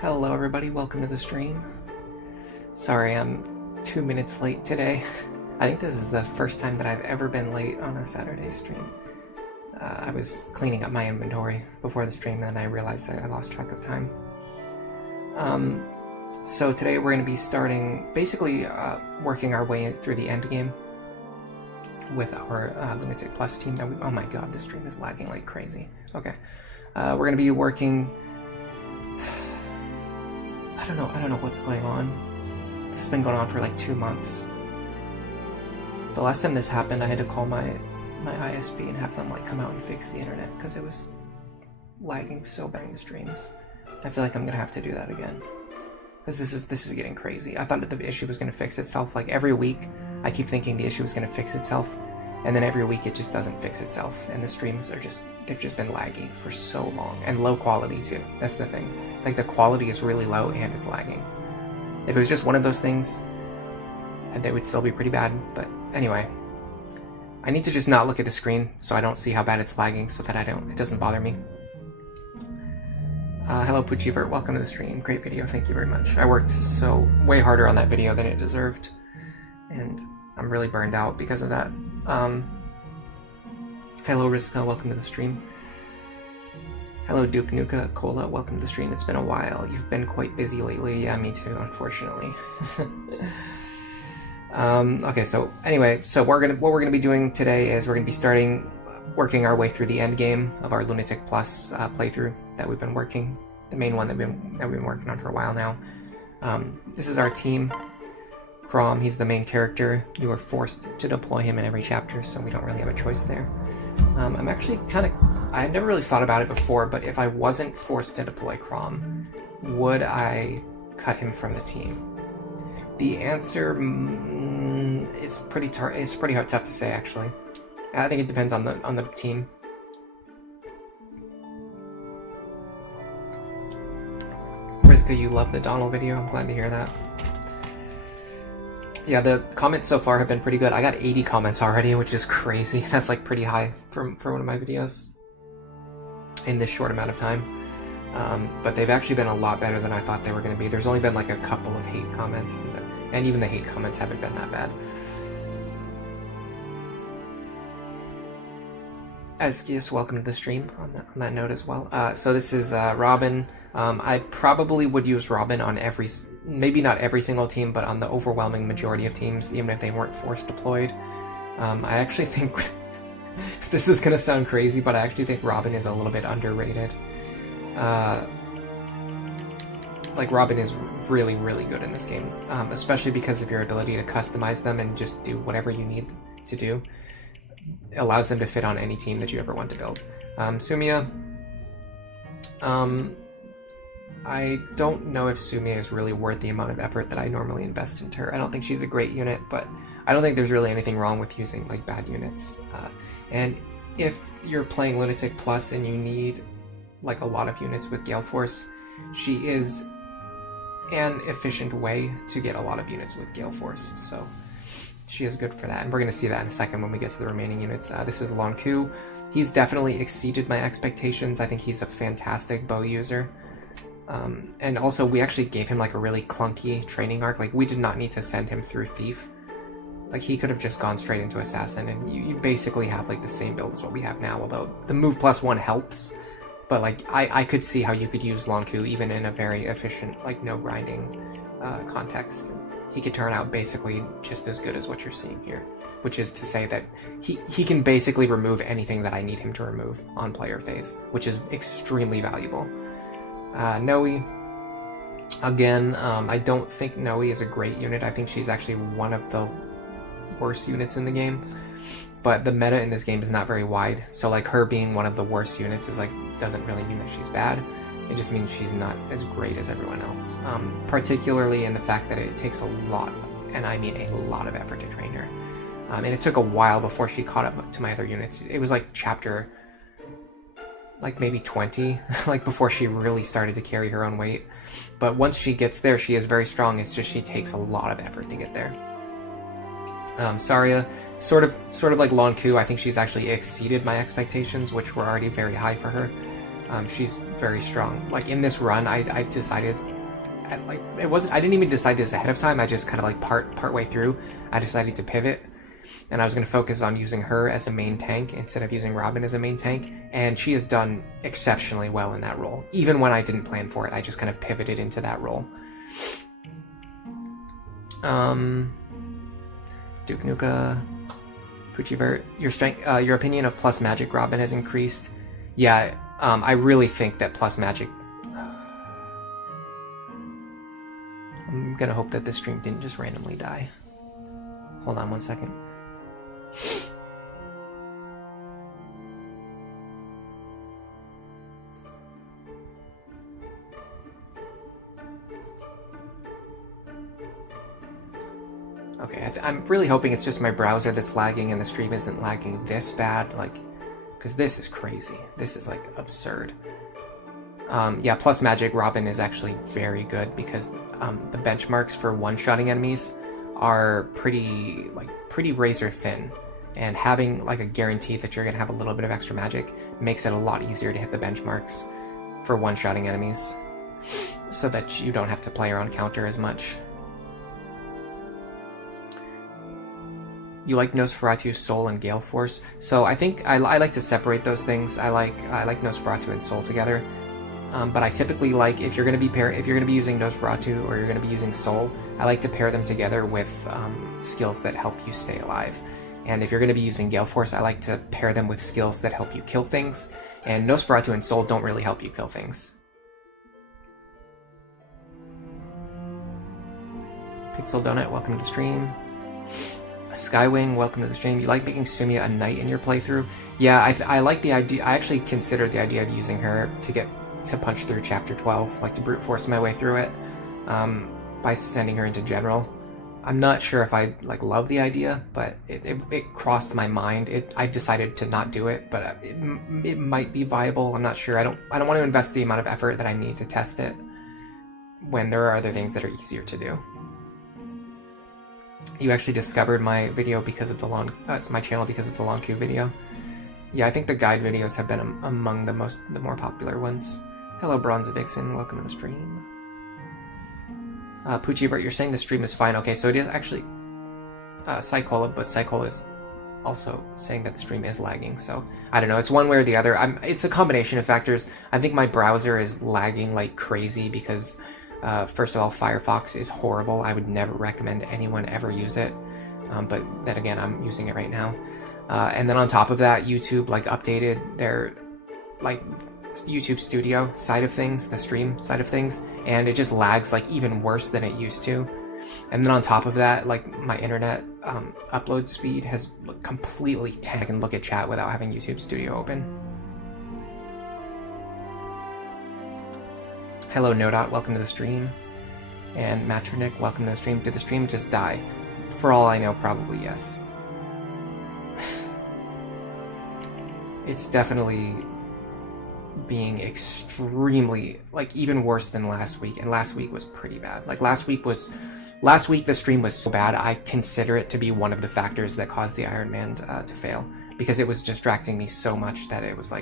Hello everybody, welcome to the stream. Sorry I'm 2 minutes late today. I think this is the first time that I've ever been late on a Saturday stream. I was cleaning up my inventory before the stream and I realized I lost track of time. So today we're going to be starting, basically working our way through the Endgame with our Lunatic Plus team. Oh my god, this stream is lagging like crazy. Okay. We're going to be working... I don't know what's going on. This has been going on for like 2 months. The last time this happened, I had to call my ISP and have them like come out and fix the internet because it was lagging so bad in the streams. I feel like I'm gonna have to do that again because this is getting crazy. I thought that the issue was gonna fix itself. Like every week, I keep thinking the issue was gonna fix itself, and then every week it just doesn't fix itself, and the streams are they've just been laggy for so long and low quality too. That's the thing. Like the quality is really low and it's lagging. If it was just one of those things, they would still be pretty bad. But anyway, I need to just not look at the screen so I don't see how bad it's lagging, so that it doesn't bother me. Hello Poochivert, welcome to the stream. Great video, thank you very much. I worked way harder on that video than it deserved, and I'm really burned out because of that. Hello Rizka, welcome to the stream. Hello Duke Nuka Cola, welcome to the stream. It's been a while. You've been quite busy lately. Yeah, me too, unfortunately. Okay, so anyway, what we're gonna be doing today is we're gonna be working our way through the end game of our Lunatic Plus playthrough that we've been working, the main one that we've been working on for a while now. This is our team. Crom, he's the main character. You are forced to deploy him in every chapter, so we don't really have a choice there. I'm actually I had never really thought about it before, but if I wasn't forced to deploy Crom, would I cut him from the team? The answer is pretty tough to say, actually. I think it depends on the team. Rizka, you love the Donald video. I'm glad to hear that. Yeah, the comments so far have been pretty good. I got 80 comments already, which is crazy. That's like pretty high for one of my videos in this short amount of time. But they've actually been a lot better than I thought they were going to be. There's only been like a couple of hate comments, and even the hate comments haven't been that bad. Eskius, welcome to the stream on that note as well. So this is Robin. I probably would use Robin on maybe not every single team, but on the overwhelming majority of teams, even if they weren't force deployed. I actually think, this is going to sound crazy, but I actually think Robin is a little bit underrated. Like, Robin is really, really good in this game, especially because of your ability to customize them and just do whatever you need to do. It allows them to fit on any team that you ever want to build. Sumia, I don't know if Sumia is really worth the amount of effort that I normally invest into her. I don't think she's a great unit, but I don't think there's really anything wrong with using like bad units. And if you're playing Lunatic Plus and you need like a lot of units with Gale Force, she is an efficient way to get a lot of units with Gale Force. So she is good for that, and we're going to see that in a second when we get to the remaining units. This is Lon'qu. He's definitely exceeded my expectations. I think he's a fantastic bow user. And also, we actually gave him like a really clunky training arc. Like, we did not need to send him through Thief. Like, he could have just gone straight into Assassin, and you basically have like the same build as what we have now, although the move +1 helps. But like, I could see how you could use Lon'qu even in a very efficient, like, no grinding context. He could turn out basically just as good as what you're seeing here, which is to say that he can basically remove anything that I need him to remove on player phase, which is extremely valuable. Nowi, again, I don't think Nowi is a great unit. I think she's actually one of the worst units in the game, but the meta in this game is not very wide, so like her being one of the worst units is like doesn't really mean that she's bad. It just means she's not as great as everyone else, particularly in the fact that it takes a lot, and I mean a lot of effort to train her. And it took a while before she caught up to my other units. It was like chapter, like maybe 20, like before she really started to carry her own weight. But once she gets there, she is very strong. It's just she takes a lot of effort to get there. Saria, sort of like Lon'qu, I think she's actually exceeded my expectations, which were already very high for her. She's very strong. Like in this run, I decided, like it wasn't. I didn't even decide this ahead of time. I just kind of like part way through, I decided to pivot, and I was going to focus on using her as a main tank instead of using Robin as a main tank. And she has done exceptionally well in that role. Even when I didn't plan for it, I just kind of pivoted into that role. Duke Nuka, Puchivert, your opinion of plus magic Robin has increased. Yeah, I really think that plus magic. I'm gonna hope that this stream didn't just randomly die. Hold on 1 second. Okay, I'm really hoping it's just my browser that's lagging and the stream isn't lagging this bad, like, because this is crazy. This is, like, absurd. Yeah, plus magic Robin is actually very good because the benchmarks for one-shotting enemies are pretty razor thin, and having, like, a guarantee that you're gonna have a little bit of extra magic makes it a lot easier to hit the benchmarks for one-shotting enemies, so that you don't have to play around counter as much. You like Nosferatu, Soul, and Gale Force. So I think I like to separate those things. I like Nosferatu and Soul together. But I typically like, if you're gonna be using Nosferatu or you're gonna be using Soul, I like to pair them together with skills that help you stay alive. And if you're gonna be using Gale Force, I like to pair them with skills that help you kill things. And Nosferatu and Soul don't really help you kill things. Pixel Donut, welcome to the stream. Skywing, welcome to the stream. You like making Sumiya a knight in your playthrough? Yeah, I like the idea. I actually considered the idea of using her to punch through chapter 12, like to brute force my way through it, by sending her into general. I'm not sure if I love the idea, but it crossed my mind. I decided to not do it, but it might be viable. I'm not sure. I don't want to invest the amount of effort that I need to test it when there are other things that are easier to do. You actually discovered my video because of the it's my channel because of the Lon'qu video. Yeah, I think the guide videos have been among the more popular ones. Hello, Bronze Vixen, welcome to the stream. Puchivert, you're saying the stream is fine. Okay, so it is actually Psychola, but Psychola is also saying that the stream is lagging. So I don't know. It's one way or the other. It's a combination of factors. I think my browser is lagging like crazy because. First of all, Firefox is horrible. I would never recommend anyone ever use it. But then again, I'm using it right now. And then on top of that, YouTube updated their YouTube Studio side of things, the stream side of things, and it just lags even worse than it used to. And then on top of that, my internet upload speed has completely tanked. I can look at chat without having YouTube Studio open. Hello, Nodot, welcome to the stream. And Matronic, welcome to the stream. Did the stream just die? For all I know, probably yes. It's definitely being extremely, even worse than last week. And last week was pretty bad. Last week the stream was so bad, I consider it to be one of the factors that caused the Iron Man to fail. Because it was distracting me so much that it was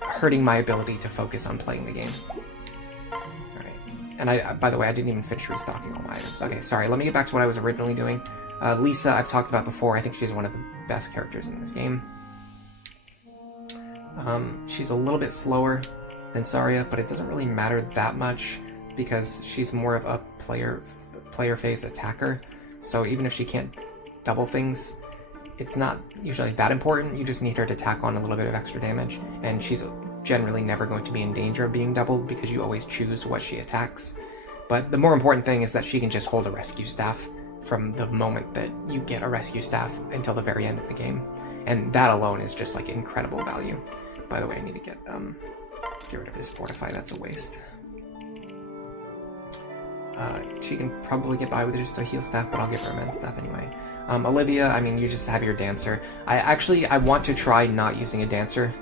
hurting my ability to focus on playing the game. Alright. And by the way, I didn't even finish restocking all my items. Okay, sorry, let me get back to what I was originally doing. Lisa, I've talked about before. I think she's one of the best characters in this game. She's a little bit slower than Zarya, but it doesn't really matter that much because she's more of a player phase attacker. So even if she can't double things, it's not usually that important. You just need her to tack on a little bit of extra damage, and she's generally never going to be in danger of being doubled because you always choose what she attacks. But the more important thing is that she can just hold a rescue staff from the moment that you get a rescue staff until the very end of the game. And that alone is just incredible value. By the way, I need to get rid of this Fortify, that's a waste. She can probably get by with just a heal staff, but I'll give her a mend staff anyway. Olivia, I mean, you just have your dancer. I want to try not using a dancer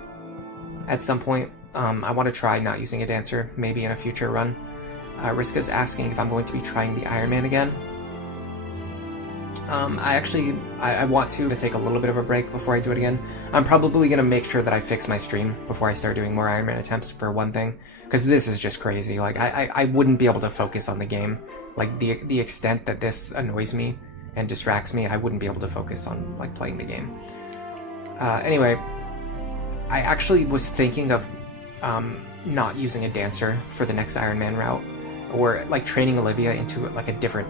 at some point. I want to try not using a dancer, maybe in a future run. Riska's asking if I'm going to be trying the Iron Man again. I want to take a little bit of a break before I do it again. I'm probably going to make sure that I fix my stream before I start doing more Iron Man attempts, for one thing. Because this is just crazy. Like, I wouldn't be able to focus on the game. Like, the extent that this annoys me and distracts me, I wouldn't be able to focus on, like, playing the game. Anyway, I actually was thinking of not using a dancer for the next Iron Man route. Or, like, training Olivia into, like, a different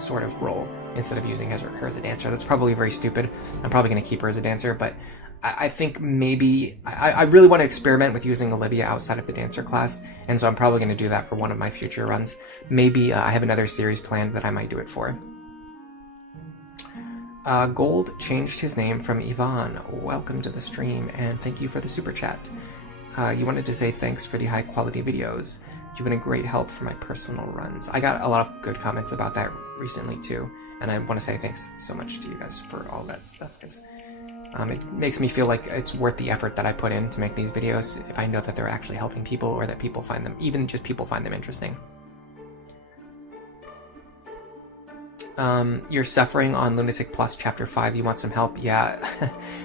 sort of role instead of using her as a dancer. That's probably very stupid. I'm probably going to keep her as a dancer, but I think maybe I really want to experiment with using Olivia outside of the dancer class, and so I'm probably going to do that for one of my future runs. Maybe I have another series planned that I might do it for. Gold changed his name from Ivan. Welcome to the stream, and thank you for the super chat. You wanted to say thanks for the high quality videos. You've been a great help for my personal runs. I got a lot of good comments about that recently too, and I want to say thanks so much to you guys for all that stuff, because it makes me feel like it's worth the effort that I put in to make these videos if I know that they're actually helping people, or that people find them, even just people find them interesting. You're suffering on Lunatic Plus Chapter 5. You want some help? Yeah,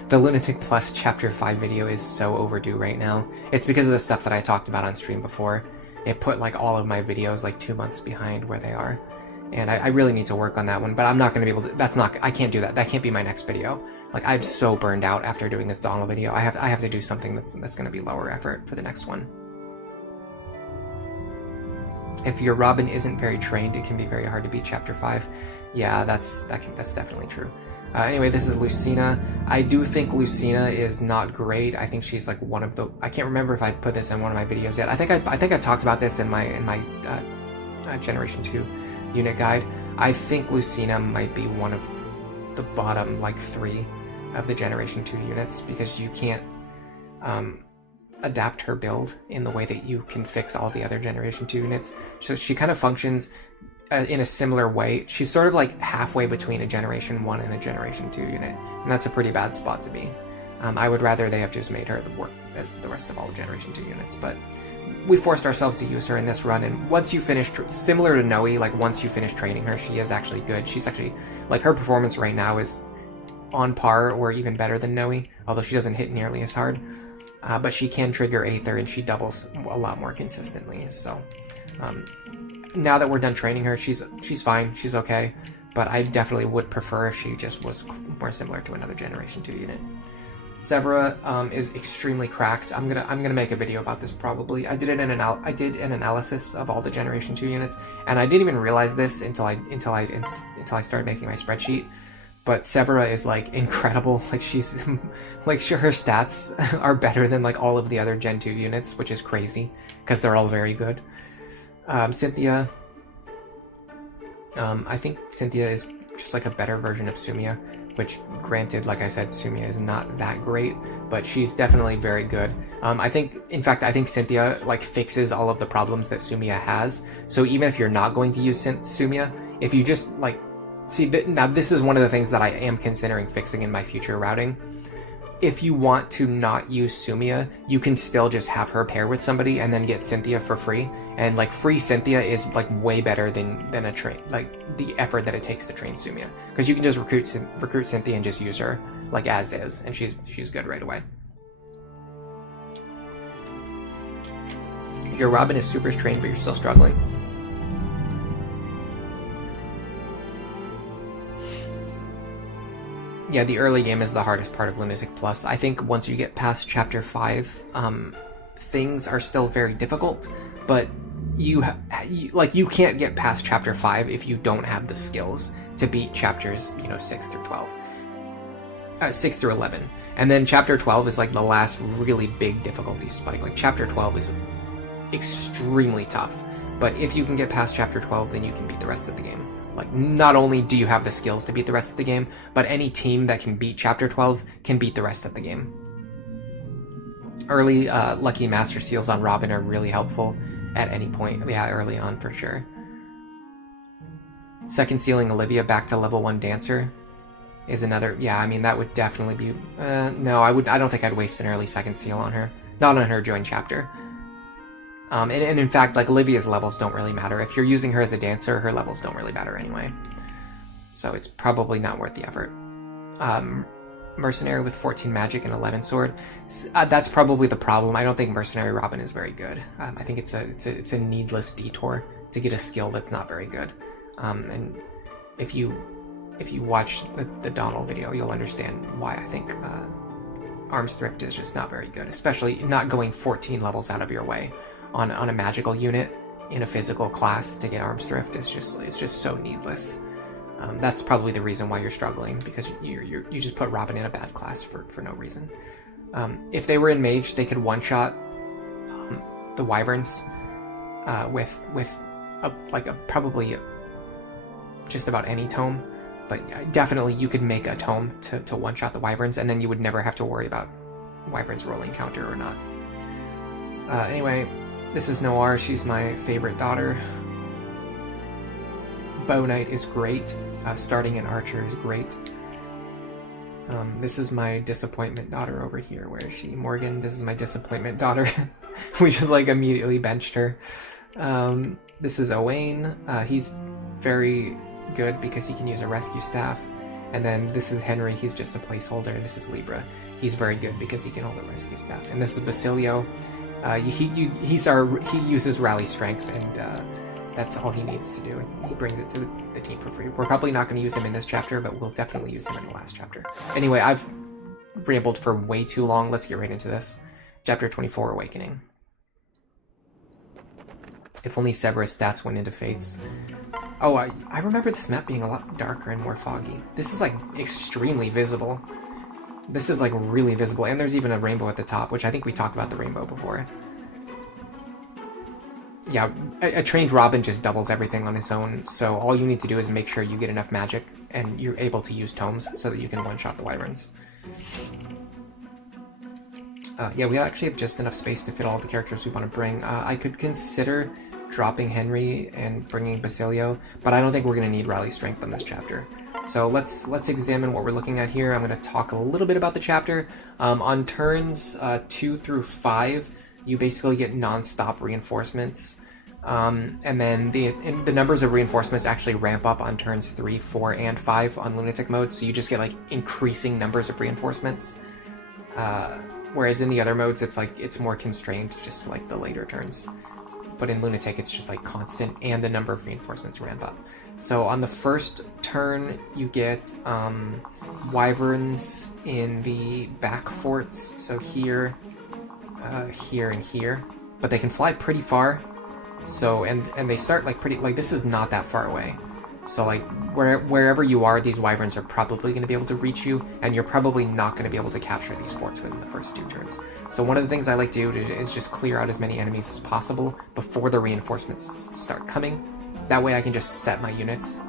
the Lunatic Plus Chapter 5 video is so overdue right now. It's because of the stuff that I talked about on stream before. It put like all of my videos like 2 months behind where they are. And I really need to work on that one, but I'm not going to be able to, I can't do that. That can't be my next video. Like, I'm so burned out after doing this Donald video. I have to do something that's going to be lower effort for the next one. If your Robin isn't very trained, it can be very hard to beat Chapter 5. Yeah, that's definitely true. Anyway, this is Lucina. I do think Lucina is not great. I think she's like one of the... I can't remember if I put this in one of my videos yet. I think I talked about this in my Generation 2 unit guide. I think Lucina might be one of the bottom like 3 of the Generation 2 units, because you can't adapt her build in the way that you can fix all the other Generation 2 units. So she kind of functions in a similar way. She's sort of like halfway between a Generation 1 and a Generation 2 unit, and that's a pretty bad spot to be. I would rather they have just made her work as the rest of all Generation 2 units, but we forced ourselves to use her in this run, and once you finish, similar to Nowi, like once you finish training her, she is actually good. She's actually, like, her performance right now is on par or even better than Nowi, although she doesn't hit nearly as hard. But she can trigger Aether, and she doubles a lot more consistently, so... now that we're done training her, she's fine, she's okay, but I definitely would prefer if she just was more similar to another Generation 2 unit. Severa is extremely cracked. I'm gonna make a video about this probably. I did an analysis of all the Generation 2 units, and I didn't even realize this until I started making my spreadsheet. But Severa is like incredible. Like, she's like, her stats are better than like all of the other Gen 2 units, which is crazy because they're all very good. Cynthia, I think Cynthia is just like a better version of Sumia, which, granted, like I said, Sumia is not that great, but she's definitely very good. In fact, I think Cynthia like fixes all of the problems that Sumia has. So even if you're not going to use Sumia, if you just like now this is one of the things that I am considering fixing in my future routing. If you want to not use Sumia, you can still just have her pair with somebody and then get Cynthia for free. And like, free Cynthia is like way better than a train, like the effort that it takes to train Sumia, because you can just recruit Cynthia and just use her like as is, and she's good right away. Your Robin is super trained, but you're still struggling. Yeah, the early game is the hardest part of Lunatic Plus. I think once you get past Chapter 5, things are still very difficult, but you can't get past Chapter 5 if you don't have the skills to beat Chapters, 6 through 12. 6 through 11. And then Chapter 12 is like the last really big difficulty spike. Like, Chapter 12 is extremely tough, but if you can get past Chapter 12, then you can beat the rest of the game. Like, not only do you have the skills to beat the rest of the game, but any team that can beat Chapter 12 can beat the rest of the game. Early Lucky Master Seals on Robin are really helpful at any point. Yeah, early on for sure. Second sealing Olivia back to level 1 Dancer is another... Yeah, I mean, that would definitely be... no, I don't think I'd waste an early second seal on her. Not on her join Chapter. And in fact, like, Olivia's levels don't really matter. If you're using her as a dancer, her levels don't really matter anyway. so it's probably not worth the effort. Mercenary with 14 magic and 11 sword. That's probably the problem. I don't think Mercenary Robin is very good. I think it's a needless detour to get a skill that's not very good. And if you watch the Donald video, you'll understand why I think Arms Thrift is just not very good, especially not going 14 levels out of your way on a magical unit in a physical class to get Arms Thrift. It's just so needless. That's probably the reason why you're struggling, because you just put Robin in a bad class for no reason. If they were in Mage, they could one-shot the Wyverns with probably just about any tome, but definitely you could make a tome to one-shot the Wyverns, and then you would never have to worry about Wyverns rolling counter or not. Anyway, this is Noir. She's my favorite daughter. Bow Knight is great. Starting an Archer is great. This is my disappointment daughter over here. Where is she? Morgan. This is my disappointment daughter. We just like immediately benched her. This is Owain. He's very good because he can use a rescue staff. And then this is Henry. He's just a placeholder. This is Libra. He's very good because he can hold a rescue staff. And this is Basilio. He uses rally strength, and that's all he needs to do, and he brings it to the team for free. We're probably not going to use him in this chapter, but we'll definitely use him in the last chapter. Anyway, I've rambled for way too long. Let's get right into this. Chapter 24, Awakening. If only Severus stats went into Fates. Oh, I remember this map being a lot darker and more foggy. This is, like, extremely visible. This is, like, really visible, and there's even a rainbow at the top, which I think we talked about the rainbow before. Yeah, a trained Robin just doubles everything on its own, so all you need to do is make sure you get enough magic and you're able to use tomes so that you can one-shot the Wyverns. Yeah, we actually have just enough space to fit all the characters we want to bring. I could consider dropping Henry and bringing Basilio, but I don't think we're going to need Rally Strength on this chapter. So let's examine what we're looking at here. I'm going to talk a little bit about the chapter. On turns 2 through 5, you basically get non-stop reinforcements, and then the numbers of reinforcements actually ramp up on turns 3, 4, and 5 on Lunatic mode, so you just get like increasing numbers of reinforcements, whereas in the other modes it's more constrained, just like the later turns. But in Lunatic it's just like constant, and the number of reinforcements ramp up. So on the first turn you get Wyverns in the back forts, so here, here, and here, but they can fly pretty far. So and they start like this is not that far away. So like wherever you are, these Wyverns are probably going to be able to reach you, and you're probably not going to be able to capture these forts within the first 2 turns. So one of the things I like to do is just clear out as many enemies as possible before the reinforcements start coming. That way I can just set my units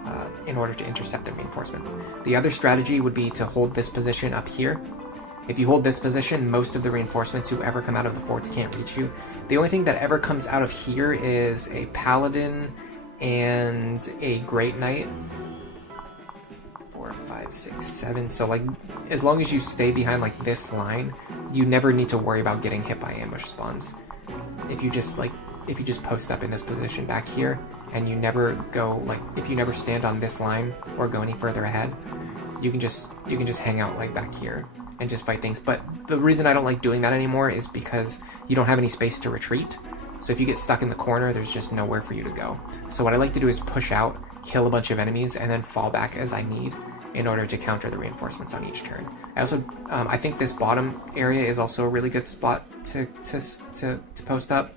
in order to intercept the reinforcements. The other strategy would be to hold this position up here. If you hold this position, most of the reinforcements who ever come out of the forts can't reach you. The only thing that ever comes out of here is a Paladin and a Great Knight. 4, 5, 6, 7. So like, as long as you stay behind like this line, you never need to worry about getting hit by ambush spawns. If you just post up in this position back here, and you never go if you never stand on this line or go any further ahead, you can just hang out like back here and just fight things. But the reason I don't like doing that anymore is because you don't have any space to retreat. So if you get stuck in the corner, there's just nowhere for you to go. So what I like to do is push out, kill a bunch of enemies, and then fall back as I need in order to counter the reinforcements on each turn. I also, I think this bottom area is also a really good spot to post up.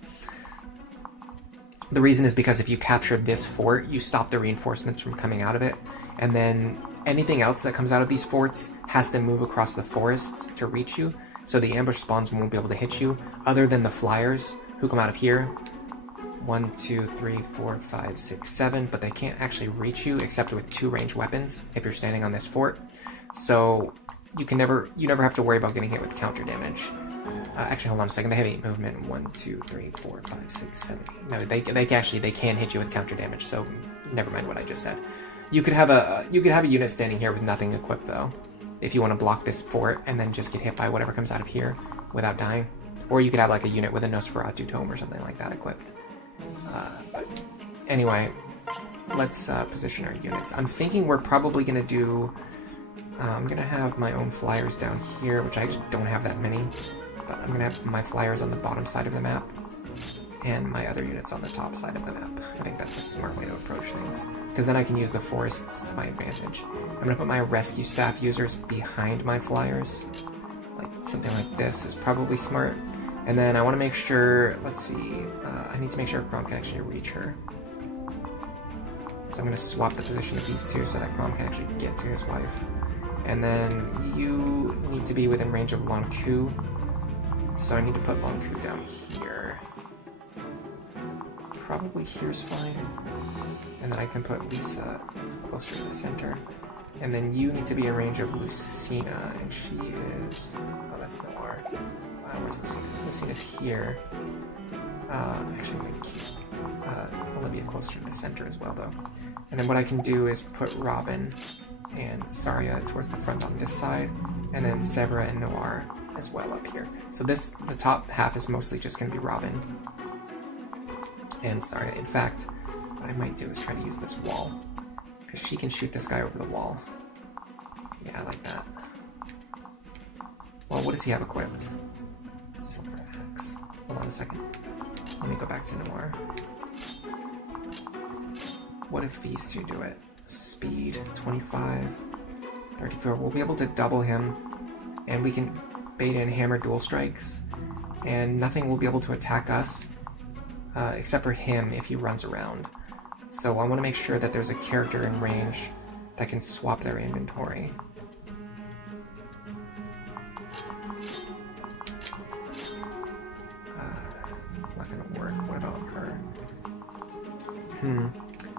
The reason is because if you capture this fort, you stop the reinforcements from coming out of it, and then anything else that comes out of these forts has to move across the forests to reach you, so the ambush spawns won't be able to hit you, other than the flyers who come out of here. 1, 2, 3, 4, 5, 6, 7, but they can't actually reach you except with 2 ranged weapons if you're standing on this fort. So you never have to worry about getting hit with counter damage. Actually, hold on a second. They have 8 movement. 1, 2, 3, 4, 5, 6, 7. 8. No, they can hit you with counter damage. So never mind what I just said. You could have a unit standing here with nothing equipped though, if you want to block this fort and then just get hit by whatever comes out of here without dying. Or you could have like a unit with a Nosferatu tome or something like that equipped. But anyway, let's position our units. I'm thinking we're probably going to do... I'm going to have my own flyers down here, which I just don't have that many. But I'm going to have my flyers on the bottom side of the map, and my other units on the top side of the map. I think that's a smart way to approach things, because then I can use the forests to my advantage. I'm going to put my rescue staff users behind my flyers. Like something like this is probably smart. And then I want to make sure, let's see, I need to make sure Grom can actually reach her. So I'm going to swap the position of these two so that Grom can actually get to his wife. And then you need to be within range of Lon'qu. So I need to put Lon'qu down here. Probably here's fine. And then I can put Lisa closer to the center. And then you need to be in range of Lucina, and she is... Oh, that's Noir. Where's Lucina? Lucina's here. Actually, I'm going to keep Olivia closer to the center as well, though. And then what I can do is put Robin and Saria towards the front on this side, and then Severa and Noir as well up here. So the top half is mostly just going to be Robin and Saria. In fact, what I might do is try to use this wall, because she can shoot this guy over the wall. Yeah, I like that. Well, what does he have equipped? Silver axe. Hold on a second. Let me go back to Noir. What if these two do it? Speed, 25, 34. We'll be able to double him, and we can bait in hammer dual strikes, and nothing will be able to attack us, except for him if he runs around. So I want to make sure that there's a character in range that can swap their inventory. It's not going to work. What about her?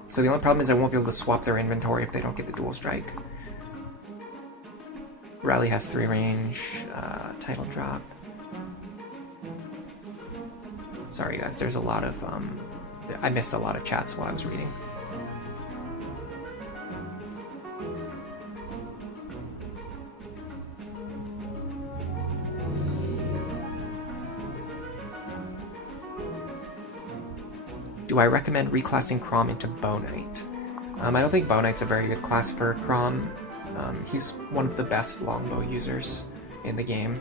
So the only problem is I won't be able to swap their inventory if they don't get the dual strike. Rally has 3 range. Title drop. Sorry guys, there's a lot of... I missed a lot of chats while I was reading. Do I recommend reclassing Crom into Bow Knight? I don't think Bow Knight's a very good class for Crom. He's one of the best longbow users in the game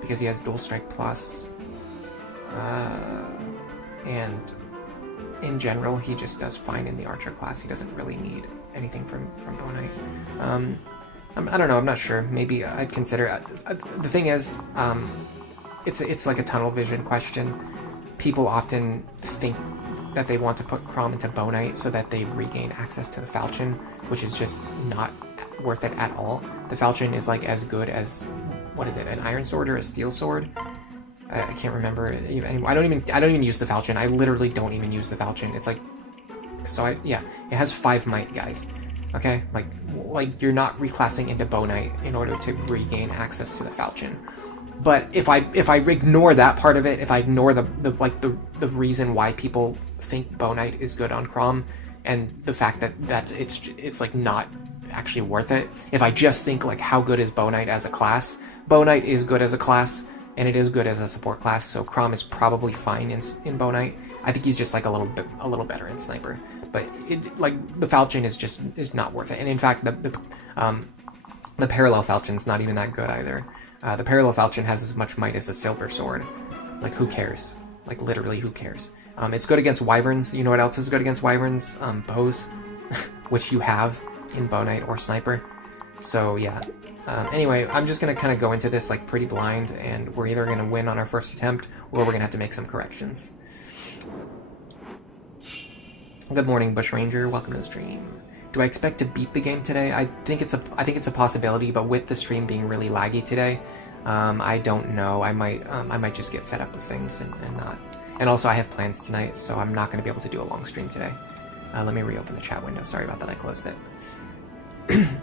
because he has dual strike plus. And in general, he just does fine in the archer class. He doesn't really need anything from Bow Knight. I don't know, I'm not sure. Maybe I'd consider... the thing is, it's like a tunnel vision question. People often think that they want to put Crom into Bow Knight so that they regain access to the Falchion, which is just not worth it at all. The Falchion is like as good as, what is it, an iron sword or a steel sword? I can't remember anymore. I don't even use the Falchion. I literally don't even use the Falchion. It's like, so yeah, it has 5 might, guys. Okay, like you're not reclassing into Bow Knight in order to regain access to the Falchion. But if I ignore that part of it, if I ignore the reason why people think Bow Knight is good on Crom, and the fact that it's like not actually worth it, if I just think like how good is Bow Knight as a class, Bow Knight is good as a class, and it is good as a support class. So Crom is probably fine in Bow Knight. I think he's just like a little better in Sniper, but the Falchion is not worth it. And in fact, the parallel Falchion's not even that good either. The parallel Falchion has as much might as a silver sword. Like, who cares? Like, literally, who cares? It's good against wyverns. You know what else is good against wyverns? Bows, which you have in Bow Knight or Sniper. So, yeah. Anyway, I'm just going to kind of go into this, like, pretty blind, and we're either going to win on our first attempt, or we're going to have to make some corrections. Good morning, Bushranger. Welcome to the stream. Do I expect to beat the game today? I think it's a possibility, but with the stream being really laggy today, I don't know. I might just get fed up with things and not. And also, I have plans tonight, so I'm not going to be able to do a long stream today. Let me reopen the chat window. Sorry about that. I closed it.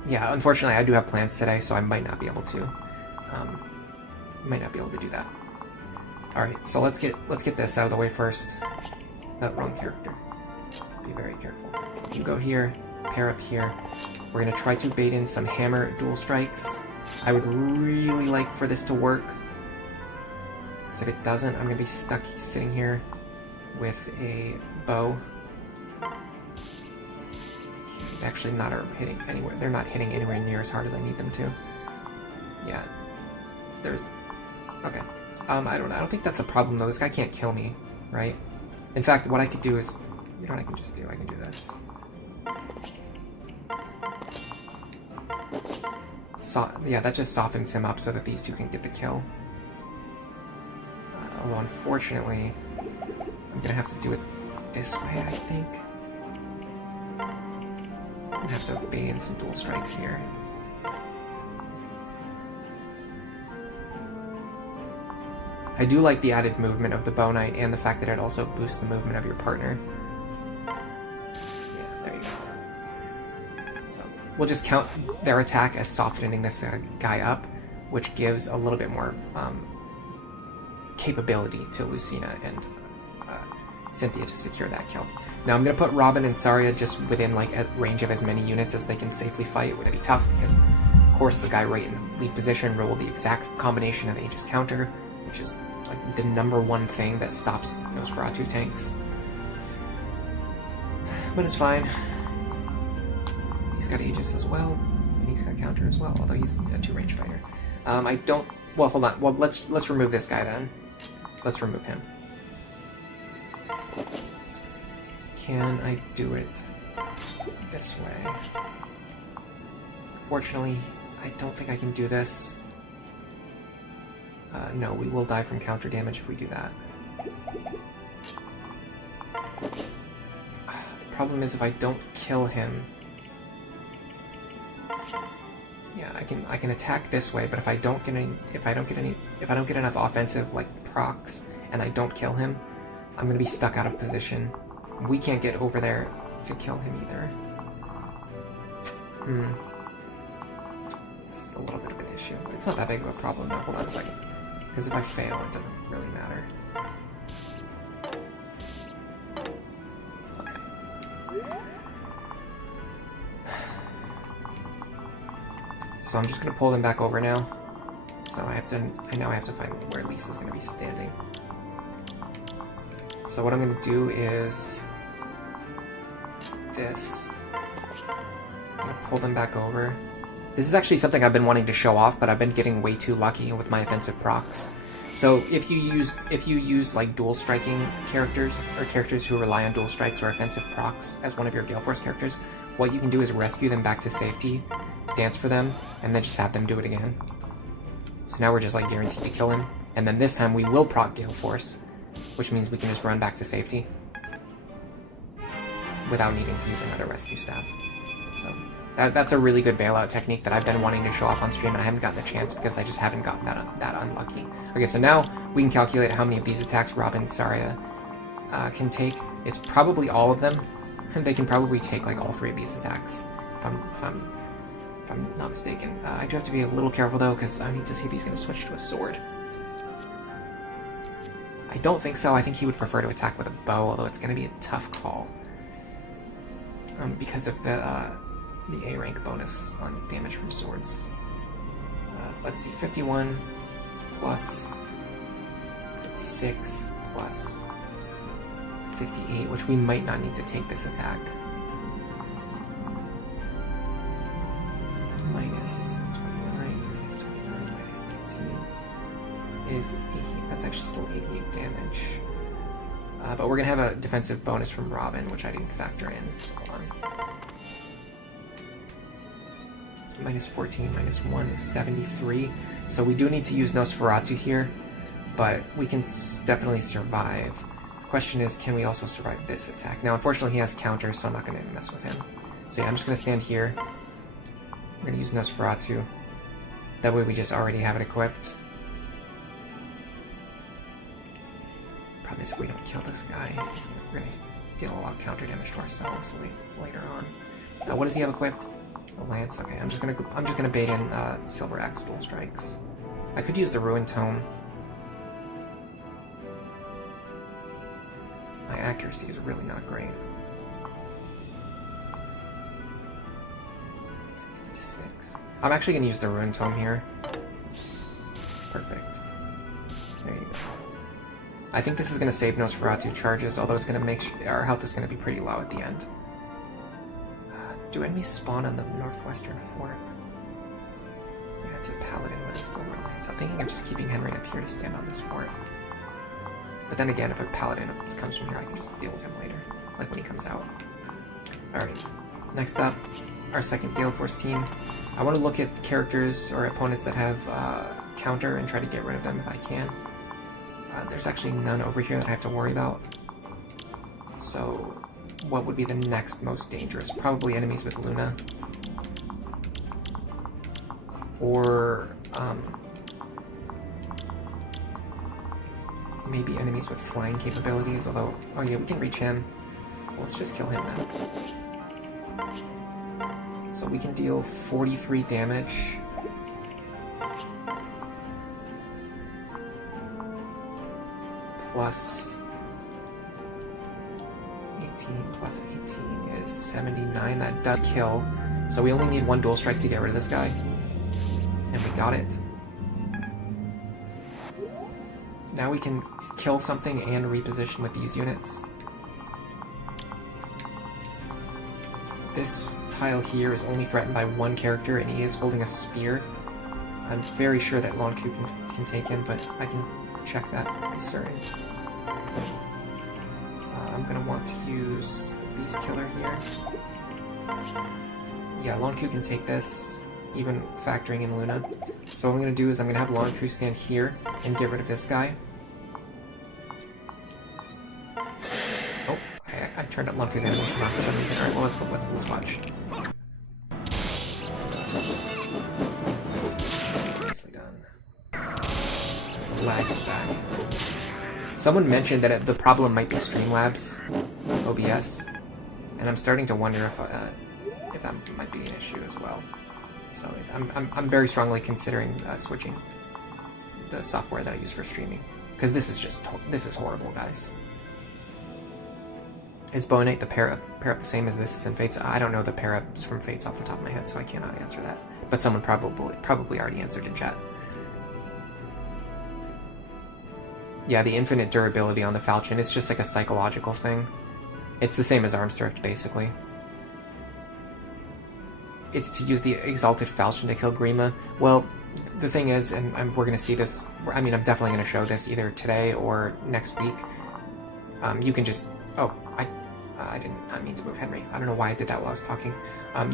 Yeah, unfortunately, I do have plans today, so I might not be able to. Do that. All right, so let's get this out of the way first. That wrong character. Be very careful. You go here. Pair up here. We're going to try to bait in some hammer dual strikes. I would really like for this to work, because if it doesn't, I'm going to be stuck sitting here with a bow. actually not are hitting anywhere. They're not hitting anywhere near as hard as I need them to. Yeah. There's... Okay. I don't think that's a problem, though. This guy can't kill me, right? In fact, what I could do is... You know what I can just do? I can do this. Yeah, that just softens him up so that these two can get the kill. Although, unfortunately, I'm gonna have to do it this way, I think. I'm gonna have to bait in some dual strikes here. I do like the added movement of the Bow Knight and the fact that it also boosts the movement of your partner. Yeah, there you go. So we'll just count their attack as softening this guy up, which gives a little bit more capability to Lucina and Cynthia to secure that kill. Now I'm going to put Robin and Saria just within like a range of as many units as they can safely fight. It would be tough because, of course, the guy right in the lead position rolled the exact combination of Aegis counter, which is like the #1 thing that stops Nosferatu tanks. But it's fine. He's got Aegis as well, and he's got counter as well, although he's a 2-range fighter. I don't... Well, hold on. Well, let's remove this guy then. Let's remove him. Can I do it this way? Fortunately, I don't think I can do this. No, we will die from counter damage if we do that. The problem is if I don't kill him... Yeah, I can attack this way, but if I don't get enough offensive like procs and I don't kill him, I'm gonna be stuck out of position. We can't get over there to kill him either. This is a little bit of an issue. It's not that big of a problem though. Hold on a second. Because if I fail, it doesn't really matter. Okay. So I'm just gonna pull them back over now. So I now have to find where Lisa's gonna be standing. So what I'm gonna do is this. I'm gonna pull them back over. This is actually something I've been wanting to show off, but I've been getting way too lucky with my offensive procs. So if you use like dual striking characters, or characters who rely on dual strikes or offensive procs as one of your Gale Force characters, what you can do is rescue them back to safety, dance for them, and then just have them do it again. So now we're just like guaranteed to kill him, and then this time we will proc Gale Force, which means we can just run back to safety without needing to use another rescue staff. So that's a really good bailout technique that I've been wanting to show off on stream, and I haven't gotten the chance because I just haven't gotten that unlucky. Okay, so now we can calculate how many of these attacks Robin and Saria can take. It's probably all of them. They can probably take like all 3 of these attacks, if I'm not mistaken. I do have to be a little careful though, because I need to see if he's going to switch to a sword. I don't think so. I think he would prefer to attack with a bow, although it's going to be a tough call. Because of the A rank bonus on damage from swords. Let's see, 51 plus 56 plus 58, which we might not need to take this attack. Minus 29, minus 29, minus 19 is 80. That's actually still 88 damage. But we're going to have a defensive bonus from Robin, which I didn't factor in. Hold on. Minus 14, minus 1 is 73. So we do need to use Nosferatu here, but we can definitely survive. The question is, can we also survive this attack? Now, unfortunately, he has counters, so I'm not going to mess with him. So yeah, I'm just going to stand here. I'm going to use Nosferatu. That way we just already have it equipped. Problem is, if we don't kill this guy, we're going to deal a lot of counter damage to ourselves later on. Now, what does he have equipped? A lance. Okay, I'm just gonna bait in Silver Axe dual strikes. I could use the Ruin Tome. My accuracy is really not great. 66. I'm actually gonna use the Ruin Tome here. Perfect. There you go. I think this is gonna save Nosferatu charges, although it's gonna make our health is gonna be pretty low at the end. Do enemies spawn on the northwestern fort? Yeah, it's a paladin with a silver lance. I'm thinking of just keeping Henry up here to stand on this fort. But then again, if a paladin comes from here, I can just deal with him later, like when he comes out. Alright, next up, our second Gale Force team. I want to look at characters or opponents that have counter and try to get rid of them if I can. There's actually none over here that I have to worry about. So, what would be the next most dangerous? Probably enemies with Luna. Or, maybe enemies with flying capabilities, although, oh yeah, we can reach him. Let's just kill him then. So we can deal 43 damage. Plus 18 plus 18 is 79. That does kill. So we only need one dual strike to get rid of this guy. And we got it. Now we can kill something and reposition with these units. This tile here is only threatened by one character, and he is holding a spear. I'm very sure that Lon'qu can take him, but I can check that to be certain. I'm going to want to use the Beast Killer here. Yeah, Lon'qu can take this, even factoring in Luna. So what I'm going to do is I'm going to have Lon'qu stand here and get rid of this guy. Oh, I turned up Lon'qu's animation on for some reason. Alright, well, let's watch. Nicely done. The lag is back. Someone mentioned that the problem might be Streamlabs OBS, and I'm starting to wonder if that might be an issue as well. So I'm very strongly considering switching the software that I use for streaming, because this is horrible, guys. Is Bow Knight the pair up the same as this is in Fates? I don't know the pair ups from Fates off the top of my head, so I cannot answer that. But someone probably already answered in chat. Yeah, the infinite durability on the Falchion, it's just like a psychological thing. It's the same as Arms Thrift, basically. It's to use the Exalted Falchion to kill Grima. Well, the thing is, and we're going to see this, I mean, I'm definitely going to show this either today or next week. You can just, oh, I did not mean to move Henry. I don't know why I did that while I was talking.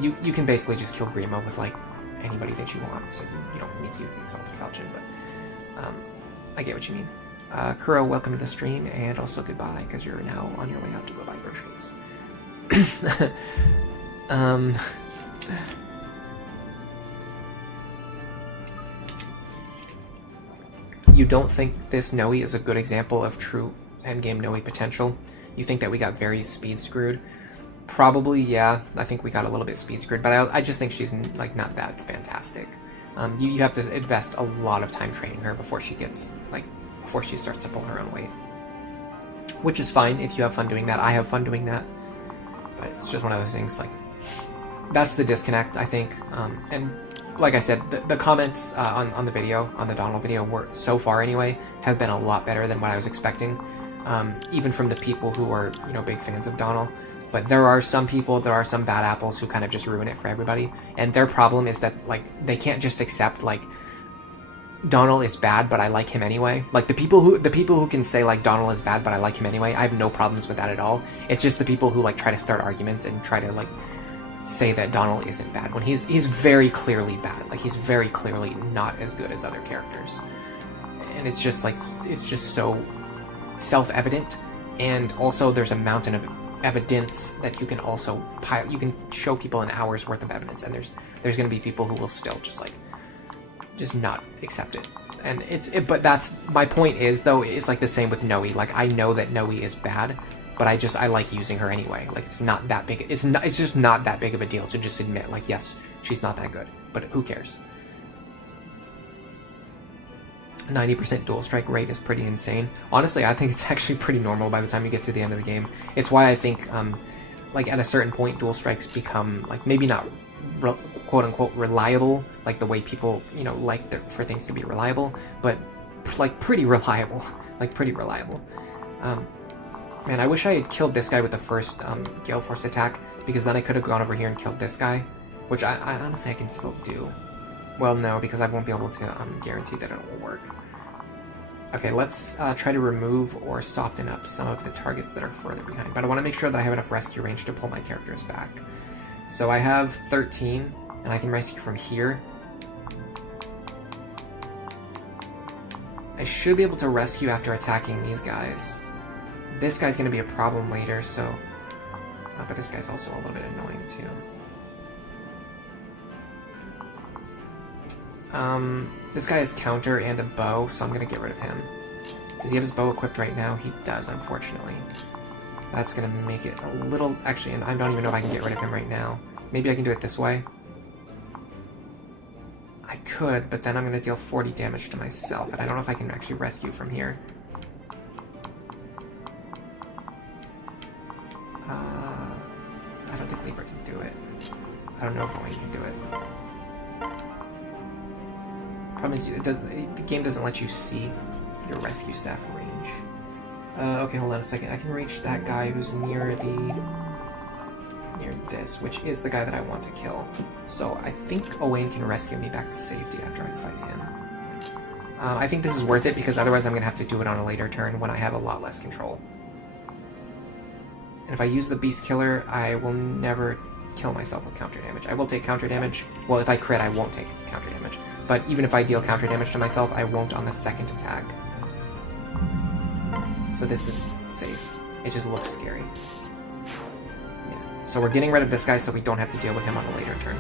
You can basically just kill Grima with, like, anybody that you want, so you don't need to use the Exalted Falchion, but I get what you mean. Kuro, welcome to the stream, and also goodbye, because you're now on your way out to go buy groceries. You don't think this Nowi is a good example of true endgame Nowi potential? You think that we got very speed screwed? Probably, yeah. I think we got a little bit speed screwed, but I just think she's like not that fantastic. You have to invest a lot of time training her before she gets before she starts to pull her own weight. Which is fine if you have fun doing that. I have fun doing that. But it's just one of those things, like, that's the disconnect, I think. And like I said, the comments on the video, on the Donald video, were, so far anyway, have been a lot better than what I was expecting. Even from the people who are, big fans of Donald. But there are some people, there are some bad apples who kind of just ruin it for everybody. And their problem is that, they can't just accept, Donald is bad, but I like him anyway. Like, the people who can say, Donald is bad, but I like him anyway, I have no problems with that at all. It's just the people who, try to start arguments and try to, say that Donald isn't bad, when he's very clearly bad. He's very clearly not as good as other characters. And it's just, it's just so self-evident. And also, there's a mountain of evidence that you can also you can show people an hour's worth of evidence, and there's going to be people who will still just not accept it. And but that's my point is, though, it's the same with Nowi. I know that Nowi is bad, but I like using her anyway. It's not that big. It's just not that big of a deal to just admit, yes, she's not that good, but who cares? 90% dual strike rate is pretty insane. Honestly, I think it's actually pretty normal by the time you get to the end of the game. It's why I think, at a certain point, dual strikes become, maybe not quote-unquote reliable, the way people, for things to be reliable, but, pretty reliable. Pretty reliable. Man, I wish I had killed this guy with the first Gale Force attack, because then I could have gone over here and killed this guy, which I honestly I can still do. Well, no, because I won't be able to guarantee that it will work. Okay, let's try to remove or soften up some of the targets that are further behind, but I want to make sure that I have enough rescue range to pull my characters back. So I have 13, and I can rescue from here. I should be able to rescue after attacking these guys. This guy's going to be a problem later, so... but this guy's also a little bit annoying, too. This guy has counter and a bow, so I'm going to get rid of him. Does he have his bow equipped right now? He does, unfortunately. That's going to make it a little... Actually, and I don't even know if I can get rid of him right now. Maybe I can do it this way. I could, but then I'm going to deal 40 damage to myself, and I don't know if I can actually rescue from here. I don't think Libra can do it. I don't know if Owain can do it. Problem is, the game doesn't let you see your rescue staff range. Okay, hold on a second. I can reach that guy who's near this, which is the guy that I want to kill. So I think Owain can rescue me back to safety after I fight him. I think this is worth it, because otherwise I'm going to have to do it on a later turn when I have a lot less control. And if I use the Beast Killer, I will never kill myself with counter damage. I will take counter damage. Well, if I crit, I won't take counter damage. But even if I deal counter damage to myself, I won't on the second attack. So this is safe. It just looks scary. Yeah. So we're getting rid of this guy so we don't have to deal with him on a later turn.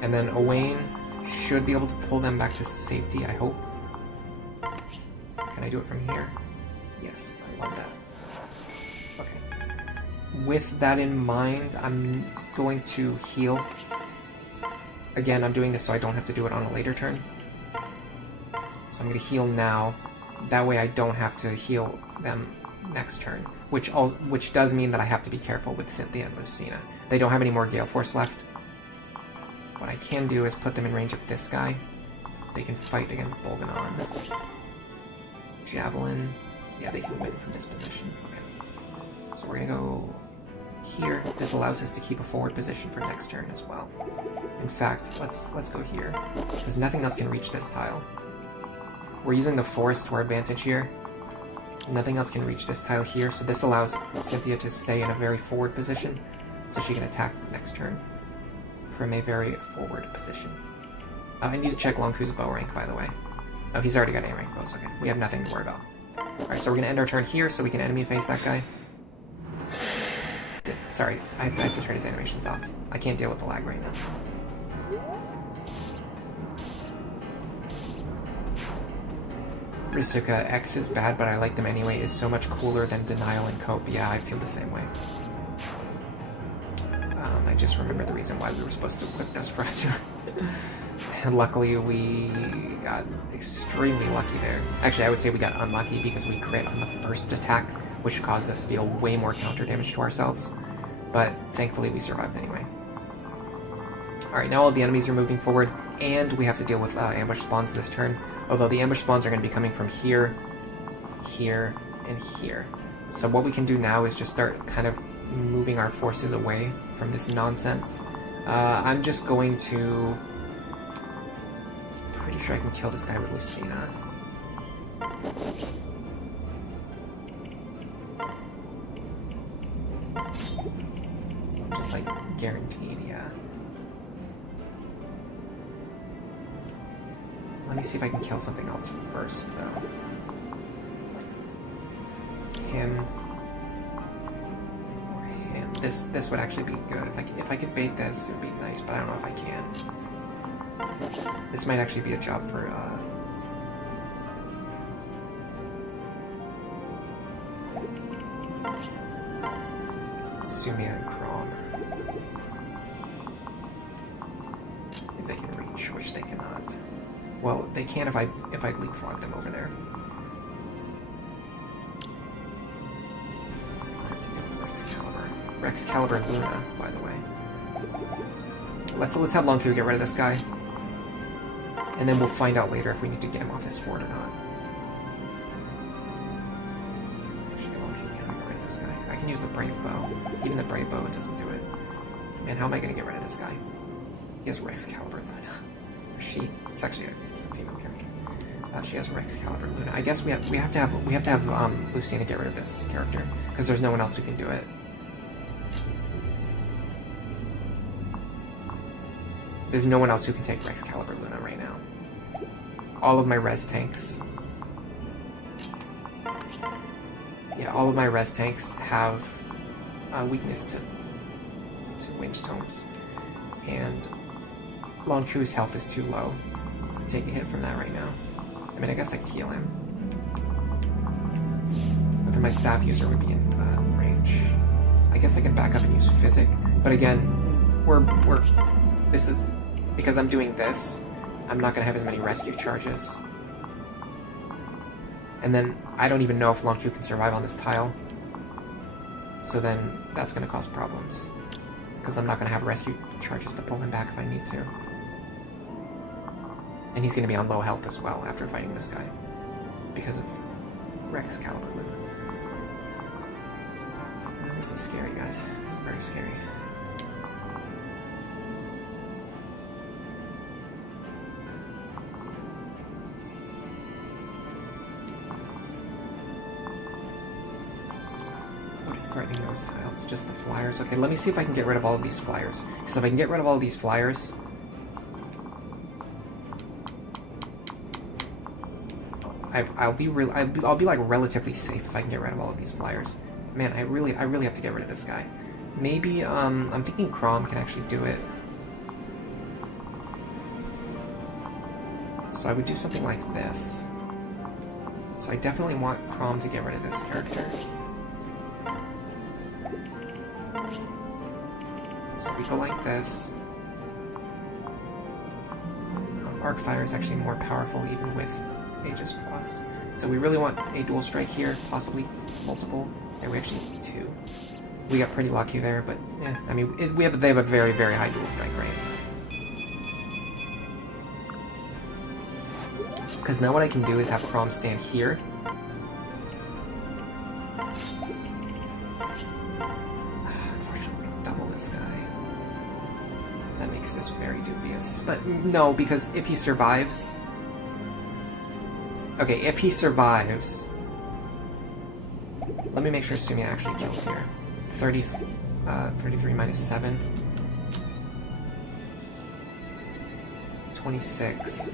And then Owain should be able to pull them back to safety, I hope. Can I do it from here? Yes, I love that. Okay. With that in mind, I'm going to heal. Again, I'm doing this so I don't have to do it on a later turn. So I'm going to heal now. That way I don't have to heal them next turn. Which does mean that I have to be careful with Cynthia and Lucina. They don't have any more Gale Force left. What I can do is put them in range of this guy. They can fight against Bolganon. Javelin. Yeah, they can win from this position. Okay. So we're going to go here. This allows us to keep a forward position for next turn as well. In fact, let's go here, because nothing else can reach this tile. We're using the forest to our advantage here. Nothing else can reach this tile here, so this allows Cynthia to stay in a very forward position, so she can attack next turn from a very forward position. I need to check Lon'qu's bow rank, by the way. Oh, he's already got A rank bows, okay. We have nothing to worry about. Alright, so we're going to end our turn here so we can enemy face that guy. Sorry, I have to turn his animations off. I can't deal with the lag right now. Risuka X is bad, but I like them anyway, is so much cooler than Denial and Cope. Yeah, I feel the same way. I just remember the reason why we were supposed to equip Nosferatu. And luckily we got extremely lucky there. Actually, I would say we got unlucky because we crit on the first attack, which caused us to deal way more counter damage to ourselves. But thankfully we survived anyway. Alright, now all the enemies are moving forward, and we have to deal with ambush spawns this turn. Although the ambush spawns are going to be coming from here, here, and here. So what we can do now is just start kind of moving our forces away from this nonsense. I'm just going to... Pretty sure I can kill this guy with Lucina. Just like guaranteed, yeah. Let me see if I can kill something else first, though. Him. Or him. This would actually be good. If I could bait this, it would be nice, but I don't know if I can. This might actually be a job for, Sumia and Kron. If they can reach, which they cannot. Well, they can if I leapfrog them over there. Excalibur Luna, by the way. Let's have Lon'qu get rid of this guy. And then we'll find out later if we need to get him off this fort or not. this guy? I can use the Brave Bow. Even the Brave Bow, it doesn't do it. And how am I going to get rid of this guy? He has Excalibur Luna. She. It's actually it's a female character. She has Excalibur Luna. I guess we have to have Lucina get rid of this character because there's no one else who can do it. There's no one else who can take Excalibur Luna right now. All of my res tanks. Yeah, all of my res tanks have weakness to wind tomes, and Lon'qu's health is too low to take a hit from that right now. I mean, I guess I could heal him, but then my staff user would be in range. I guess I can back up and use Physic, but again, this is because I'm doing this. I'm not gonna have as many rescue charges. And then I don't even know if Lon'qu can survive on this tile. So then that's going to cause problems. Because I'm not going to have rescue charges to pull him back if I need to. And he's going to be on low health as well after fighting this guy. Because of Excalibur Luna. This is scary, guys. This is very scary. What is threatening those tiles? Just the flyers? Okay, let me see if I can get rid of all of these flyers. Because if I can get rid of all of these flyers... I'll be like relatively safe if I can get rid of all of these flyers. Man, I really have to get rid of this guy. Maybe, I'm thinking Chrom can actually do it. So I would do something like this. So I definitely want Chrom to get rid of this character. So we go like this. Arcfire is actually more powerful even with Aegis Plus. So we really want a dual strike here, possibly multiple. There we actually need 2. We got pretty lucky there, but yeah, I mean, they have a very, very high dual strike rate. Because now what I can do is have Chrom stand here. Unfortunately, double this guy. That makes this very dubious. But no, because if he survives... Okay, if he survives... Let me make sure Sumia actually kills here. 33 minus 7. 26.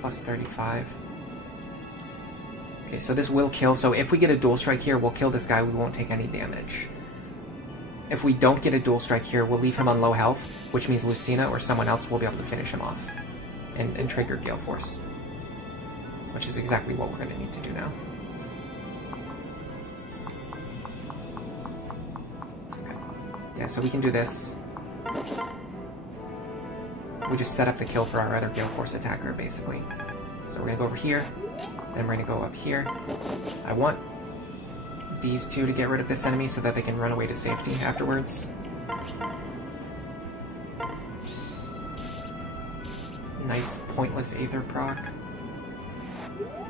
Plus 35. Okay, so this will kill. So if we get a dual strike here, we'll kill this guy. We won't take any damage. If we don't get a dual strike here, we'll leave him on low health, which means Lucina or someone else will be able to finish him off and trigger Gale Force, which is exactly what we're going to need to do now. Okay. Yeah, so we can do this. We just set up the kill for our other Gale Force attacker, basically. So we're going to go over here, then we're going to go up here. I want these two to get rid of this enemy so that they can run away to safety afterwards. Nice pointless Aether proc.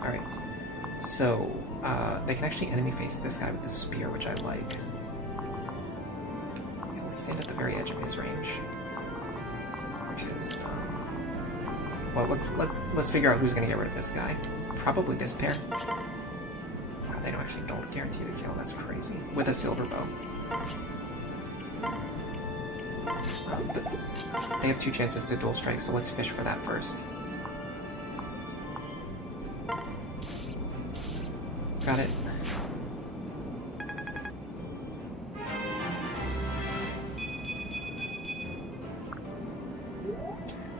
Alright, so they can actually enemy face this guy with the spear, which I like. Let's stand at the very edge of his range, which is well, let's figure out who's going to get rid of this guy. Probably this pair. Wow, they don't guarantee the kill. That's crazy. With a silver bow. But they have 2 chances to dual strike, so let's fish for that first. Got it.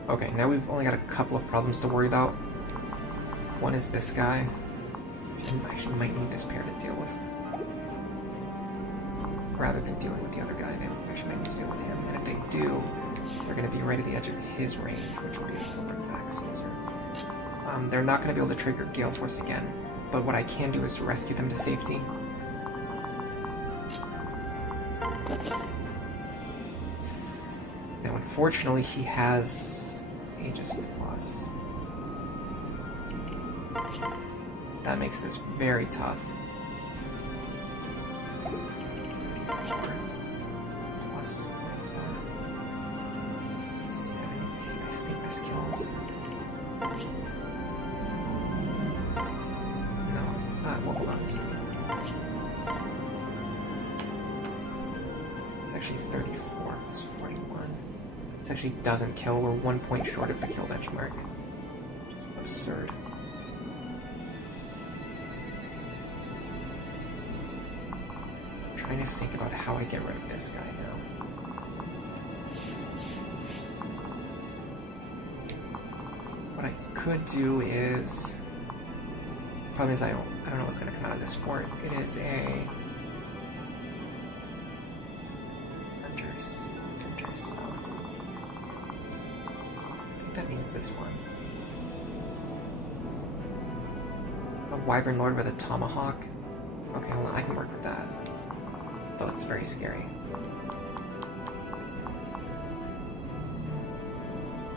Okay, now we've only got a couple of problems to worry about. One is this guy. I actually might need this pair to deal with. Rather than dealing with the other guy, they actually might need to deal with him. And if they do, they're going to be right at the edge of his range, which will be a silver axe user. They're not going to be able to trigger Gale Force again, but what I can do is to rescue them to safety. Now, unfortunately, he has Aegis Plus. That makes this very tough. 34 plus 44. 78. I think this kills. No. Well, hold on a second. It's actually 34 plus 41. This actually doesn't kill. We're 1 point short of the kill benchmark. Which is absurd. I'm trying to think about how I get rid of this guy now. What I could do is... Problem is I don't know what's going to come out of this fort. It is a... Center southeast. I think that means this one. A Wyvern Lord with a Tomahawk. Okay, hold on, I can work with that. Though it's very scary.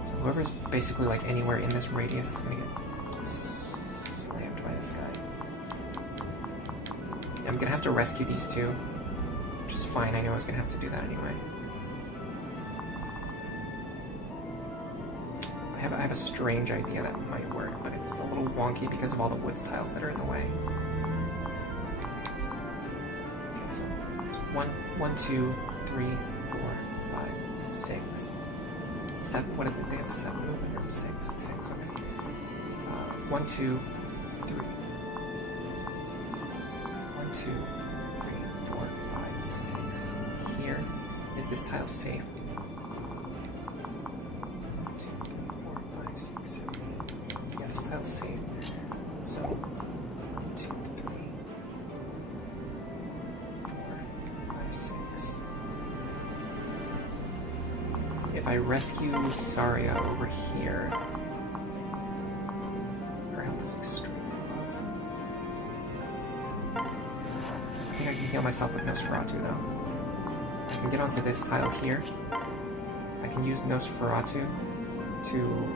So whoever's basically like anywhere in this radius is gonna get slammed by this guy. Yeah, I'm gonna have to rescue these two. Which is fine, I knew I was gonna have to do that anyway. I have a strange idea that might work, but it's a little wonky because of all the woods tiles that are in the way. Okay, so 1, 2, 3, 4, 5, 6, 7. What did they have? 7 movement or 6? 6, okay. 1, 2, 3. 1, 2, 3, 4, 5, 6. Here. Is this tile safe? 1, 2, 3, 4, 5, 6, 7, 8. Yeah, this tile's safe. So 1, 2, 3, 4, 5, 6. If I rescue Saria over here, her health is extremely low. I think I can heal myself with Nosferatu though. I can get onto this tile here. I can use Nosferatu to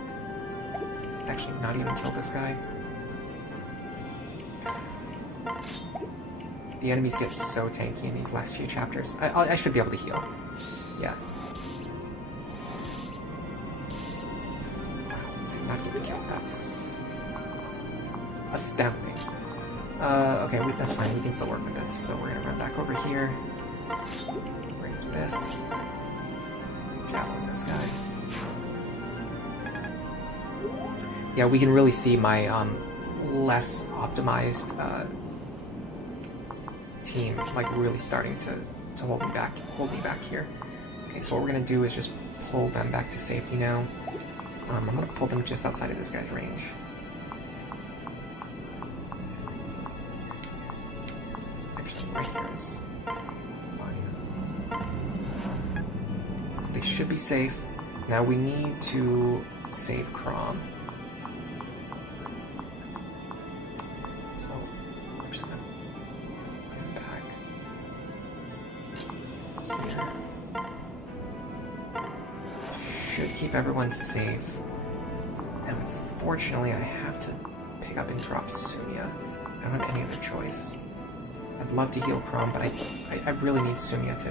actually not even kill this guy. The enemies get so tanky in these last few chapters. I should be able to heal. Yeah. Wow, did not get the kill. That's astounding. Okay, that's fine. We can still work with this. So we're gonna run back over here. We're gonna do this. Javelin this guy. Yeah, we can really see my less optimized team like really starting to hold me back here. Okay, so what we're gonna do is just pull them back to safety now. I'm gonna pull them just outside of this guy's range. So actually right here is fine. So they should be safe. Now we need to save Crom. Keep everyone safe. And unfortunately, I have to pick up and drop Sumia. I don't have any other choice. I'd love to heal Crom, but I really need Sumia to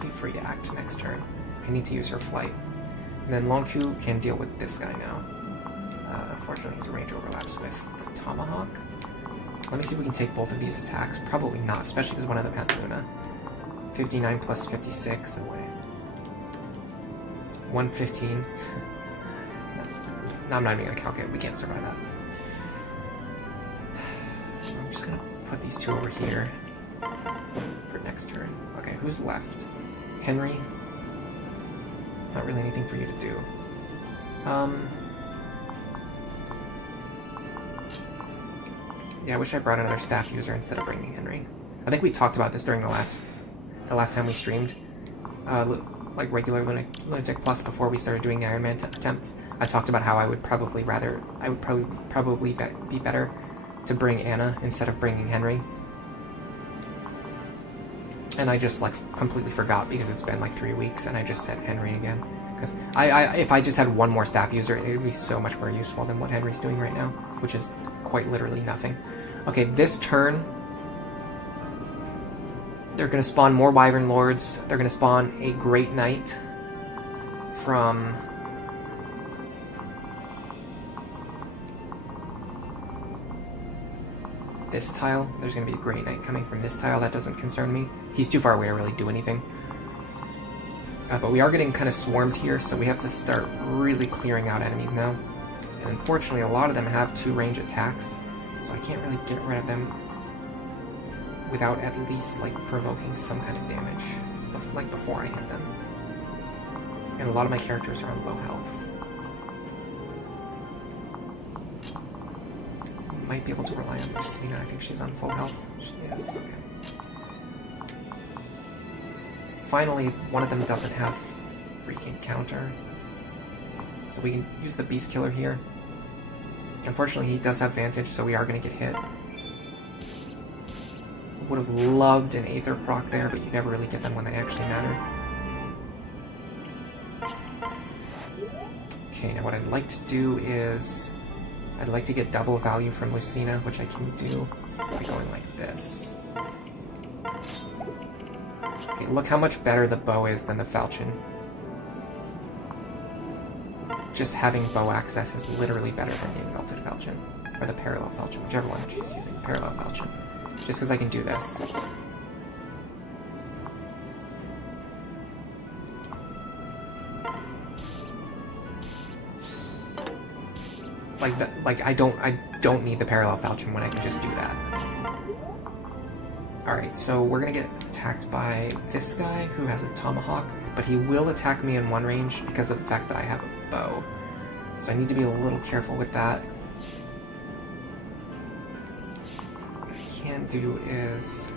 be free to act next turn. I need to use her flight. And then Lon'qu can deal with this guy now. Unfortunately, his range overlaps with the Tomahawk. Let me see if we can take both of these attacks. Probably not, especially because one of them has Luna. 59 plus 56. Away. 115. No, I'm not even gonna calculate. We can't survive that. So I'm just gonna put these two over here for next turn. Okay, who's left? Henry. There's not really anything for you to do. Yeah, I wish I brought another staff user instead of bringing Henry. I think we talked about this during the last time we streamed. Like regular Lunatic Plus before we started doing Iron Man attempts. I talked about how I would probably be better to bring Anna instead of bringing Henry. And I just like completely forgot because it's been like 3 weeks and I just sent Henry again. Because if I just had one more staff user, it would be so much more useful than what Henry's doing right now, which is quite literally nothing. Okay, this turn, they're going to spawn more Wyvern Lords. They're going to spawn a Great Knight from... this tile. There's going to be a Great Knight coming from this tile. That doesn't concern me. He's too far away to really do anything. But we are getting kind of swarmed here, so we have to start really clearing out enemies now. And unfortunately, a lot of them have 2 range attacks, so I can't really get rid of them without at least, like, provoking some kind of damage, like, before I hit them. And a lot of my characters are on low health. Might be able to rely on Lucina. I think she's on full health. She is, okay. Finally, one of them doesn't have freaking counter. So we can use the Beast Killer here. Unfortunately, he does have Vantage, so we are going to get hit. Would have loved an Aether proc there, but you never really get them when they actually matter. Okay, now what I'd like to do is... I'd like to get double value from Lucina, which I can do by going like this. Okay, look how much better the bow is than the falchion. Just having bow access is literally better than the exalted falchion, or the parallel falchion, whichever one she's using, parallel falchion. Just because I can do this. Like I don't need the parallel falchion when I can just do that. Alright, so we're gonna get attacked by this guy who has a tomahawk, but he will attack me in 1 range because of the fact that I have a bow. So I need to be a little careful with that. What I can do is...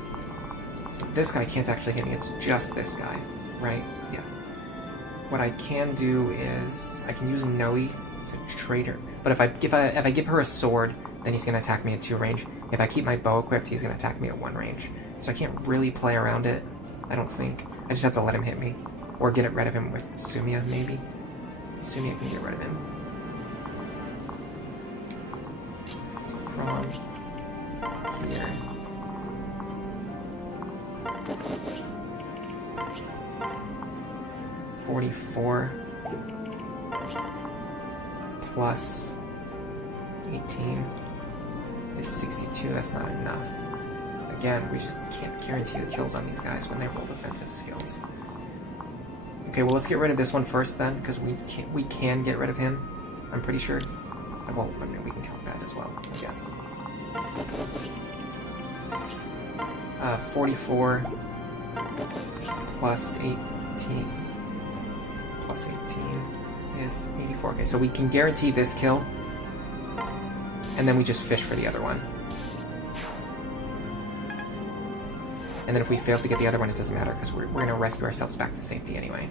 So this guy can't actually hit me, it's just this guy, right? Yes. What I can do is I can use Nowi to trade her. But if I give her a sword, then he's going to attack me at 2 range. If I keep my bow equipped, he's going to attack me at 1 range. So I can't really play around it, I don't think. I just have to let him hit me. Or get rid of him with Sumia, maybe. Sumia can get rid of him. So Kron here. $44 plus 18 is 62. That's not enough. Again, we just can't guarantee the kills on these guys when they roll defensive skills. Okay, well, let's get rid of this one first then, because we can get rid of him. I'm pretty sure. Well, I mean, we can count that as well, I guess. 44 plus 18 plus 18 is 84. Okay, so we can guarantee this kill, and then we just fish for the other one. And then if we fail to get the other one, it doesn't matter, because we're going to rescue ourselves back to safety anyway.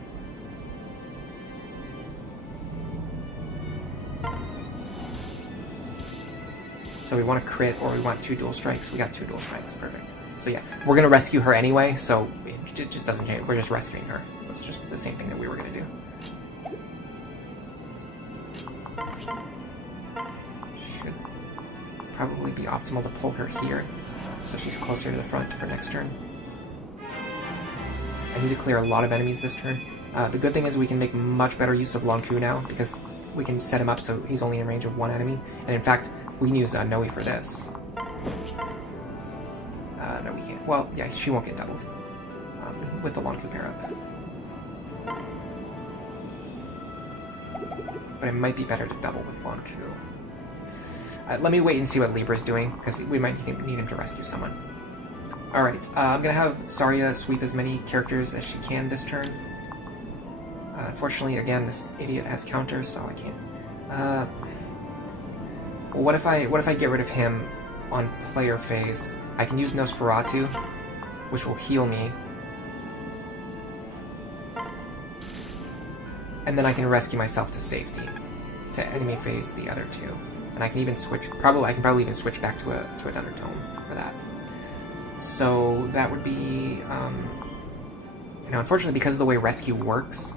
So we want to crit, or we want 2 dual strikes. We got 2 dual strikes, perfect. So yeah, we're going to rescue her anyway, so it just doesn't change. We're just rescuing her. It's just the same thing that we were going to do. Should probably be optimal to pull her here, so she's closer to the front for next turn. I need to clear a lot of enemies this turn. The good thing is we can make much better use of Lon'qu now, because we can set him up so he's only in range of 1 enemy. And in fact, we can use Nowi for this. No, we can't. Well, yeah, she won't get doubled with the Lon'qu pair up. But it might be better to double with Lon'qu. Let me wait and see what Libra's doing, because we might need him to rescue someone. Alright, I'm going to have Saria sweep as many characters as she can this turn. Unfortunately, again, this idiot has counters, so I can't. Well, what if I get rid of him on player phase? I can use Nosferatu, which will heal me. And then I can rescue myself to safety, to enemy phase the other 2. And I can even switch, I can probably even switch back to another tome for that. So that would be, unfortunately, because of the way rescue works,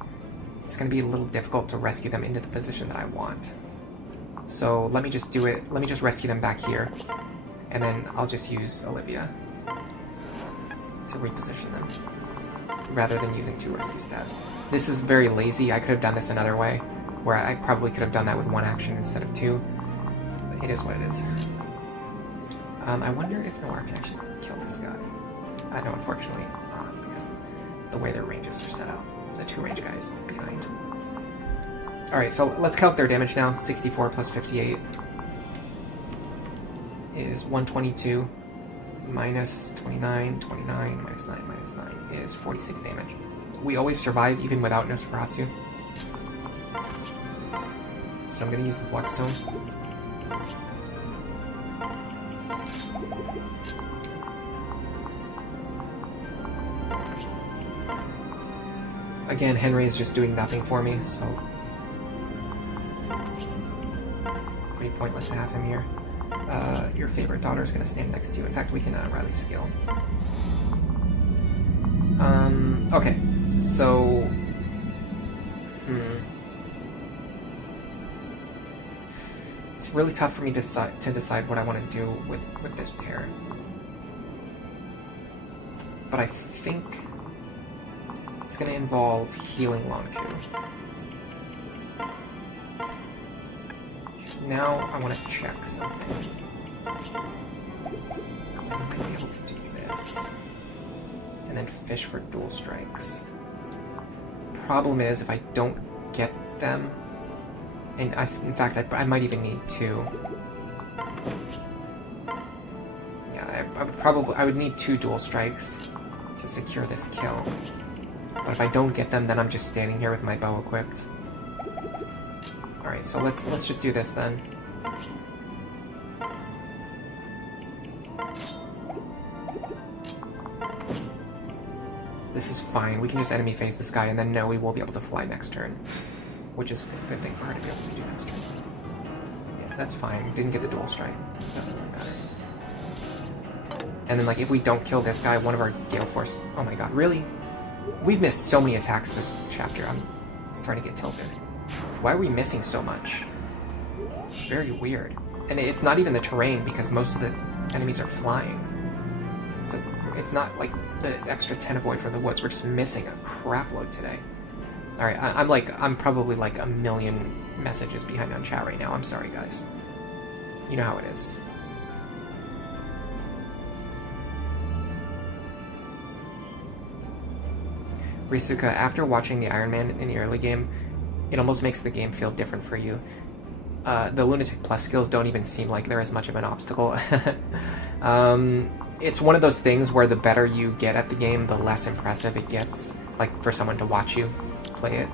it's going to be a little difficult to rescue them into the position that I want. So let me just do it. Let me just rescue them back here. and then I'll just use Olivia to reposition them, rather than using 2 rescue stabs. This is very lazy. I could have done this another way, where I probably could have done that with 1 action instead of 2. But it is what it is. I wonder if Noir can actually kill this guy. No, unfortunately not, because the way their ranges are set up. The 2 range guys behind. Alright, so let's calc their damage now. 64 plus 58 is 122. Minus 29, 29, minus 9 is 46 damage. We always survive even without Nosferatu. So I'm going to use the Flux Tome. Again, Henry is just doing nothing for me, so pretty pointless to have him here. Your favorite daughter is going to stand next to you. In fact, we can rally skill. Okay, so... It's really tough for me to decide what I want to do with this pair. But I think it's going to involve healing Lon'qu. Now I want to check something. So I might be able to do this. And then fish for dual strikes. Problem is, if I don't get them, and in fact I might even need 2. Yeah, I would need 2 dual strikes to secure this kill. But if I don't get them, then I'm just standing here with my bow equipped. Alright, so let's just do this then. This is fine. We can just enemy phase this guy, and then Nowi will be able to fly next turn. Which is a good thing for her to be able to do next turn. Yeah, that's fine. Didn't get the dual strike. Doesn't really matter. And then, like, if we don't kill this guy, one of our Gale Force... Oh my god, really? We've missed so many attacks this chapter. I'm starting to get tilted. Why are we missing so much? It's very weird. And it's not even the terrain, because most of the enemies are flying. So it's not like the extra 10 avoid for the woods. We're just missing a crap load today. Alright, I'm probably like a million messages behind on chat right now. I'm sorry, guys. You know how it is. Risuka, after watching the Iron Man in the early game, it almost makes the game feel different for you. The Lunatic Plus skills don't even seem like they're as much of an obstacle. It's one of those things where the better you get at the game, the less impressive it gets, like, for someone to watch you play it.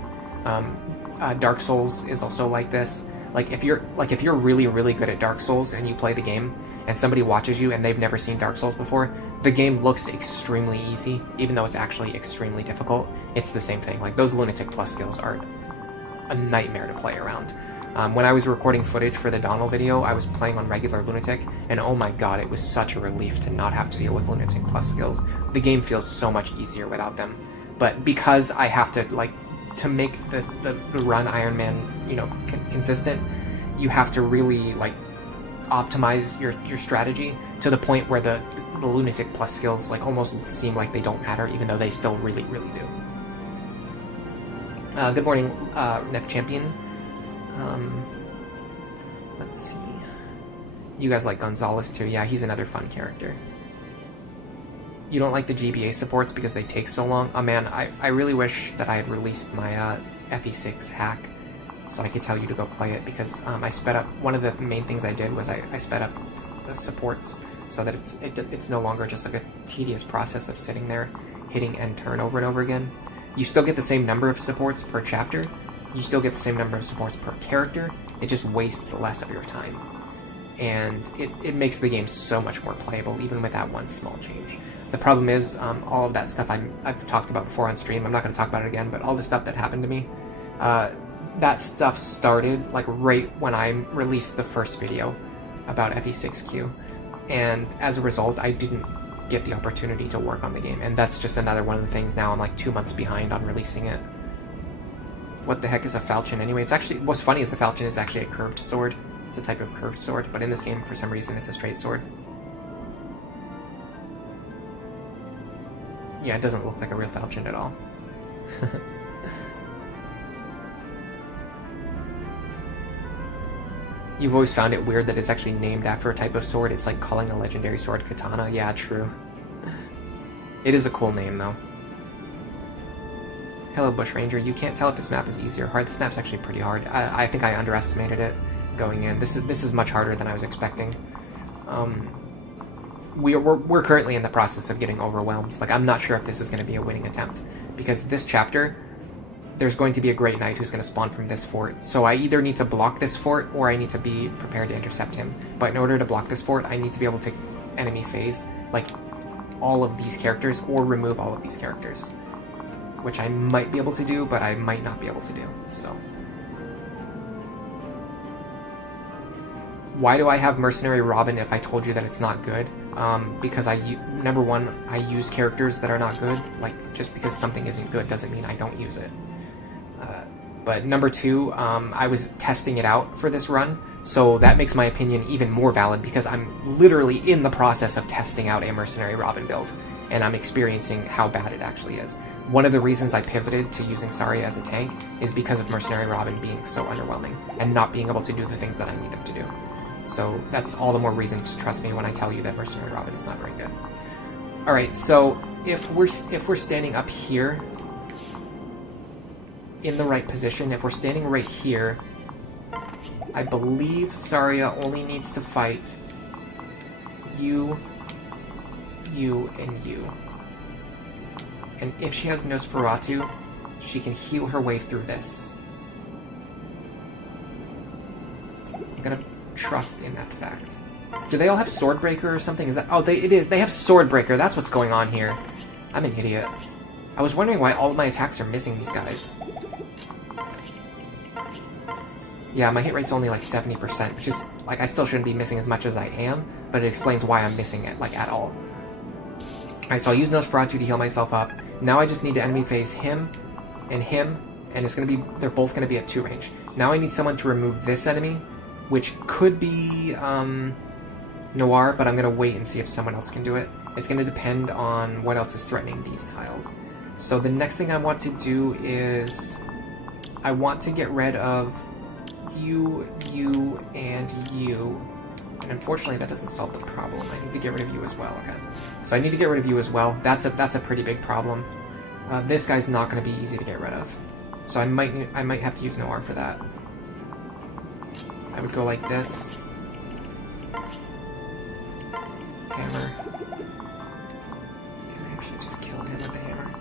Dark Souls is also like this. Like, if you're really, really good at Dark Souls and you play the game, and somebody watches you and they've never seen Dark Souls before, the game looks extremely easy, even though it's actually extremely difficult. It's the same thing. Like, those Lunatic Plus skills are a nightmare to play around. When I was recording footage for the Donald video, I was playing on regular Lunatic, and oh my god, it was such a relief to not have to deal with Lunatic Plus skills. The game feels so much easier without them. But because I have to, like, to make the run Iron Man, you know, consistent, you have to really, like, optimize your strategy to the point where the Lunatic Plus skills, like, almost seem like they don't matter, even though they still really, really do. Good morning, Nef Champion. Let's see. You guys like Gonzalez too? Yeah, he's another fun character. You don't like the GBA supports because they take so long? Oh man, I really wish that I had released my FE6 hack so I could tell you to go play it, because I sped up. One of the main things I did was I sped up the supports so that it's no longer just like a tedious process of sitting there hitting end turn over and over again. You still get the same number of supports per chapter. You still get the same number of supports per character. It just wastes less of your time. And it makes the game so much more playable, even with that one small change. The problem is, all of that stuff I've talked about before on stream, I'm not going to talk about it again, but all the stuff that happened to me, that stuff started like right when I released the first video about FE6Q. And as a result, I didn't get the opportunity to work on the game. And that's just another one of the things now I'm like 2 months behind on releasing it. What the heck is a falchion anyway? It's actually, what's funny is a falchion is actually a curved sword. It's a type of curved sword, but in this game, for some reason, it's a straight sword. Yeah, it doesn't look like a real falchion at all. You've always found it weird that it's actually named after a type of sword. It's like calling a legendary sword katana. Yeah, true. It is a cool name, though. Hello, Bushranger. You can't tell if this map is easy or hard. This map's actually pretty hard. I think I underestimated it going in. This is much harder than I was expecting. We're currently in the process of getting overwhelmed. Like, I'm not sure if this is going to be a winning attempt, because this chapter, there's going to be a Great Knight who's going to spawn from this fort. So I either need to block this fort, or I need to be prepared to intercept him. But in order to block this fort, I need to be able to enemy phase, like, all of these characters, or remove all of these characters. Which I might be able to do, but I might not be able to do, so. Why do I have Mercenary Robin if I told you that it's not good? Because number one, I use characters that are not good. Like, just because something isn't good doesn't mean I don't use it. But number two, I was testing it out for this run, so that makes my opinion even more valid, because I'm literally in the process of testing out a Mercenary Robin build, and I'm experiencing how bad it actually is. One of the reasons I pivoted to using Saria as a tank is because of Mercenary Robin being so underwhelming, and not being able to do the things that I need them to do. So that's all the more reason to trust me when I tell you that Mercenary Robin is not very good. Alright, so if we're standing up here, in the right position, if we're standing right here, I believe Saria only needs to fight you, and you. And if she has Nosferatu, she can heal her way through this. I'm gonna trust in that fact. Do they all have Swordbreaker or something? Is that... Oh, it is. They have Swordbreaker. That's what's going on here. I'm an idiot. I was wondering why all of my attacks are missing these guys. Yeah, my hit rate's only like 70%, which is, like, I still shouldn't be missing as much as I am, but it explains why I'm missing it, like, at all. Alright, so I'll use Nosferatu to heal myself up. Now I just need to enemy phase him, and it's gonna be, they're both gonna be at 2 range. Now I need someone to remove this enemy, which could be, Noir, but I'm gonna wait and see if someone else can do it. It's gonna depend on what else is threatening these tiles. So the next thing I want to do is, I want to get rid of you, and you. And unfortunately, that doesn't solve the problem. I need to get rid of you as well. Okay, so I need to get rid of you as well. That's a pretty big problem. This guy's not going to be easy to get rid of, so I might have to use Noir for that. I would go like this. Hammer. Can I actually just kill him with the hammer?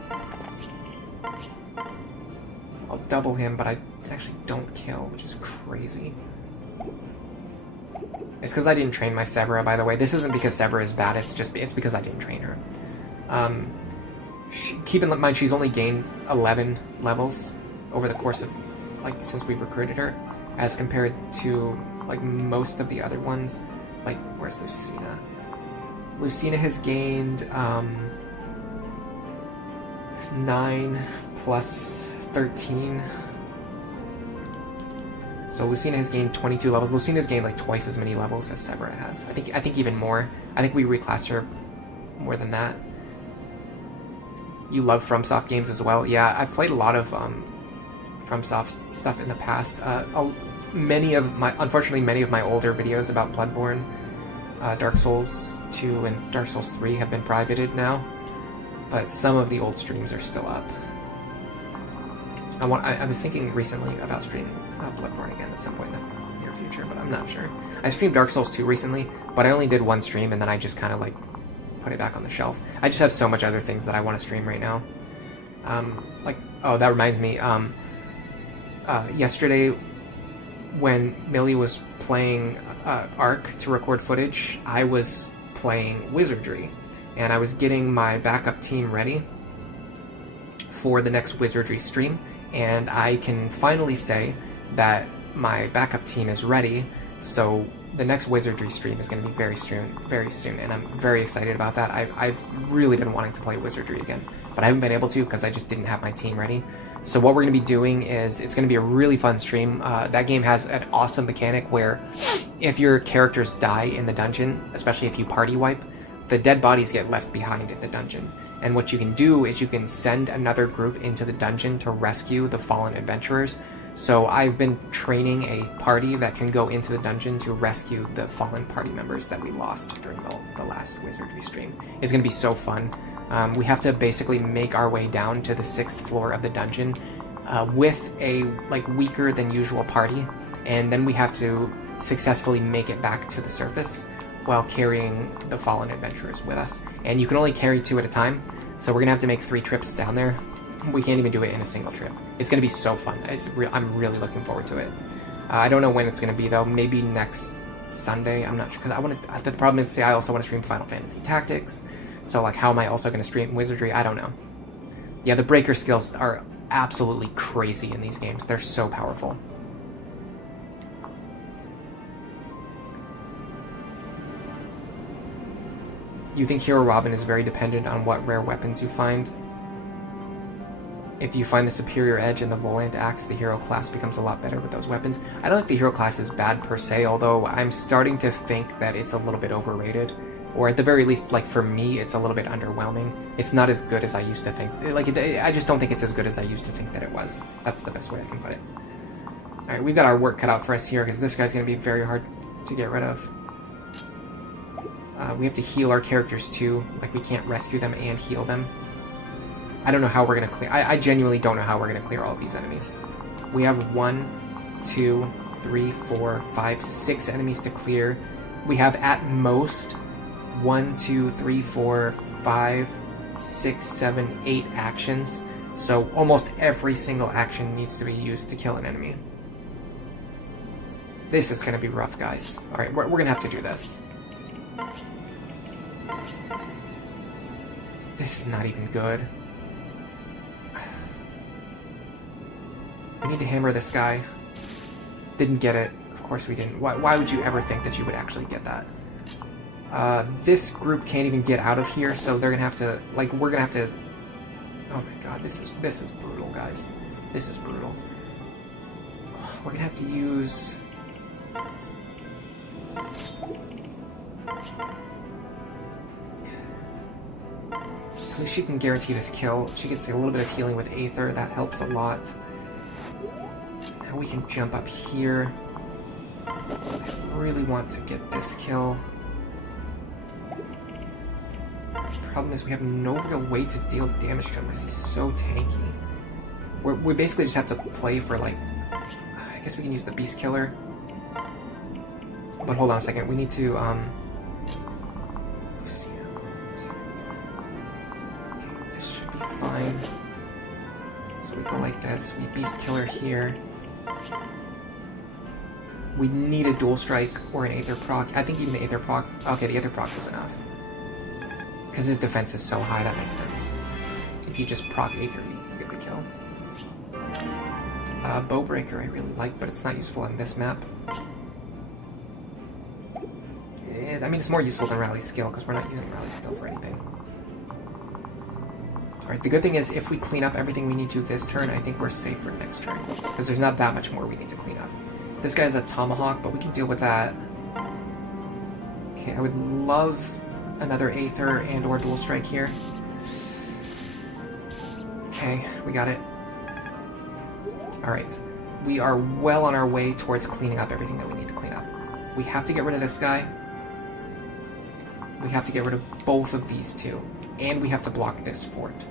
I'll double him, but I actually don't kill, which is crazy. It's because I didn't train my Severa, by the way. This isn't because Severa is bad, it's because I didn't train her. Keep in mind, she's only gained 11 levels over the course of, like, since we've recruited her, as compared to, like, most of the other ones. Like, where's Lucina? Lucina has gained, 9 plus 13. So Lucina has gained 22 levels. Lucina's gained like twice as many levels as Severa has. I think even more. I think we reclassed her more than that. You love FromSoft games as well. Yeah, I've played a lot of FromSoft stuff in the past. Unfortunately, many of my older videos about Bloodborne, Dark Souls 2, and Dark Souls 3 have been privated now, but some of the old streams are still up. I was thinking recently about streaming Bloodborne again at some point in the near future, but I'm not sure. I streamed Dark Souls 2 recently, but I only did one stream, and then I just kind of, like, put it back on the shelf. I just have so much other things that I want to stream right now. Oh, that reminds me, yesterday, when Millie was playing Ark to record footage, I was playing Wizardry, and I was getting my backup team ready for the next Wizardry stream, and I can finally say that my backup team is ready, so the next Wizardry stream is going to be very soon, and I'm very excited about that. I've really been wanting to play Wizardry again, but I haven't been able to because I just didn't have my team ready. So what we're going to be doing is, it's going to be a really fun stream. That game has an awesome mechanic where if your characters die in the dungeon, especially if you party wipe, the dead bodies get left behind in the dungeon. And what you can do is you can send another group into the dungeon to rescue the fallen adventurers. So I've been training a party that can go into the dungeon to rescue the fallen party members that we lost during the last wizardry stream. It's going to be so fun. We have to basically make our way down to the 6th floor of the dungeon with a weaker than usual party, and then we have to successfully make it back to the surface while carrying the fallen adventurers with us. And you can only carry 2 at a time, so we're going to have to make 3 trips down there. We can't even do it in a single trip. It's going to be so fun. I'm really looking forward to it. I don't know when it's going to be, though. Maybe next Sunday. I'm not sure, because I want to. The problem is, I also want to stream Final Fantasy Tactics. So, how am I also going to stream Wizardry? I don't know. Yeah, the breaker skills are absolutely crazy in these games. They're so powerful. You think Hero Robin is very dependent on what rare weapons you find? If you find the superior edge in the Volant Axe, the hero class becomes a lot better with those weapons. I don't think the hero class is bad per se, although I'm starting to think that it's a little bit overrated. Or at the very least, for me, it's a little bit underwhelming. It's not as good as I used to think. I just don't think it's as good as I used to think that it was. That's the best way I can put it. Alright, we've got our work cut out for us here, because this guy's going to be very hard to get rid of. We have to heal our characters too. We can't rescue them and heal them. I don't know how we're going to clear... I genuinely don't know how we're going to clear all of these enemies. We have 1, 2, 3, 4, 5, 6 enemies to clear. We have at most 1, 2, 3, 4, 5, 6, 7, 8 actions. So almost every single action needs to be used to kill an enemy. This is going to be rough, guys. Alright, we're going to have to do this. This is not even good. We need to hammer this guy. Didn't get it. Of course we didn't. Why would you ever think that you would actually get that? This group can't even get out of here, so they're gonna have to... we're gonna have to... Oh my god, this is brutal, guys. This is brutal. We're gonna have to use... At least she can guarantee this kill. She gets a little bit of healing with Aether. That helps a lot. Now we can jump up here. I really want to get this kill. The problem is we have no real way to deal damage to him because he's so tanky. We basically just have to play for I guess we can use the Beast Killer. But hold on a second. We need to this should be fine. So we go like this. We Beast Killer here. We need a Dual Strike or an Aether proc. I think even the Aether proc... Okay, the Aether proc was enough. Because his defense is so high, that makes sense. If you just proc Aether, you get the kill. Bowbreaker I really like, but it's not useful on this map. I mean, it's more useful than Rally Skill, because we're not using Rally Skill for anything. Alright, the good thing is, if we clean up everything we need to this turn, I think we're safe for next turn. Because there's not that much more we need to clean up. This guy's a Tomahawk, but we can deal with that. Okay, I would love another Aether and or Dual Strike here. Okay, we got it. Alright, we are well on our way towards cleaning up everything that we need to clean up. We have to get rid of this guy. We have to get rid of both of these two. And we have to block this fort.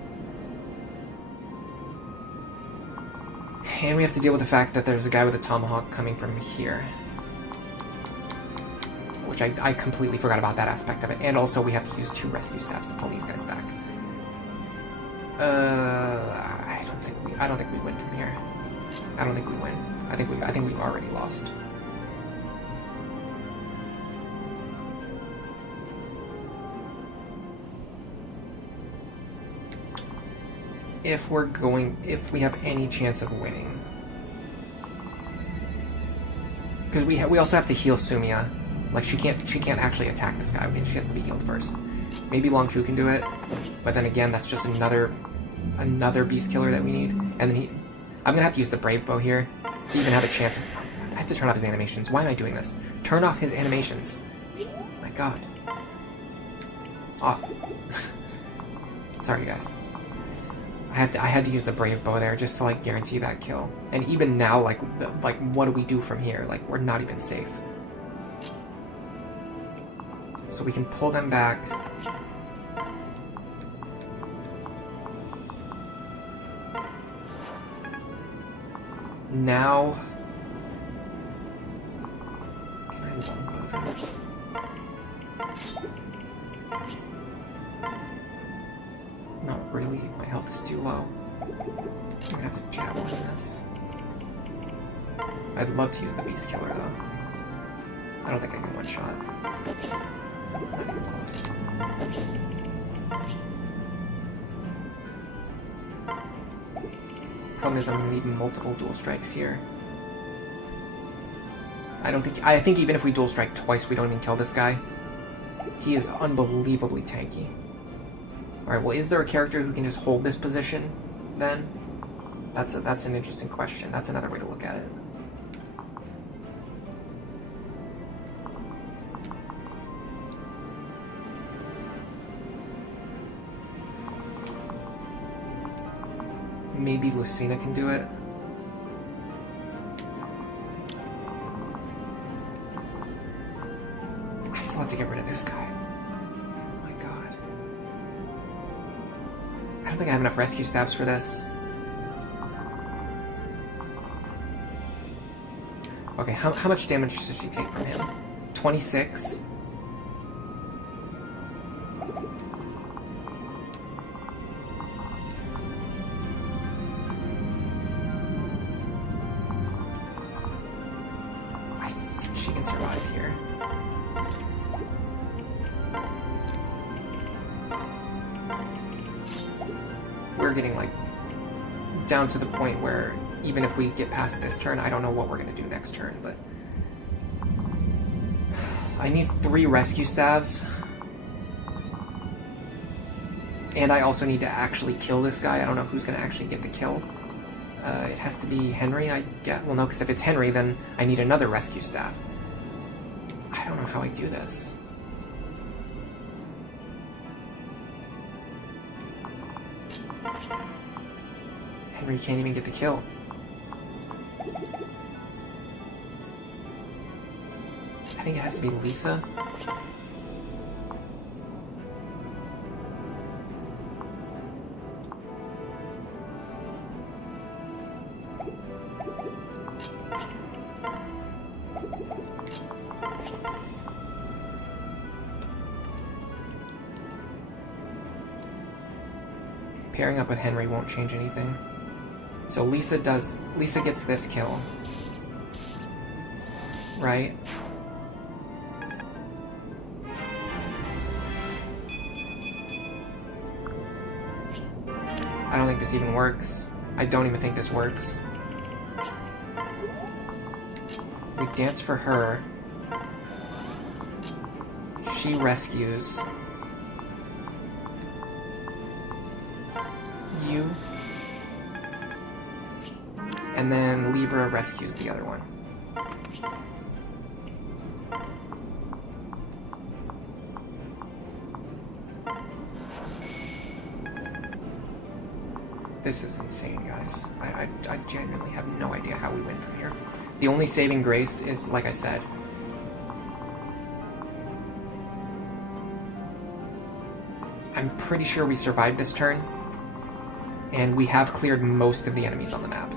And we have to deal with the fact that there's a guy with a Tomahawk coming from here. Which I completely forgot about that aspect of it. And also we have to use 2 rescue staffs to pull these guys back. I don't think we win from here. I don't think we win. I think we've already lost. If we have any chance of winning. Because we also have to heal Sumia. She can't actually attack this guy. I mean, she has to be healed first. Maybe Lon'qu can do it, but then again, that's just another Beast Killer that we need. And then I'm gonna have to use the Brave Bow here to even have a chance of... I have to turn off his animations. Why am I doing this? Turn off his animations. My god. Off. Sorry, guys. I had to use the Brave Bow there just to, like, guarantee that kill. And even now, like, what do we do from here? Like, we're not even safe. So we can pull them back. Now... Can I longbow this? Not really. My health is too low. I'm gonna have to javelin this. I'd love to use the Beast Killer, though. I don't think I can one-shot. Not even close. Problem is, I'm gonna need multiple dual strikes here. I think even if we dual strike twice, we don't even kill this guy. He is unbelievably tanky. Alright, well, is there a character who can just hold this position, then? That's an interesting question. That's another way to look at it. Maybe Lucina can do it. I still have to get rid of this guy. Oh my god. I don't think I have enough rescue stabs for this. Okay, how much damage does she take from him? 26? I think she can survive here. We're getting, like, down to the point where even if we get past this turn, I don't know what we're going to do next turn, but... I need 3 rescue stabs. And I also need to actually kill this guy. I don't know who's going to actually get the kill. It has to be Henry, I get. Well, no, because if it's Henry, then I need another rescue staff. I don't know how I do this. Henry can't even get the kill. I think it has to be Lisa. Pairing up with Henry won't change anything. So Lisa gets this kill. Right? I don't think this even works. I don't even think this works. We dance for her. She rescues you. And then Libra rescues the other one. This is insane, guys. I genuinely have no idea how we win from here. The only saving grace is, like I said, I'm pretty sure we survived this turn, and we have cleared most of the enemies on the map.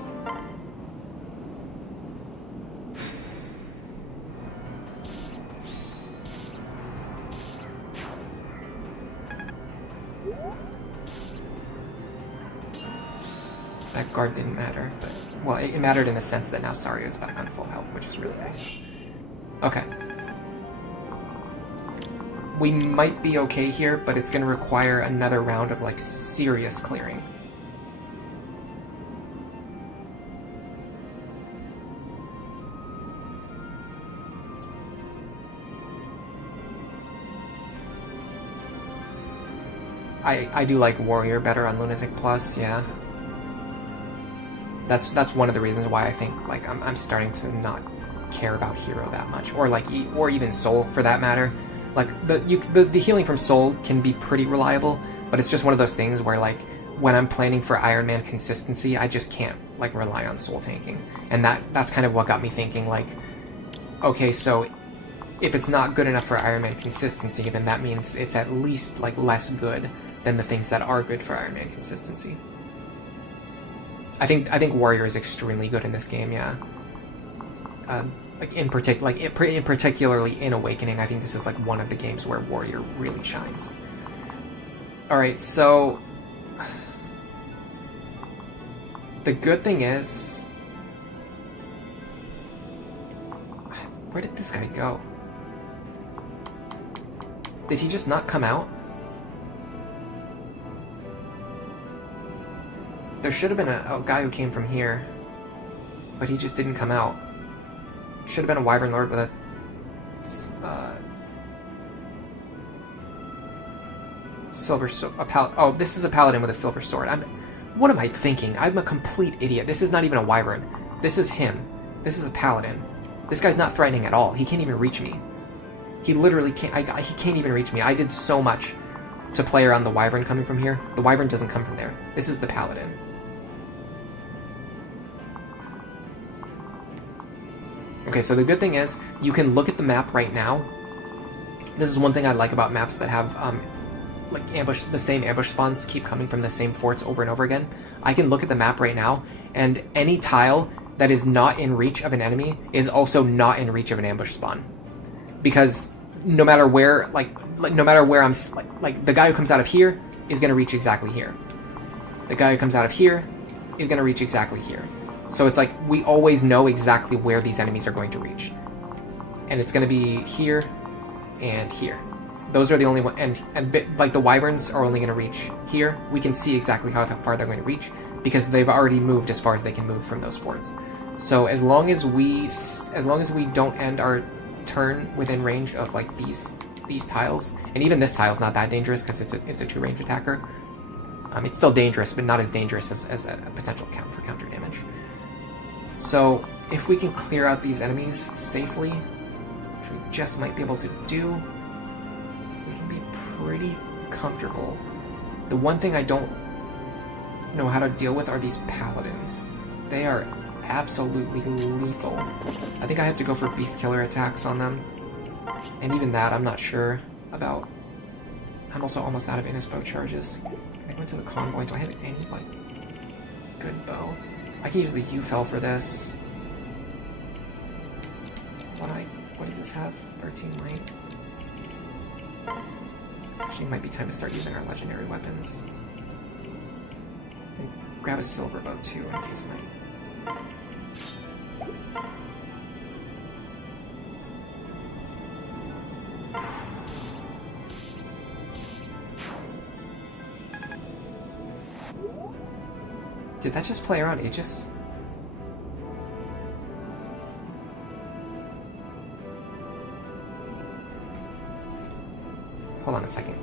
That guard didn't matter, but... Well, it mattered in the sense that now Sario's back on full health, which is really nice. Okay. We might be okay here, but it's going to require another round of, like, serious clearing. I do like Warrior better on Lunatic Plus, yeah. That's one of the reasons why I think, like, I'm starting to not care about Hero that much, or like, or even Soul for that matter. Like the healing from Soul can be pretty reliable, But it's just one of those things where, like, when I'm planning for Iron Man consistency, I just can't, like, rely on soul tanking. And that's kind of what got me thinking, like, okay, so if it's not good enough for Iron Man consistency, then that means it's at least, like, less good than the things that are good for Iron Man consistency. I think Warrior is extremely good in this game, yeah. Particularly in Awakening, I think this is, like, one of the games where Warrior really shines. Alright, so the good thing is, where did this guy go? Did he just not come out? There should have been a guy who came from here, but he just didn't come out. Should have been a Wyvern Lord with a silver sword. Oh, this is a Paladin with a silver sword. What am I thinking? I'm a complete idiot. This is not even a Wyvern. This is him. This is a Paladin. This guy's not threatening at all. He can't even reach me. He literally can't. He can't even reach me. I did so much to play around the Wyvern coming from here. The Wyvern doesn't come from there. This is the Paladin. Okay, so the good thing is, you can look at the map right now. This is one thing I like about maps that have, like, the same ambush spawns keep coming from the same forts over and over again. I can look at the map right now, and any tile that is not in reach of an enemy is also not in reach of an ambush spawn. Because no matter where, no matter where I'm, like, the guy who comes out of here is going to reach exactly here. The guy who comes out of here is going to reach exactly here. So it's like, we always know exactly where these enemies are going to reach. And it's going to be here and here. Those are the only ones, like, the Wyverns are only going to reach here. We can see exactly how far they're going to reach, because they've already moved as far as they can move from those forts. So as long as we don't end our turn within range of, like, these tiles, and even this tile's not that dangerous because it's a true range attacker. It's still dangerous, but not as dangerous as a potential count for counter damage. So if we can clear out these enemies safely, which we just might be able to do, we can be pretty comfortable. The one thing I don't know how to deal with are these Paladins. They are absolutely lethal. I think I have to go for Beast Killer attacks on them. And even that, I'm not sure about. I'm also almost out of Innisbow charges. I went to the Convoy. Do I have any, like, good bow? I can use the U-Fell for this. What does this have? 13 light. Actually, it might be time to start using our legendary weapons. And grab a silver bow too, in case my... Did that just play around Aegis? Hold on a second.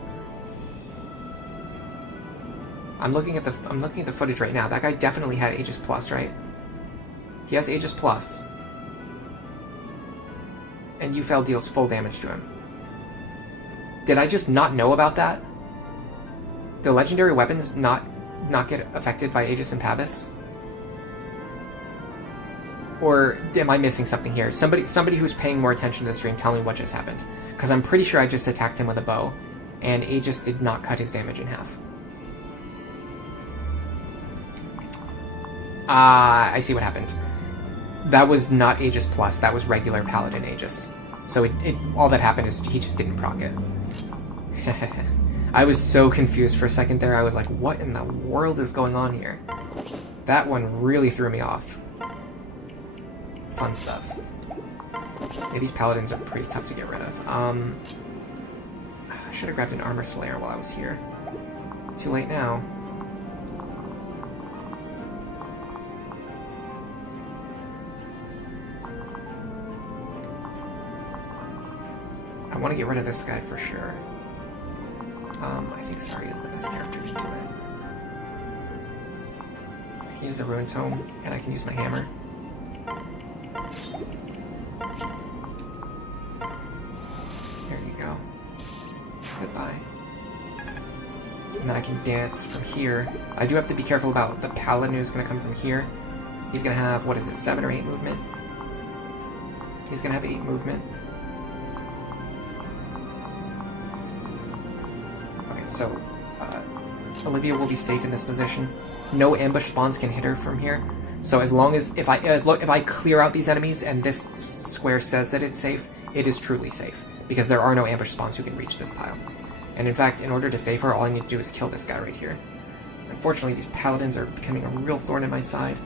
I'm looking at the footage right now. That guy definitely had Aegis Plus, right? He has Aegis Plus. And U-Fell deals full damage to him. Did I just not know about that? The legendary weapons not get affected by Aegis and Pavis? Or am I missing something here? Somebody who's paying more attention to the stream, tell me what just happened. Because I'm pretty sure I just attacked him with a bow, and Aegis did not cut his damage in half. I see what happened. That was not Aegis Plus, that was regular Paladin Aegis. So all that happened is he just didn't proc it. I was so confused for a second there. I was like, what in the world is going on here? That one really threw me off. Fun stuff. Yeah, these Paladins are pretty tough to get rid of. I should have grabbed an Armor Slayer while I was here. Too late now. I want to get rid of this guy for sure. I think Sari is the best character to do it. I can use the Ruin Tome, and I can use my hammer. There you go. Goodbye. And then I can dance from here. I do have to be careful about the paladin who's going to come from here. He's going to have, what is it, 7 or 8 movement? He's going to have 8 movement. Okay, so Olivia will be safe in this position. No ambush spawns can hit her from here. So as long as if I clear out these enemies and this square says that it's safe, it is truly safe because there are no ambush spawns who can reach this tile. And in fact, in order to save her, all I need to do is kill this guy right here. Unfortunately, these paladins are becoming a real thorn in my side.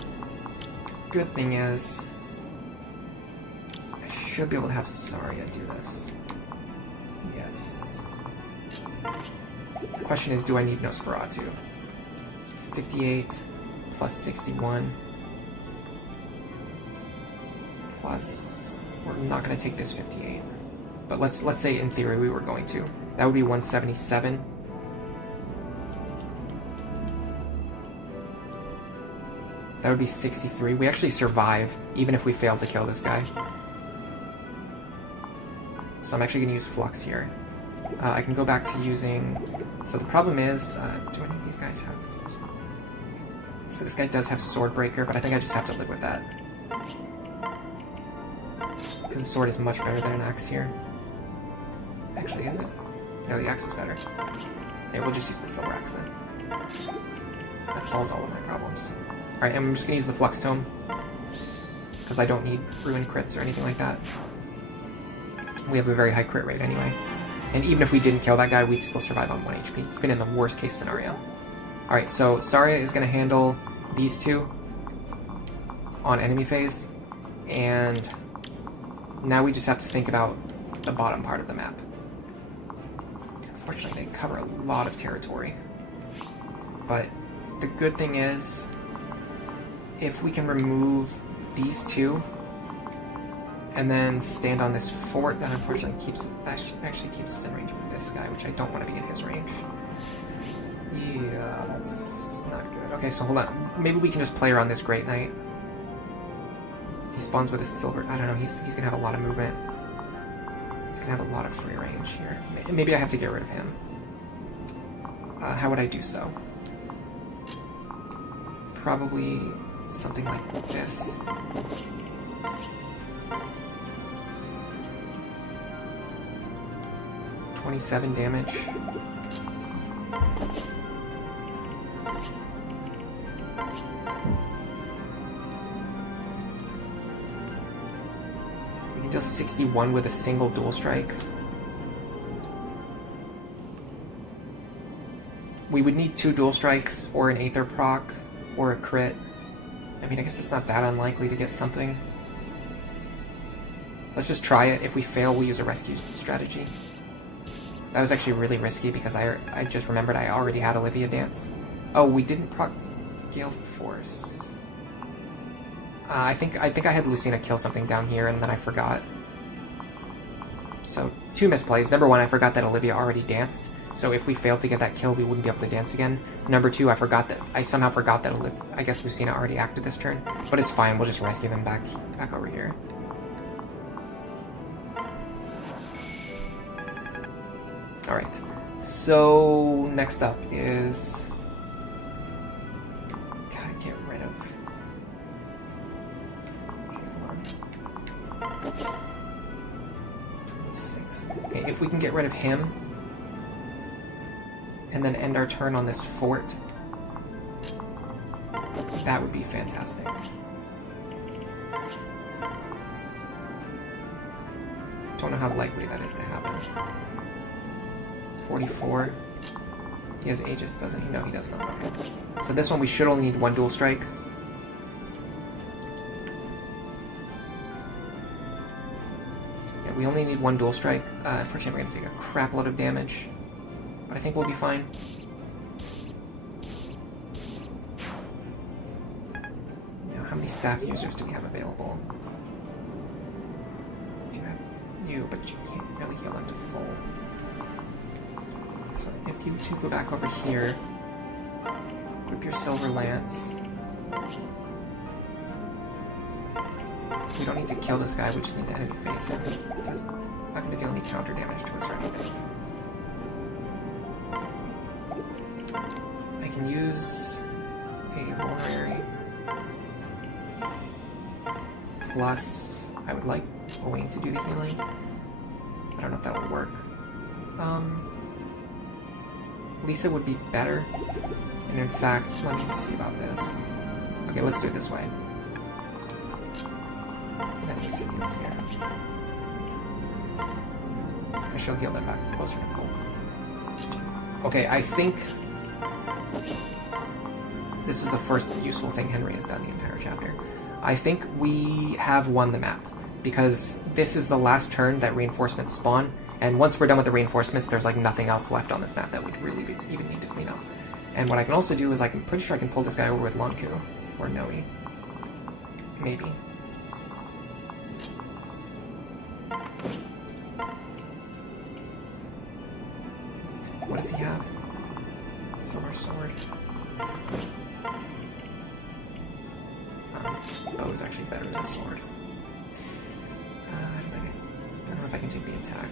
Good thing is, I should be able to have Saria do this. Yes. The question is, do I need Nosferatu? 58 plus 61 plus... We're not going to take this 58. But let's say in theory we were going to. That would be 177. That would be 63. We actually survive, even if we fail to kill this guy. So I'm actually going to use Flux here. I can go back to using... So the problem is, do any of these guys have... So this guy does have Swordbreaker, but I think I just have to live with that. Because the sword is much better than an axe here. Actually, is it? No, the axe is better. So yeah, we'll just use the silver axe then. That solves all of my problems. Alright, I'm just going to use the Flux Tome. Because I don't need ruin crits or anything like that. We have a very high crit rate anyway. And even if we didn't kill that guy, we'd still survive on 1 HP, even in the worst case scenario. Alright, so Saria is going to handle these two on enemy phase. And now we just have to think about the bottom part of the map. Unfortunately, they cover a lot of territory. But the good thing is, if we can remove these two and then stand on this fort, that unfortunately actually keeps us in range with this guy, which I don't want to be in his range. Yeah, that's not good. Okay, so hold on. Maybe we can just play around this Great Knight. He spawns with a silver... I don't know, he's going to have a lot of movement. He's going to have a lot of free range here. Maybe I have to get rid of him. How would I do so? Probably something like this. $27 damage. We can deal 61 with a single dual strike. We would need 2 dual strikes, or an Aether proc, or a crit. I mean, I guess it's not that unlikely to get something. Let's just try it. If we fail, we'll use a rescue strategy. That was actually really risky because I just remembered I already had Olivia dance. Oh, we didn't proc Gale Force. I think I had Lucina kill something down here and then I forgot. So 2 misplays. Number 1, I forgot that Olivia already danced. So if we failed to get that kill, we wouldn't be able to dance again. Number 2, I somehow forgot that I guess Lucina already acted this turn. But it's fine. We'll just rescue them back over here. Alright, so next up is... Gotta get rid of... Okay, 26. Okay, if we can get rid of him, and then end our turn on this fort, that would be fantastic. Don't know how likely that is to happen. 44. He has Aegis, doesn't he? No, he does not. Okay. So this one we should only need 1 dual strike. Yeah, we only need 1 dual strike. Unfortunately, we're going to take a crap load of damage. But I think we'll be fine. Now, how many staff users do we have available? We do have you, but you can't really heal them to full. So if you two go back over here, equip your Silver Lance. We don't need to kill this guy, we just need to enemy face him. It's not going to deal any counter damage to us or anything. can use a vulnerary. Plus, I would like Owain to do the healing. I don't know if that would work. Lisa would be better. And in fact, let me see about this. Okay, let's do it this way. And then Lisa heals here. I shall heal them back closer to full. Okay, I think this was the first useful thing Henry has done the entire chapter. I think we have won the map, because this is the last turn that reinforcements spawn, and once we're done with the reinforcements, there's like nothing else left on this map that we'd really even need to clean up. And what I can also do is I'm pretty sure I can pull this guy over with Lon'qu, or Nowi. Maybe. What does he have? Silver sword. Bow is actually better than a sword. I don't know if I can take the attack.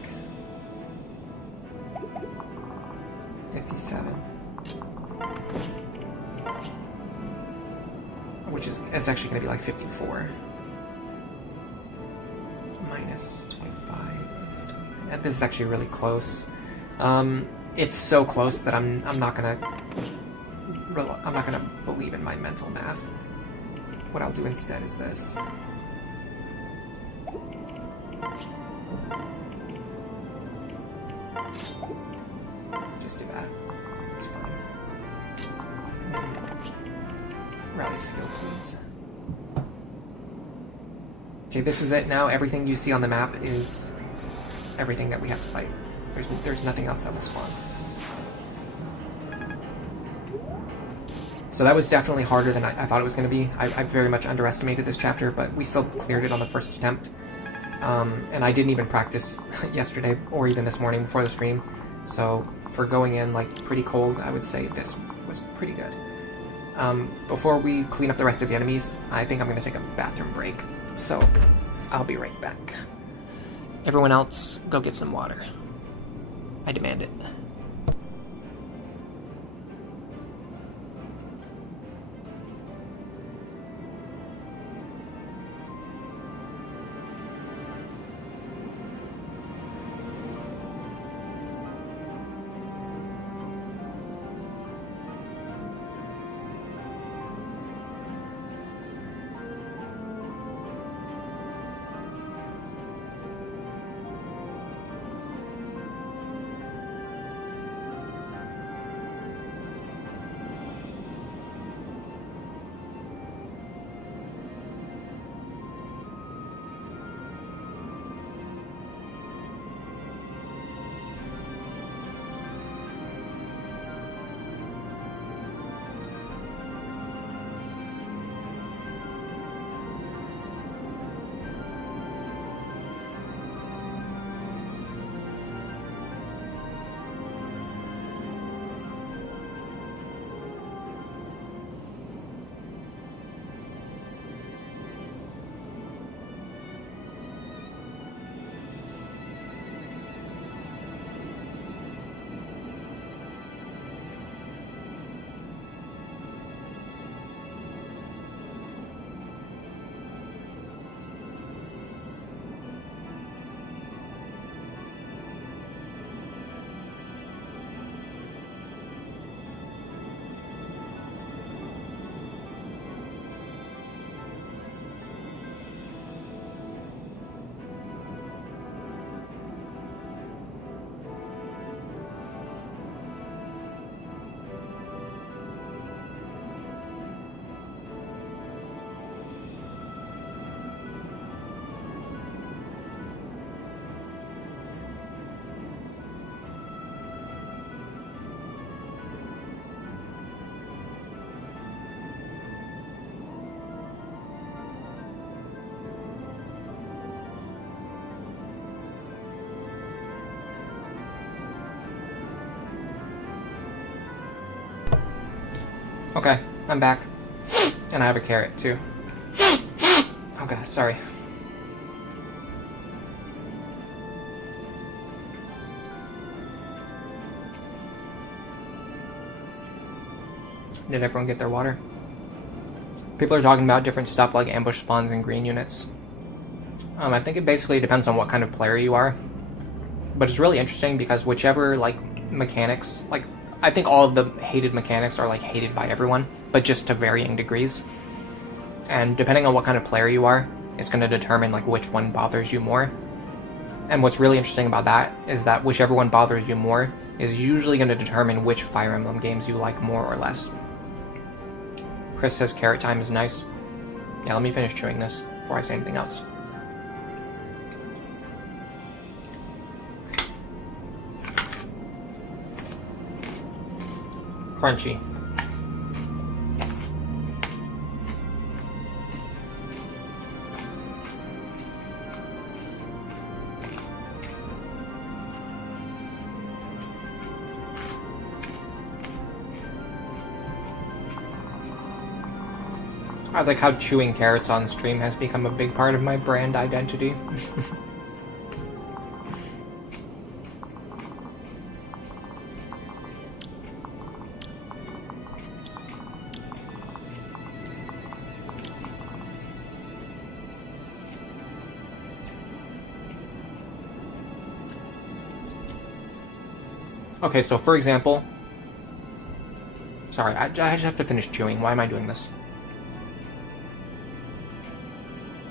57. Which is, it's actually going to be like 54. Minus 25, minus 29. This is actually really close. It's so close that I'm not gonna believe in my mental math. What I'll do instead is this. Just do that. It's fine. Rally skill, please. Okay, this is it now. Everything you see on the map is everything that we have to fight. There's nothing else that will spawn. So that was definitely harder than I thought it was going to be. I very much underestimated this chapter, but we still cleared it on the first attempt. And I didn't even practice yesterday or even this morning before the stream. So for going in like pretty cold, I would say this was pretty good. Before we clean up the rest of the enemies, I think I'm going to take a bathroom break. So I'll be right back. Everyone else, go get some water. I demand it. Okay, I'm back. And I have a carrot, too. Oh god, sorry. Did everyone get their water? People are talking about different stuff like ambush spawns and green units. I think it basically depends on what kind of player you are. But it's really interesting because whichever, like, mechanics... Like, I think all of the hated mechanics are, like, hated by everyone, but just to varying degrees. And depending on what kind of player you are, it's going to determine, like, which one bothers you more. And what's really interesting about that is that whichever one bothers you more is usually going to determine which Fire Emblem games you like more or less. Chris says carrot time is nice. Yeah, let me finish chewing this before I say anything else. Crunchy. I like how chewing carrots on stream has become a big part of my brand identity. Okay, so for example... Sorry, I just have to finish chewing. Why am I doing this?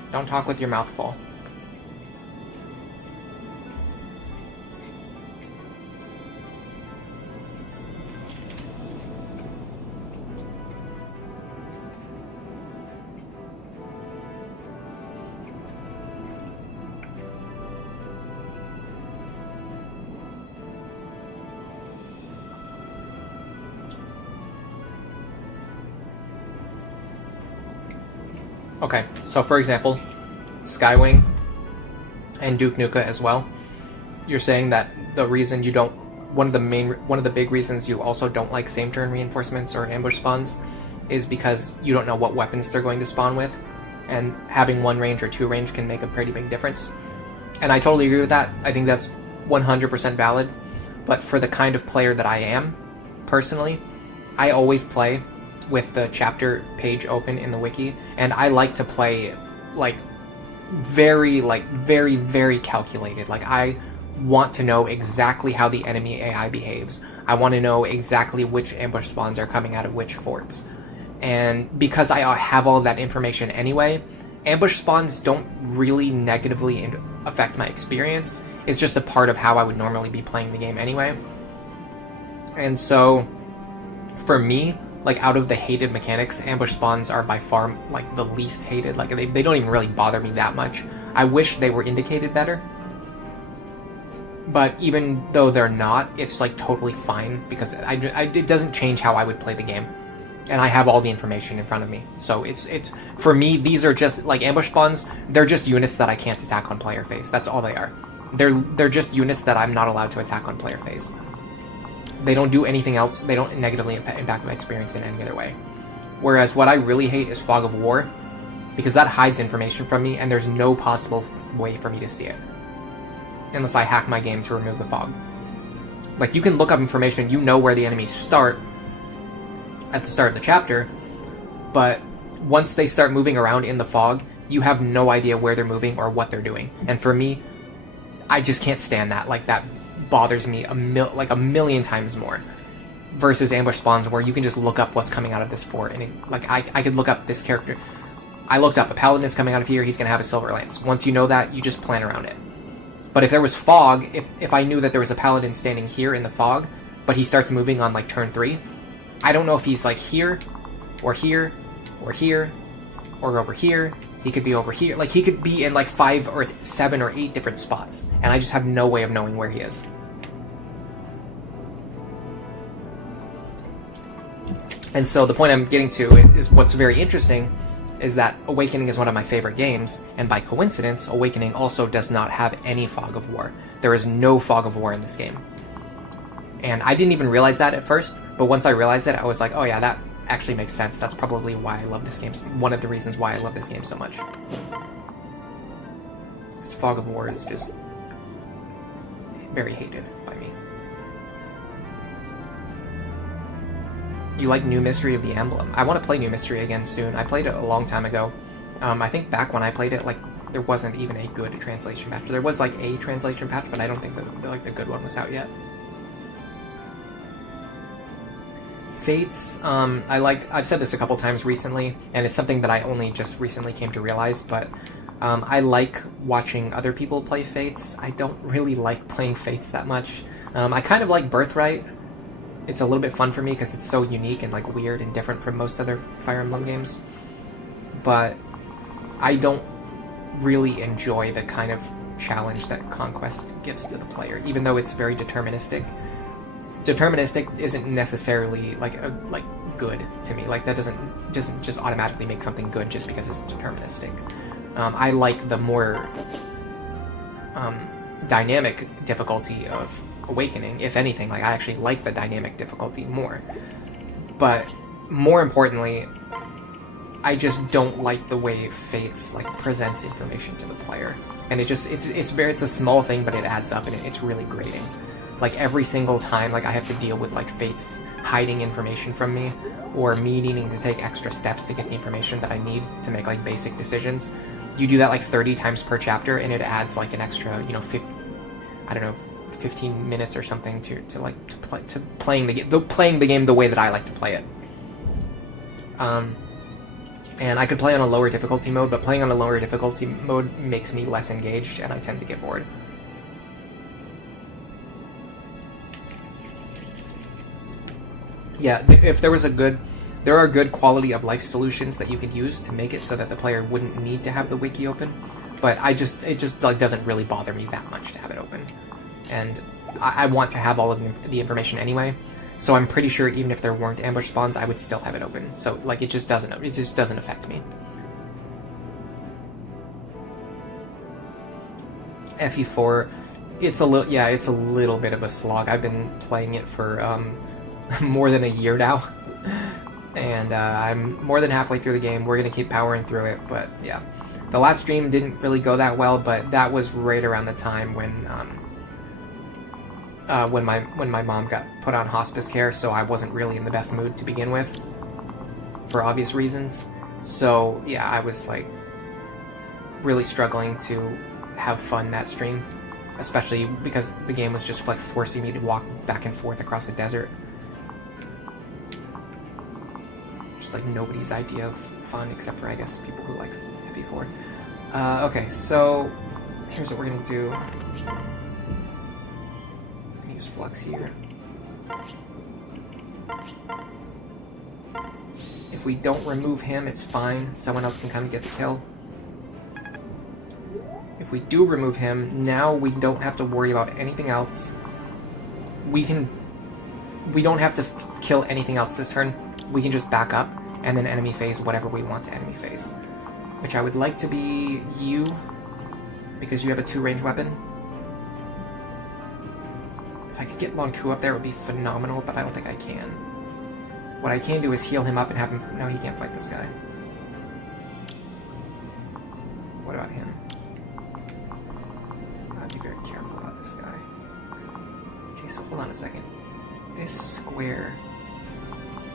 Don't talk with your mouth full. Okay, so for example, Skywing and Duke Nuka as well. You're saying that the reason you don't, one of the big reasons you also don't like same turn reinforcements or ambush spawns is because you don't know what weapons they're going to spawn with, and having 1 range or 2 range can make a pretty big difference. And I totally agree with that. I think that's 100% valid. But for the kind of player that I am, personally, I always play with the chapter page open in the wiki, and I like to play very, very calculated. Like, I want to know exactly how the enemy AI behaves. I want to know exactly which ambush spawns are coming out of which forts. And because I have all of that information anyway, ambush spawns don't really negatively affect my experience. It's just a part of how I would normally be playing the game anyway. And so, for me, like, out of the hated mechanics, ambush spawns are by far, like, the least hated. Like, they don't even really bother me that much. I wish they were indicated better. But even though they're not, it's, like, totally fine, because it doesn't change how I would play the game. And I have all the information in front of me. So it's for me, these are just, like, ambush spawns, they're just units that I can't attack on player phase. That's all they are. They're just units that I'm not allowed to attack on player phase. They don't do anything else. They don't negatively impact my experience in any other way. Whereas what I really hate is Fog of War, because that hides information from me, and there's no possible way for me to see it. Unless I hack my game to remove the fog. Like, you can look up information, you know where the enemies start at the start of the chapter, but once they start moving around in the fog, you have no idea where they're moving or what they're doing. And for me, I just can't stand that. Like, that bothers me a million times more, versus ambush spawns where you can just look up what's coming out of this fort, and I could look up this character. I looked up a paladin is coming out of here, he's gonna have a silver lance. Once you know that, you just plan around it. But if there was fog, if I knew that there was a paladin standing here in the fog, but he starts moving on, like, turn 3, I don't know if he's, like, here or here or here or over here. He could be over here. Like, he could be in, like, 5 or 7 or 8 different spots, and I just have no way of knowing where he is. And so the point I'm getting to is what's very interesting is that Awakening is one of my favorite games, and by coincidence, Awakening also does not have any Fog of War. There is no Fog of War in this game. And I didn't even realize that at first, but once I realized it, I was like, oh yeah, that actually makes sense. That's probably why I love this game, one of the reasons why I love this game so much. This Fog of War is just very hated by me. You like New Mystery of the Emblem. I want to play New Mystery again soon. I played it a long time ago. I think back when I played it, like, there wasn't even a good translation patch. There was, like, a translation patch, but I don't think the good one was out yet. Fates, I've said this a couple times recently, and it's something that I only just recently came to realize, but I like watching other people play Fates. I don't really like playing Fates that much. I kind of like Birthright. It's a little bit fun for me because it's so unique and like weird and different from most other Fire Emblem games. But I don't really enjoy the kind of challenge that Conquest gives to the player, even though it's very deterministic. Deterministic isn't necessarily like good to me. Like that doesn't just automatically make something good just because it's deterministic. I like the more dynamic difficulty of Awakening. If anything, like I actually like the dynamic difficulty more. But more importantly, I just don't like the way Fates like presents information to the player, and it's a small thing, but it adds up and it's really grating. Like every single time, like I have to deal with like Fates hiding information from me, or me needing to take extra steps to get the information that I need to make like basic decisions. You do that like 30 times per chapter, and it adds like an extra, 15 minutes or something to playing the game the way that I like to play it. And I could play on a lower difficulty mode, but playing on a lower difficulty mode makes me less engaged, and I tend to get bored. Yeah, if there was there are good quality of life solutions that you could use to make it so that the player wouldn't need to have the wiki open, but it just like doesn't really bother me that much to have it open. And I want to have all of the information anyway, so I'm pretty sure even if there weren't ambush spawns, I would still have it open. So like it just doesn't affect me. FE4, it's a little bit of a slog. I've been playing it for more than a year now, and I'm more than halfway through the game. We're gonna keep powering through it, but yeah, the last stream didn't really go that well, but that was right around the time when my mom got put on hospice care, so I wasn't really in the best mood to begin with, for obvious reasons. So yeah, I was like really struggling to have fun that stream, especially because the game was just like forcing me to walk back and forth across a desert. Just like nobody's idea of fun, except for I guess people who like FE4. Okay, so here's what we're gonna do. Use Flux here. If we don't remove him, it's fine. Someone else can come and get the kill. If we do remove him, now we don't have to worry about anything else. We don't have to kill anything else this turn. We can just back up and then enemy phase whatever we want to enemy phase. Which I would like to be you, because you have a 2-range weapon. If I could get Lon'qu up there, it would be phenomenal, but I don't think I can. What I can do is heal him up and have him... No, he can't fight this guy. What about him? I'd be very careful about this guy. Okay, so hold on a second. This square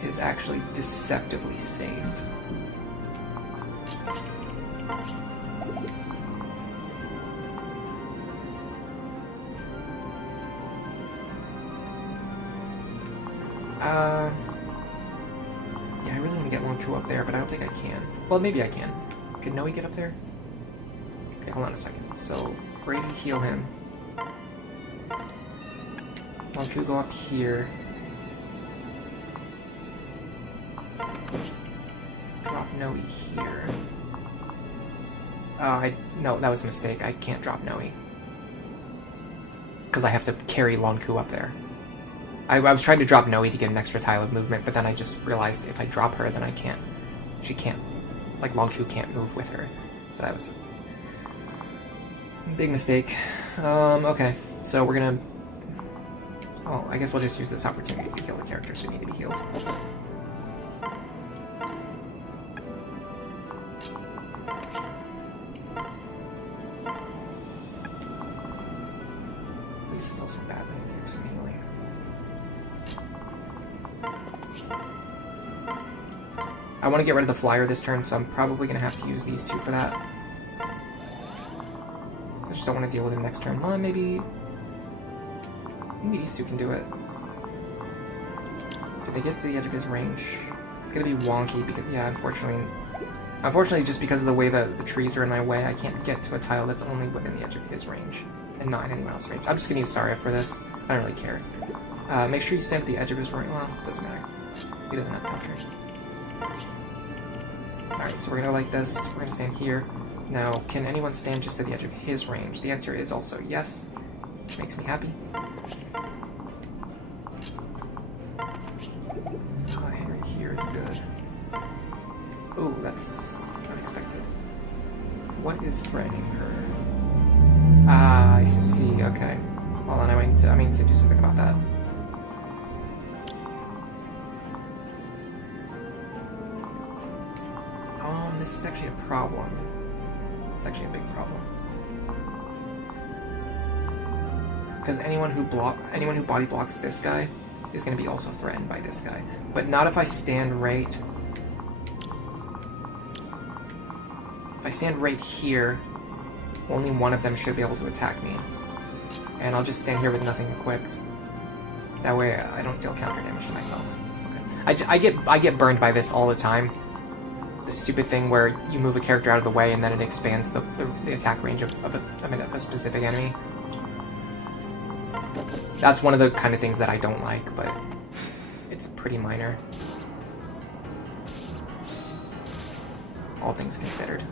is actually deceptively safe. Yeah, I really want to get Lon'qu up there, but I don't think I can. Well, maybe I can. Could Nowi get up there? Okay, hold on a second. So, Grady, heal him. Lon'qu, go up here. Drop Nowi here. No, that was a mistake. I can't drop Nowi. Because I have to carry Lon'qu up there. I was trying to drop Nowi to get an extra tile of movement, but then I just realized if I drop her, then I can't. She can't. Like, Lon'qu can't move with her. So that was a big mistake. Okay. So we're gonna... Oh, I guess we'll just use this opportunity to heal the characters who need to be healed. This is also badly in need of some healing. I want to get rid of the flyer this turn, so I'm probably going to have to use these two for that. I just don't want to deal with him next turn. Well, maybe these two can do it. Did they get to the edge of his range? It's going to be wonky because, yeah, unfortunately, just because of the way that the trees are in my way, I can't get to a tile that's only within the edge of his range and not in anyone else's range. I'm just going to use Saria for this. I don't really care. Make sure you stand at the edge of his range. Well, it doesn't matter. He doesn't have counters. Alright, so we're going to like this. We're going to stand here. Now, can anyone stand just at the edge of his range? The answer is also yes, which makes me happy. Henry here is good. Oh, that's unexpected. What is threatening her? Ah, I see. Okay. Hold on, I might need to do something about that. This is actually a problem. It's actually a big problem. Because anyone who body blocks this guy is going to be also threatened by this guy. But not if I stand right. If I stand right here, only one of them should be able to attack me. And I'll just stand here with nothing equipped. That way I don't deal counter damage to myself. Okay. I get burned by this all the time. The stupid thing where you move a character out of the way and then it expands the attack range of a specific enemy. That's one of the kind of things that I don't like, but it's pretty minor. All things considered.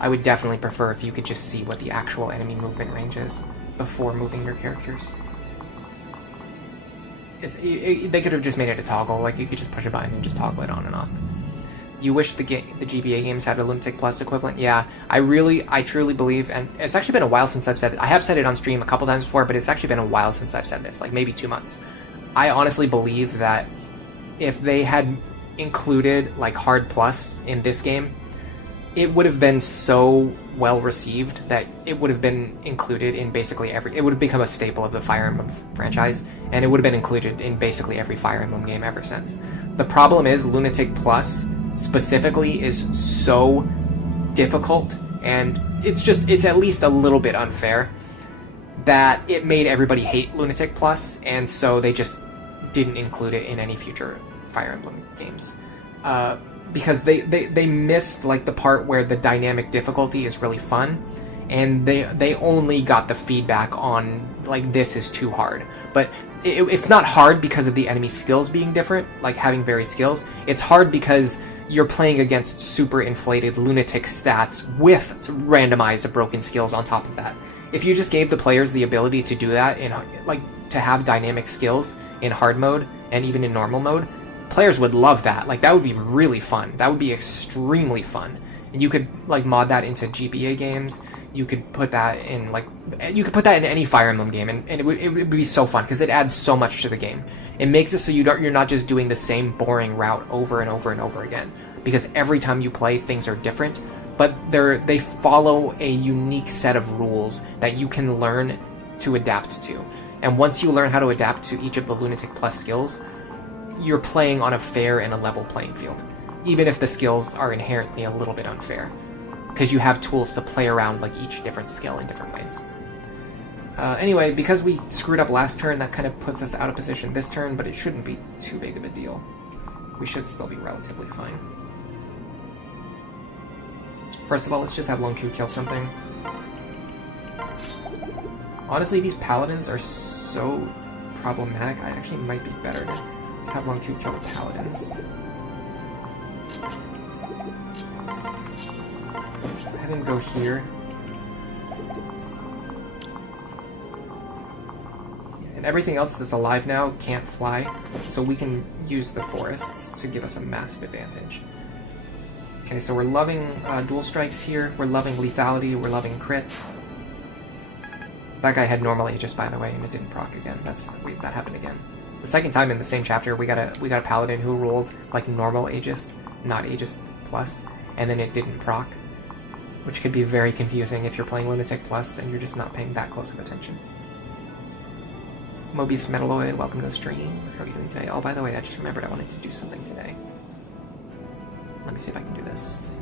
I would definitely prefer if you could just see what the actual enemy movement range is before moving your characters. They could have just made it a toggle, like you could just push a button and just toggle it on and off. You wish the GBA games had a Lunatic Plus equivalent? Yeah, I truly believe, and it's actually been a while since I've said it. I have said it on stream a couple times before, but it's actually been a while since I've said this, like maybe 2 months. I honestly believe that if they had included like Hard Plus in this game, it would have been so well received that it would have been included in basically it would have become a staple of the Fire Emblem franchise, and it would have been included in basically every Fire Emblem game ever since. The problem is Lunatic Plus specifically is so difficult, and it's at least a little bit unfair that it made everybody hate Lunatic Plus, and so they just didn't include it in any future Fire Emblem games. Because they missed like the part where the dynamic difficulty is really fun, and they only got the feedback on like this is too hard. But it's not hard because of the enemy skills being different, like having varied skills. It's hard because you're playing against super inflated lunatic stats with randomized broken skills on top of that. If you just gave the players the ability to do that in like to have dynamic skills in hard mode and even in normal mode, players would love that. Like that would be really fun. That would be extremely fun. And you could like mod that into GBA games. You could put that in any Fire Emblem game, and it would be so fun because it adds so much to the game. It makes it so you're not just doing the same boring route over and over and over again, because every time you play things are different, but they follow a unique set of rules that you can learn to adapt to. And once you learn how to adapt to each of the Lunatic Plus skills, you're playing on a fair and a level playing field, even if the skills are inherently a little bit unfair, because you have tools to play around like each different skill in different ways. Anyway, because we screwed up last turn, that kind of puts us out of position this turn, but it shouldn't be too big of a deal. We should still be relatively fine. First of all, let's just have Lon'qu kill something. Honestly, these paladins are so problematic. I actually might be better to have Lon'qu kill the paladins. So have him go here. And everything else that's alive now can't fly, so we can use the forests to give us a massive advantage. Okay, so we're loving dual strikes here, we're loving lethality, we're loving crits. That guy had normal Aegis, by the way, and it didn't proc again. That happened again. The second time in the same chapter, we got a paladin who rolled like normal Aegis, not Aegis plus, and then it didn't proc, which could be very confusing if you're playing Lunatic Plus and you're just not paying that close of attention. Mobius Metalloid, welcome to the stream. How are you doing today? Oh, by the way, I just remembered I wanted to do something today. Let me see if I can do this.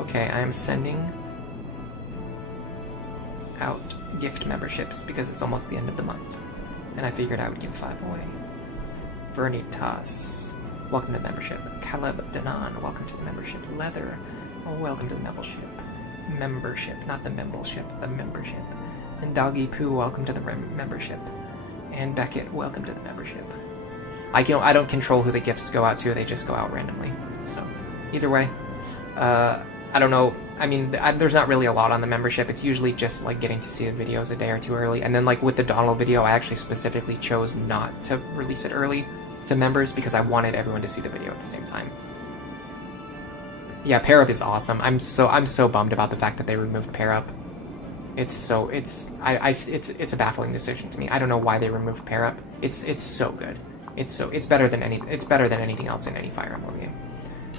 Okay, I am sending out gift memberships because it's almost the end of the month. And I figured I would give 5 away. Vernitas, welcome to the membership. Caleb Danan, welcome to the membership. Leather, oh, welcome to the membership. Membership, not the membership, the membership. And Doggy Poo, welcome to the membership. And Beckett, welcome to the membership. I don't control who the gifts go out to, they just go out randomly. So, either way, I don't know. I mean, there's not really a lot on the membership. It's usually just like getting to see the videos a day or two early. And then like with the Donald video, I actually specifically chose not to release it early to members because I wanted everyone to see the video at the same time. Yeah, pair up is awesome. I'm so bummed about the fact that they removed pair up. It's a baffling decision to me. I don't know why they removed pair up. It's so good. It's better than anything else in any Fire Emblem game.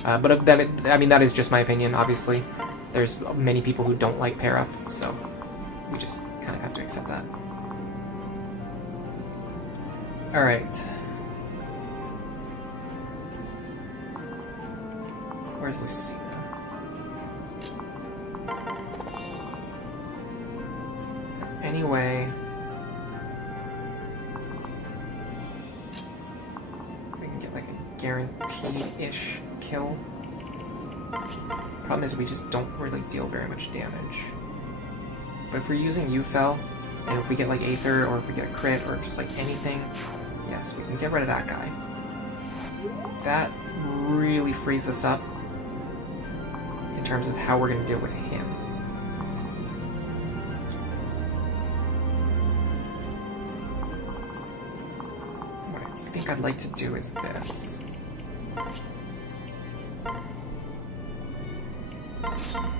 But that is just my opinion. Obviously, there's many people who don't like pair up, so we just kind of have to accept that. All right. Where's Lucina? Is there any way we can get like a guaranteed-ish kill? Problem is we just don't really deal very much damage. But if we're using Ufel, and if we get like Aether, or if we get a crit, or just like anything, yes, we can get rid of that guy. That really frees us up in terms of how we're going to deal with him. What I think I'd like to do is this.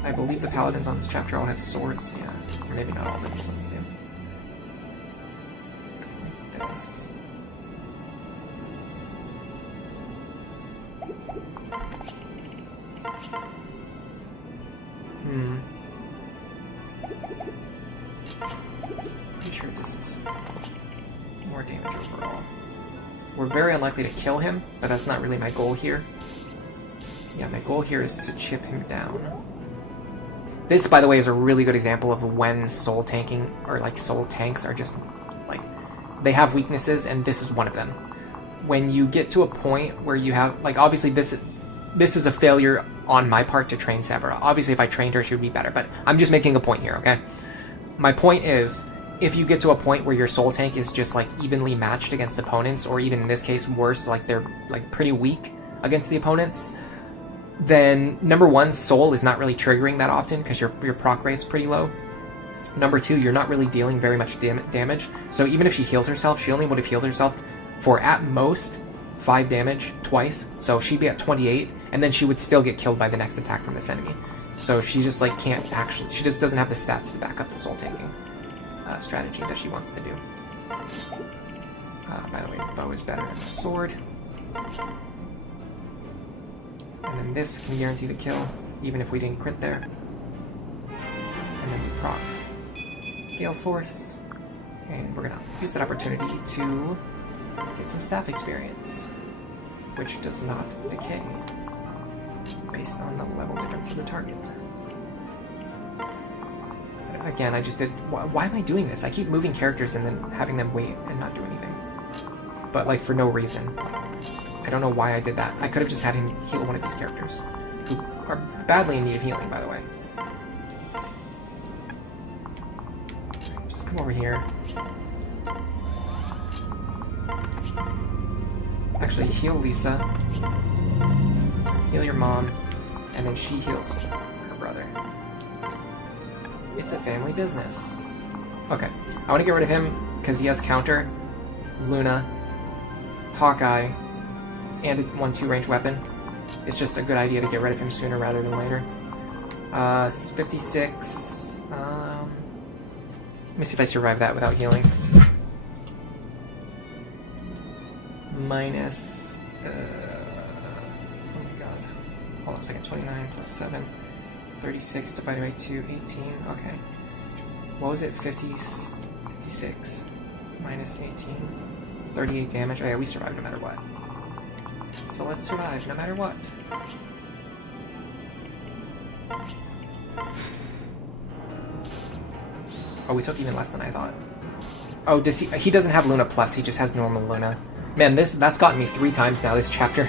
I believe the paladins on this chapter all have swords, yeah. Or maybe not all, but these ones do. Like this. Pretty sure this is more damage overall. We're very unlikely to kill him, but that's not really my goal here. Yeah, my goal here is to chip him down. This, by the way, is a really good example of when soul tanking, or like soul tanks, are just, like, they have weaknesses, and this is one of them. When you get to a point where you have, like, obviously this is a failure on my part to train Severa. Obviously, if I trained her, she would be better, but I'm just making a point here, okay? My point is, if you get to a point where your soul tank is just, like, evenly matched against opponents, or even in this case, worse, like, they're, like, pretty weak against the opponents, then number one, soul is not really triggering that often because your proc rate's pretty low. Number two, you're not really dealing very much damage. So even if she heals herself, she only would have healed herself for at most 5 damage twice. So she'd be at 28, and then she would still get killed by the next attack from this enemy. So she just like can't actually, she just doesn't have the stats to back up the soul tanking strategy that she wants to do. By the way, the bow is better than the sword. And then this can guarantee the kill, even if we didn't crit there. And then we proc Gale Force. And we're gonna use that opportunity to get some staff experience, which does not decay based on the level difference of the target. But again, I just did... Why am I doing this? I keep moving characters and then having them wait and not do anything. But, like, for no reason. I don't know why I did that. I could have just had him heal one of these characters, who are badly in need of healing, by the way. Just come over here. Actually, heal Lisa. Heal your mom. And then she heals her brother. It's a family business. Okay. I want to get rid of him, because he has counter, Luna, Hawkeye, and a 1-2 range weapon. It's just a good idea to get rid of him sooner rather than later. 56. Let me see if I survive that without healing. Minus... oh my god. Hold on a second. 29 plus 7. 36 divided by 2, 18. Okay. What was it? 56 minus 18. 38 damage. Oh yeah, we survived no matter what. So let's survive no matter what. Oh, we took even less than I thought. Oh, does he doesn't have Luna Plus, he just has normal Luna. Man, that's gotten me 3 times now, this chapter.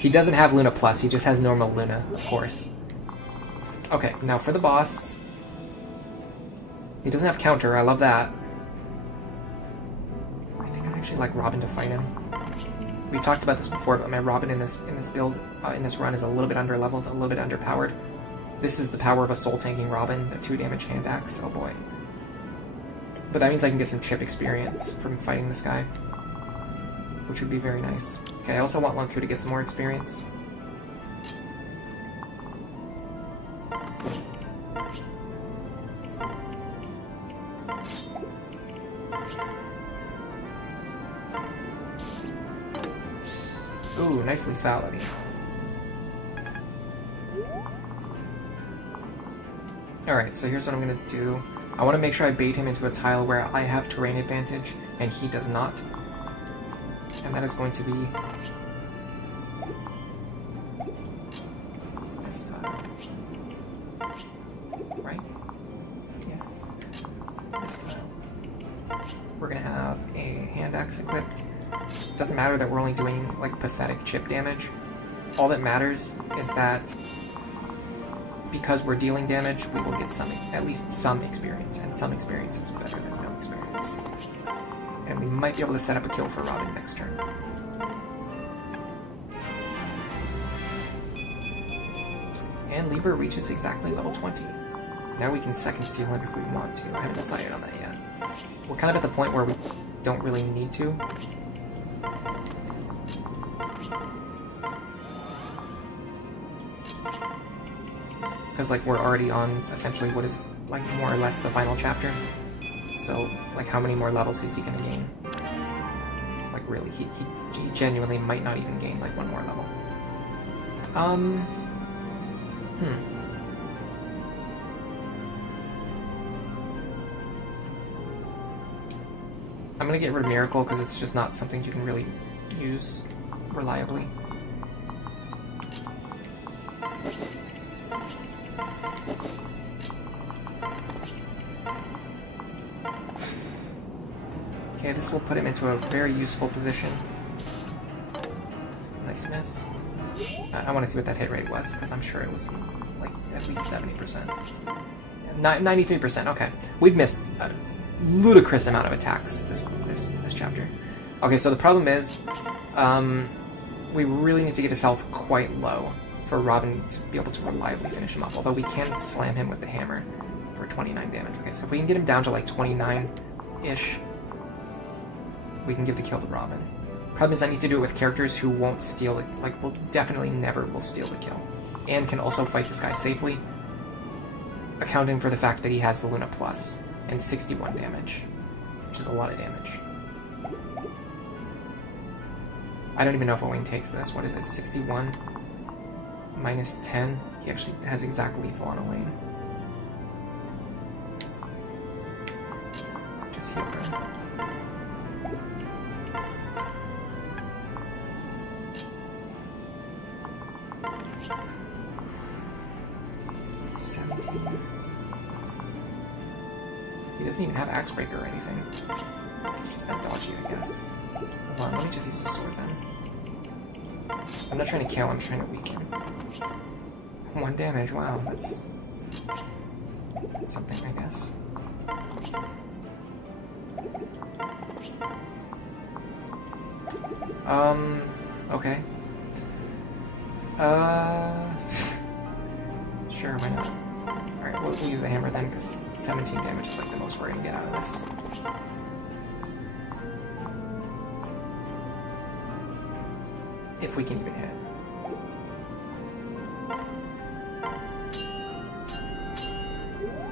He doesn't have Luna Plus, he just has normal Luna, of course. Okay, now for the boss. He doesn't have counter, I love that. I think I'd actually like Robin to fight him. We've talked about this before, but my Robin in this build, in this run, is a little bit under-leveled, a little bit underpowered. This is the power of a soul-tanking Robin, a 2-damage hand axe, oh boy. But that means I can get some chip experience from fighting this guy, which would be very nice. Okay, I also want Lon'qu to get some more experience. Ooh, nice lethality. Alright, so here's what I'm gonna do. I want to make sure I bait him into a tile where I have terrain advantage and he does not. And that is going to be this tile. Right? Yeah. This tile. We're going to have a hand axe equipped. Doesn't matter that we're only doing like pathetic chip damage. All that matters is that because we're dealing damage, we will get at least some experience, and some experience is better than no experience. And we might be able to set up a kill for Robin next turn. And Lieber reaches exactly level 20. Now we can second steal him if we want to. I haven't decided on that yet. We're kind of at the point where we don't really need to. Because, like, we're already on, essentially, what is, like, more or less the final chapter. So, like, how many more levels is he gonna gain? Like, really, he genuinely might not even gain, like, 1 more level. I'm gonna get rid of Miracle, because it's just not something you can really use reliably. Okay, this will put him into a very useful position. Nice miss. I want to see what that hit rate was, because I'm sure it was like at least 70%. 93%, okay. We've missed a ludicrous amount of attacks this chapter. Okay, so the problem is, we really need to get his health quite low for Robin to be able to reliably finish him up, although we can slam him with the hammer for 29 damage. Okay, so if we can get him down to like 29-ish, we can give the kill to Robin. Problem is I need to do it with characters who won't steal it, like, will definitely never will steal the kill. And can also fight this guy safely, accounting for the fact that he has the Luna Plus, and 61 damage, which is a lot of damage. I don't even know if Owain takes this. What is it, 61 minus 10? He actually has exact lethal on Owain. Just heal her. He doesn't even have Axe Breaker or anything. It's just that dodgy, I guess. Hold on, let me just use a sword then. I'm not trying to kill, I'm trying to weaken. 1 damage, wow, that's something, I guess. Okay. Sure, why not? Alright, we'll use the hammer then, because 17 damage is like the most we're gonna get out of this. If we can even hit.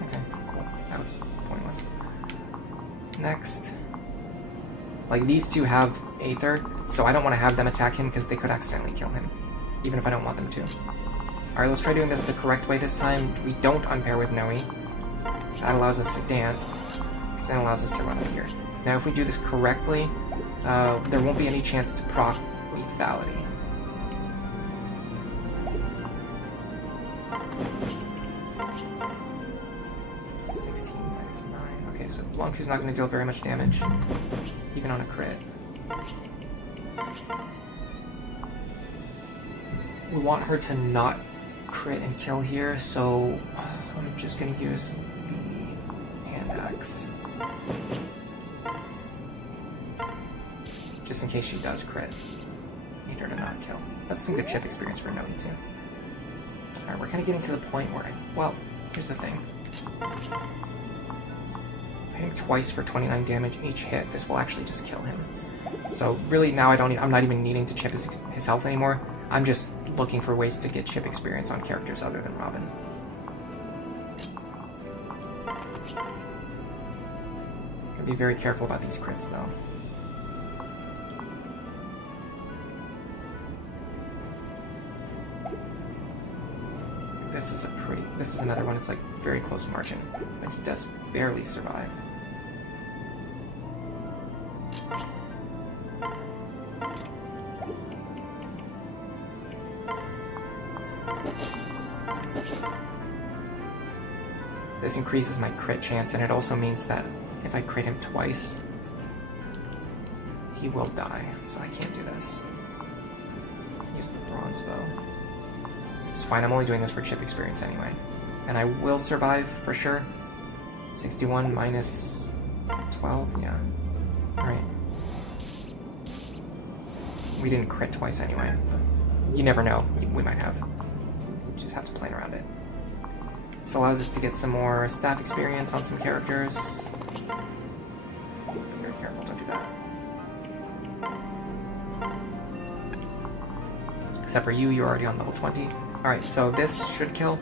Okay, cool. That was pointless. Next. Like, these two have Aether, so I don't want to have them attack him because they could accidentally kill him. Even if I don't want them to. Alright, let's try doing this the correct way this time. We don't unpair with Nowi. That allows us to dance. And allows us to run up here. Now if we do this correctly, there won't be any chance to proc lethality. Okay, so Lon'qu's not going to deal very much damage, even on a crit. We want her to not crit and kill here, so I'm just going to use the hand axe. Just in case she does crit. Need her to not kill. That's some good chip experience for Nowi too. Alright, we're kind of getting to the point where well, here's the thing. Hitting twice for 29 damage each hit, this will actually just kill him. So really now I'm not even needing to chip his health anymore. I'm just looking for ways to get chip experience on characters other than Robin. Gotta be very careful about these crits though. This is another one, it's like very close margin, but he does barely survive. This increases my crit chance, and it also means that if I crit him twice, he will die, so I can't do this. Use the bronze bow. This is fine, I'm only doing this for chip experience anyway. And I will survive for sure. 61 minus 12, yeah. Alright. We didn't crit twice anyway. You never know, we might have. So we just have to plan around it. This allows us to get some more staff experience on some characters. Be very careful, don't do that. Except for you, you're already on level 20. Alright, so this should kill.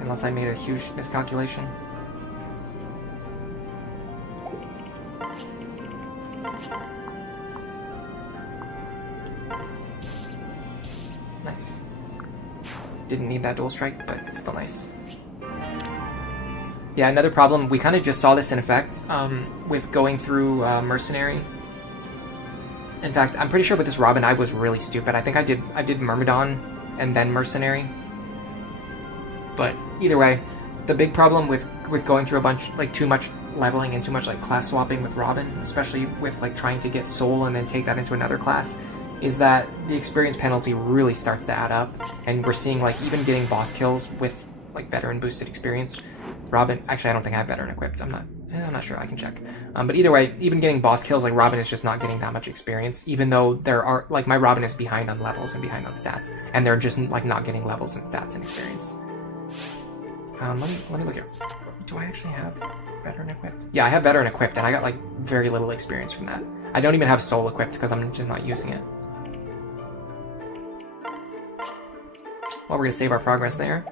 Unless I made a huge miscalculation. Nice. Didn't need that dual strike, but it's still nice. Yeah, another problem, we kind of just saw this in effect with going through Mercenary. In fact, I'm pretty sure with this Robin I was really stupid. I think I did Myrmidon and then Mercenary. But either way, the big problem with going through a bunch, like too much leveling and too much like class swapping with Robin, especially with like trying to get Soul and then take that into another class, is that the experience penalty really starts to add up, and we're seeing like even getting boss kills with like veteran boosted experience. Robin, actually I don't think I have veteran equipped, I'm not sure, I can check. But either way, even getting boss kills, like Robin is just not getting that much experience, even though there are, like my Robin is behind on levels and behind on stats, and they're just like not getting levels and stats and experience. Let me look at, do I actually have veteran equipped? Yeah, I have veteran equipped, and I got like very little experience from that. I don't even have soul equipped because I'm just not using it. Well, we're gonna save our progress there.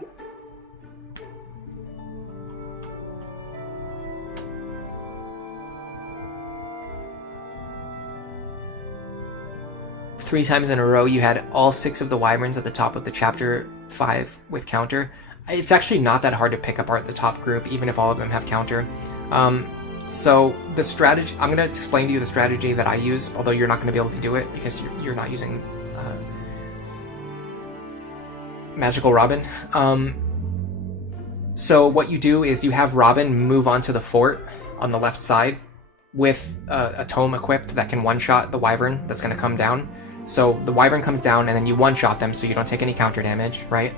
Three times in a row, you had all 6 of the wyverns at the top of the chapter 5 with counter. It's actually not that hard to pick apart the top group, even if all of them have counter. So the strategy, I'm going to explain to you the strategy that I use, although you're not going to be able to do it because you're not using Magical Robin. So what you do is you have Robin move onto the fort on the left side with a tome equipped that can one-shot the wyvern that's going to come down. So the wyvern comes down and then you one-shot them so you don't take any counter damage, right?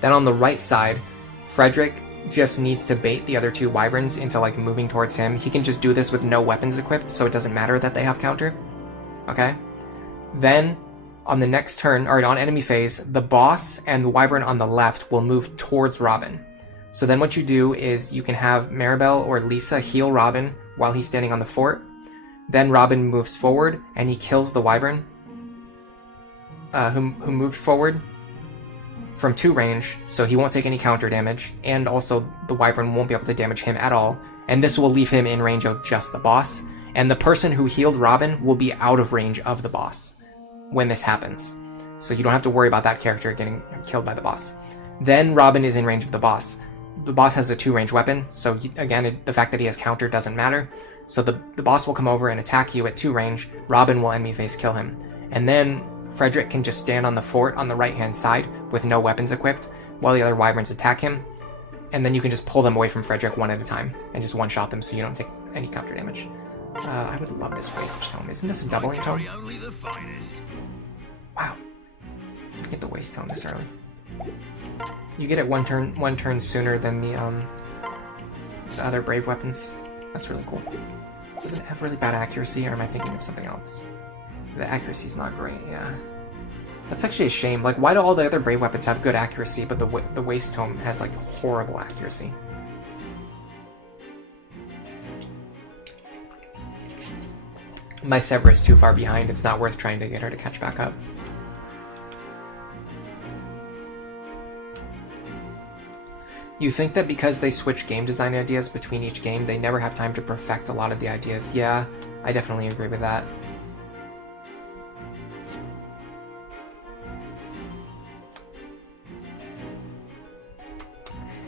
Then on the right side, Frederick just needs to bait the other 2 wyverns into like moving towards him. He can just do this with no weapons equipped, so it doesn't matter that they have counter. Okay? Then on the next turn, or on enemy phase, the boss and the wyvern on the left will move towards Robin. So then what you do is you can have Maribel or Lisa heal Robin while he's standing on the fort. Then Robin moves forward and he kills the wyvern who moved forward from 2 range, so he won't take any counter damage, and also the wyvern won't be able to damage him at all, and this will leave him in range of just the boss, and the person who healed Robin will be out of range of the boss when this happens. so you don't have to worry about that character getting killed by the boss. Then Robin is in range of the boss. The boss has a 2-range weapon, so again, the fact that he has counter doesn't matter. So the boss will come over and attack you at 2 range, Robin will enemy face kill him. And then Frederick can just stand on the fort on the right-hand side with no weapons equipped, while the other wyverns attack him. And then you can just pull them away from Frederick one at a time, and just one-shot them so you don't take any counter damage. I would love this waste tome. Isn't this a doubling tome? Wow. Get the waste tome this early. You get it one turn sooner than the other brave weapons. That's really cool. Does it have really bad accuracy, or am I thinking of something else? The accuracy's not great, yeah. That's actually a shame. Like, why do all the other brave weapons have good accuracy, but the waste tome has, like, horrible accuracy? My Severa is too far behind. It's not worth trying to get her to catch back up. You think that because they switch game design ideas between each game, they never have time to perfect a lot of the ideas? Yeah, I definitely agree with that.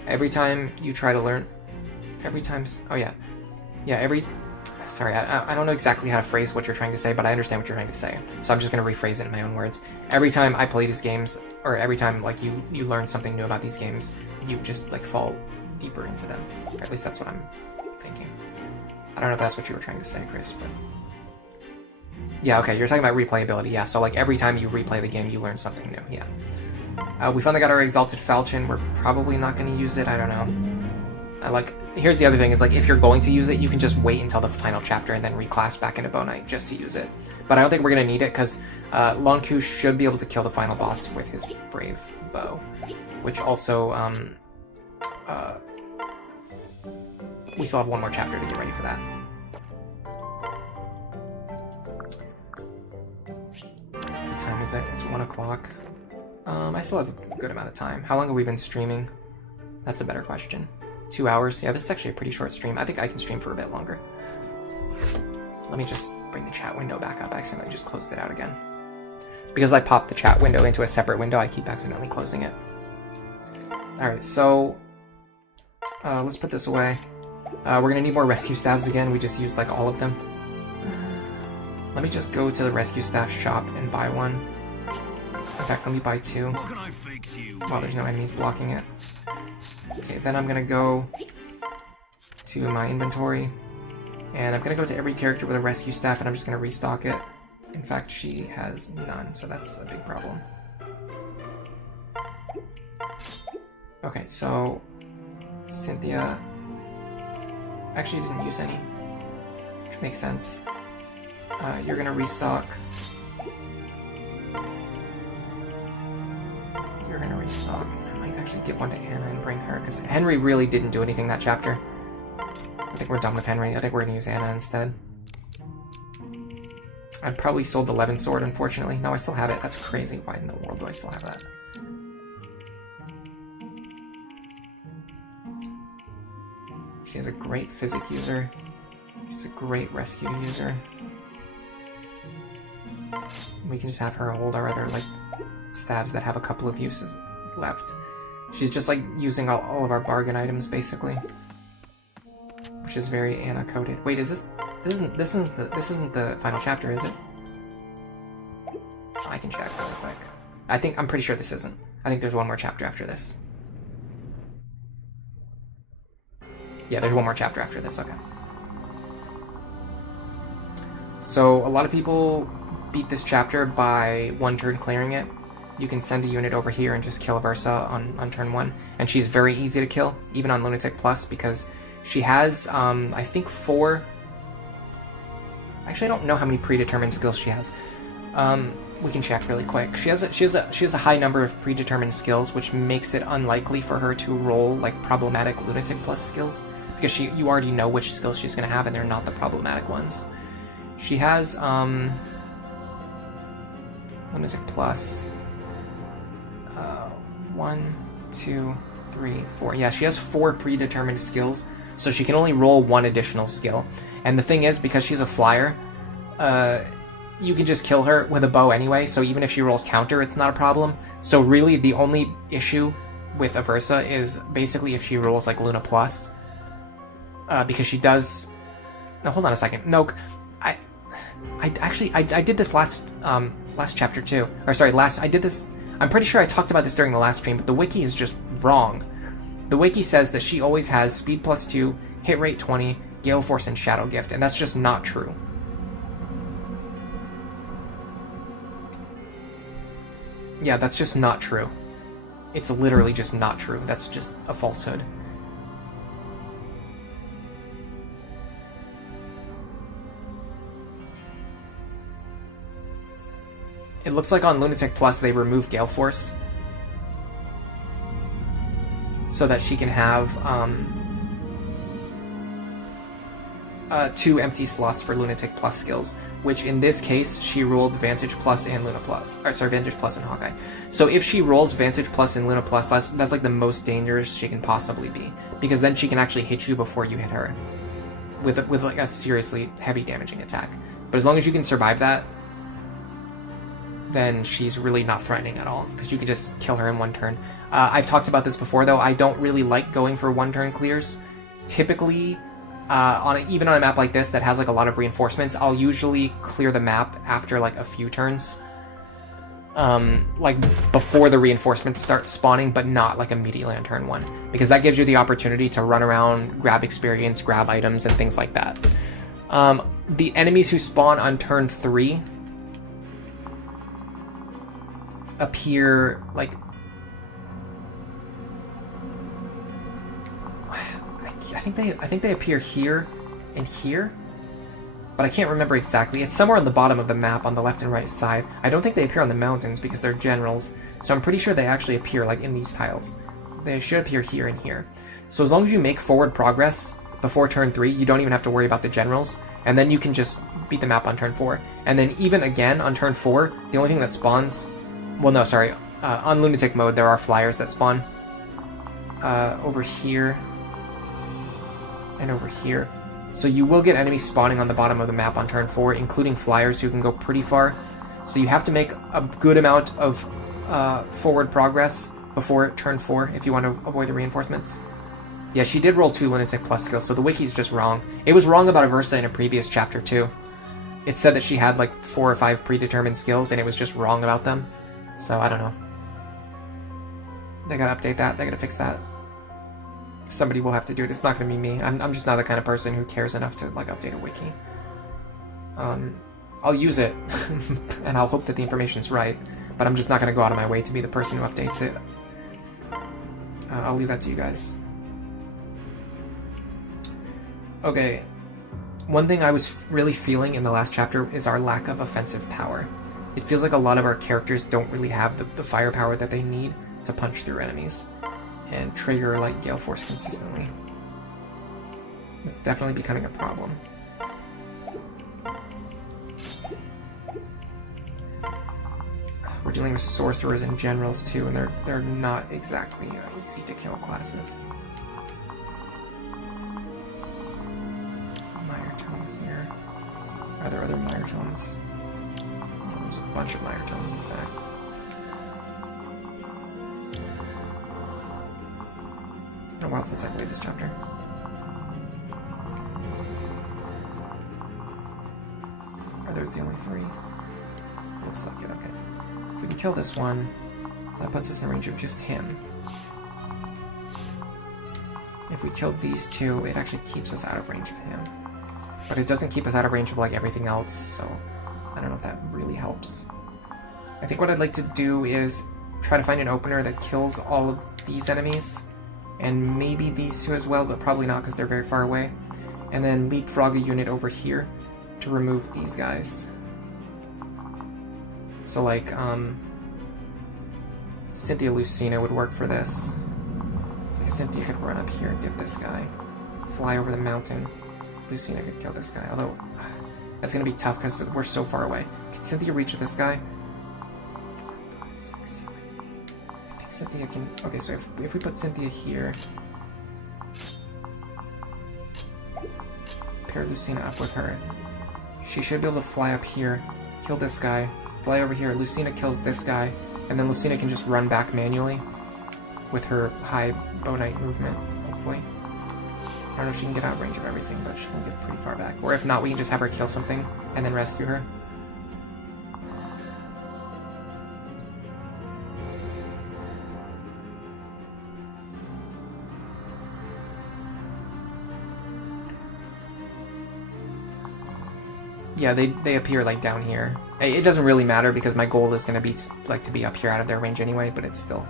Every time you try to learn... Oh yeah. Yeah, Sorry, I don't know exactly how to phrase what you're trying to say, but I understand what you're trying to say. So I'm just going to rephrase it in my own words. Every time I play these games, or every time like you learn something new about these games, you just like fall deeper into them. Or at least that's what I'm thinking. I don't know if that's what you were trying to say, Chris, but... Yeah, okay, you're talking about replayability, yeah. So like every time you replay the game, you learn something new, yeah. We finally got our Exalted Falchion. We're probably not going to use it, I don't know. Here's the other thing, is like, if you're going to use it, you can just wait until the final chapter and then reclass back into Bow Knight just to use it. But I don't think we're going to need it, because Lon'qu should be able to kill the final boss with his Brave Bow. Which also, we still have one more chapter to get ready for that. What time is it? It's 1 o'clock. I still have a good amount of time. How long have we been streaming? That's a better question. 2 hours? Yeah, this is actually a pretty short stream. I think I can stream for a bit longer. Let me just bring the chat window back up. I accidentally just closed it out again. Because I popped the chat window into a separate window, I keep accidentally closing it. Alright, so... let's put this away. We're gonna need more rescue staffs again. We just used, like, all of them. Let me just go to the rescue staff shop and buy one. In fact, let me buy 2. While there's no enemies blocking it. Okay, then I'm gonna go to my inventory, and I'm gonna go to every character with a rescue staff, and I'm just gonna restock it. In fact, she has none, so that's a big problem. Okay, so Cynthia actually didn't use any, which makes sense. You're gonna restock. You're gonna restock. I might actually give one to Anna and bring her, because Henry really didn't do anything that chapter. I think we're done with Henry. I think we're gonna use Anna instead. I've probably sold the Levin sword, unfortunately. No, I still have it. That's crazy. Why in the world do I still have that? She has a great physic user. She's a great rescue user. We can just have her hold our other, like, stabs that have a couple of uses left. She's just, like, using all of our bargain items, basically. Which is very Anna-coded. Wait, is this... This isn't the final chapter, is it? I can check really quick. I'm pretty sure this isn't. I think there's one more chapter after this. Yeah, there's one more chapter after this, okay. So, a lot of people beat this chapter by one turn clearing it. You can send a unit over here and just kill Versa on turn 1. And she's very easy to kill, even on Lunatic Plus, because she has, I think, 4... Actually, I don't know how many predetermined skills she has. We can check really quick. She has a high number of predetermined skills, which makes it unlikely for her to roll like problematic Lunatic Plus skills, because you already know which skills she's going to have, and they're not the problematic ones. She has Lunatic Plus 1, 2, 3, 4. Yeah, she has 4 predetermined skills, so she can only roll 1 additional skill. And the thing is, because she's a flyer, you can just kill her with a bow anyway, so even if she rolls counter, it's not a problem. So really, the only issue with Aversa is basically if she rolls like Luna Plus, because she does. No, hold on a second. No, I did this last chapter too, or sorry, I did this. I'm pretty sure I talked about this during the last stream, but the wiki is just wrong. The wiki says that she always has speed +2, hit rate 20, Gale Force, and Shadow Gift, and that's just not true. Yeah, that's just not true. It's literally just not true. That's just a falsehood. It looks like on Lunatic Plus they removed Gale Force so that she can have 2 empty slots for Lunatic Plus skills, which in this case she rolled Vantage Plus and Luna Plus. Or sorry, Vantage Plus and Hawkeye. So if she rolls Vantage Plus and Luna Plus, that's like the most dangerous she can possibly be, because then she can actually hit you before you hit her with like a seriously heavy damaging attack. But as long as you can survive that, then she's really not threatening at all, because you can just kill her in one turn. I've talked about this before, though. I don't really like going for one-turn clears. Typically, even on a map like this that has like a lot of reinforcements, I'll usually clear the map after like a few turns, like before the reinforcements start spawning, but not like immediately on turn 1, because that gives you the opportunity to run around, grab experience, grab items, and things like that. The enemies who spawn on turn 3 appear like, I think they appear here and here, but I can't remember exactly. It's somewhere on the bottom of the map on the left and right side. I don't think they appear on the mountains because they're generals, so I'm pretty sure they actually appear like in these tiles. They should appear here and here. So as long as you make forward progress before turn 3, you don't even have to worry about the generals, and then you can just beat the map on turn 4. And then even again on turn 4, the only thing that spawns, well, no, sorry. On Lunatic mode, there are flyers that spawn over here and over here. So you will get enemies spawning on the bottom of the map on turn 4, including flyers who can go pretty far. So you have to make a good amount of forward progress before turn 4 if you want to avoid the reinforcements. Yeah, she did roll 2 Lunatic Plus skills, so the wiki's just wrong. It was wrong about Aversa in a previous chapter too. It said that she had like 4 or 5 predetermined skills, and it was just wrong about them. So, I don't know. They gotta update that. They gotta fix that. Somebody will have to do it. It's not gonna be me. I'm just not the kind of person who cares enough to, like, update a wiki. I'll use it, and I'll hope that the information's right, but I'm just not gonna go out of my way to be the person who updates it. I'll leave that to you guys. Okay. One thing I was really feeling in the last chapter is our lack of offensive power. It feels like a lot of our characters don't really have the firepower that they need to punch through enemies and trigger like Gale Force consistently. It's definitely becoming a problem. We're dealing with sorcerers and generals too, and they're not exactly easy to kill classes. Mire Tome here. Are there other Mire Tomes? There's a bunch of Mire Tomes, in fact. It's been a while since I played this chapter. Are those the only 3? Looks like it, okay. If we can kill this one, that puts us in range of just him. If we killed these 2, it actually keeps us out of range of him. But it doesn't keep us out of range of like everything else, so I don't know if that really helps. I think what I'd like to do is try to find an opener that kills all of these enemies, and maybe these 2 as well, but probably not because they're very far away. And then leapfrog a unit over here to remove these guys. So like, Cynthia Lucina would work for this. So Cynthia could run up here and get this guy. Fly over the mountain. Lucina could kill this guy, although that's going to be tough because we're so far away. Can Cynthia reach this guy? 4, 5, 6, 7, 8. I think Cynthia can... Okay, so if we put Cynthia here... Pair Lucina up with her. She should be able to fly up here kill this guy, fly over here, Lucina kills this guy, and then Lucina can just run back manually with her high Bow Knight movement, hopefully. I don't know if she can get out of range of everything, but she can get pretty far back. Or if not, we can just have her kill something and then rescue her. Yeah, they appear like down here. It doesn't really matter because my goal is going to be like to be up here out of their range anyway, but it's still...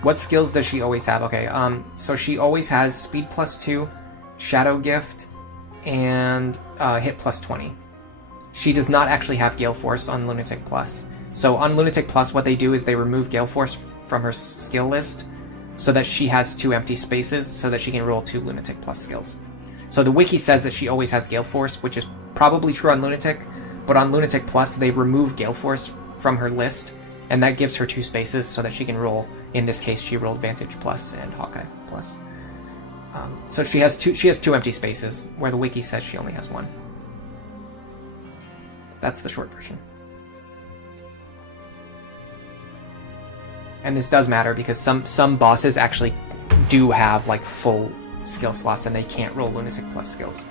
What skills does she always have? Okay, so she always has speed +2, shadow gift, and hit +20. She does not actually have Gale Force on Lunatic Plus. So on Lunatic Plus, what they do is they remove Gale Force from her skill list so that she has 2 empty spaces so that she can roll 2 Lunatic Plus skills. So the wiki says that she always has Gale Force, which is probably true on Lunatic, but on Lunatic Plus, they've removed Gale Force from her list, and that gives her 2 spaces so that she can roll. In this case, she rolled Vantage Plus and Hawkeye Plus. So she has 2 empty spaces, where the wiki says she only has 1. That's the short version. And this does matter because some bosses actually do have like full skill slots and they can't roll Lunatic Plus skills.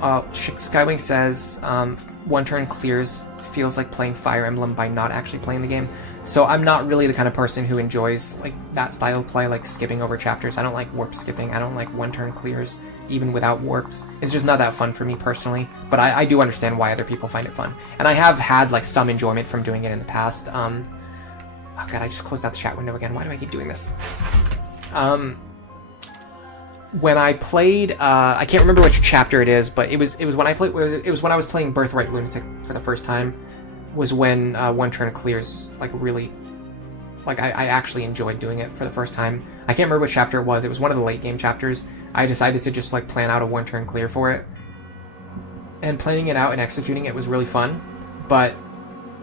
Skywing says, 1 turn clears feels like playing Fire Emblem by not actually playing the game. So I'm not really the kind of person who enjoys like that style of play, like skipping over chapters. I don't like warp skipping. I don't like 1 turn clears, even without warps. It's just not that fun for me personally, but I do understand why other people find it fun. And I have had like some enjoyment from doing it in the past. Oh god, I just closed out the chat window again. Why do I keep doing this? When I played, I can't remember which chapter it is, but it was when I played. It was when I was playing Birthright Lunatic for the first time. Was when 1 turn clears like really, like I actually enjoyed doing it for the first time. I can't remember which chapter it was. It was one of the late game chapters. I decided to just like plan out a 1 turn clear for it, and planning it out and executing it was really fun. But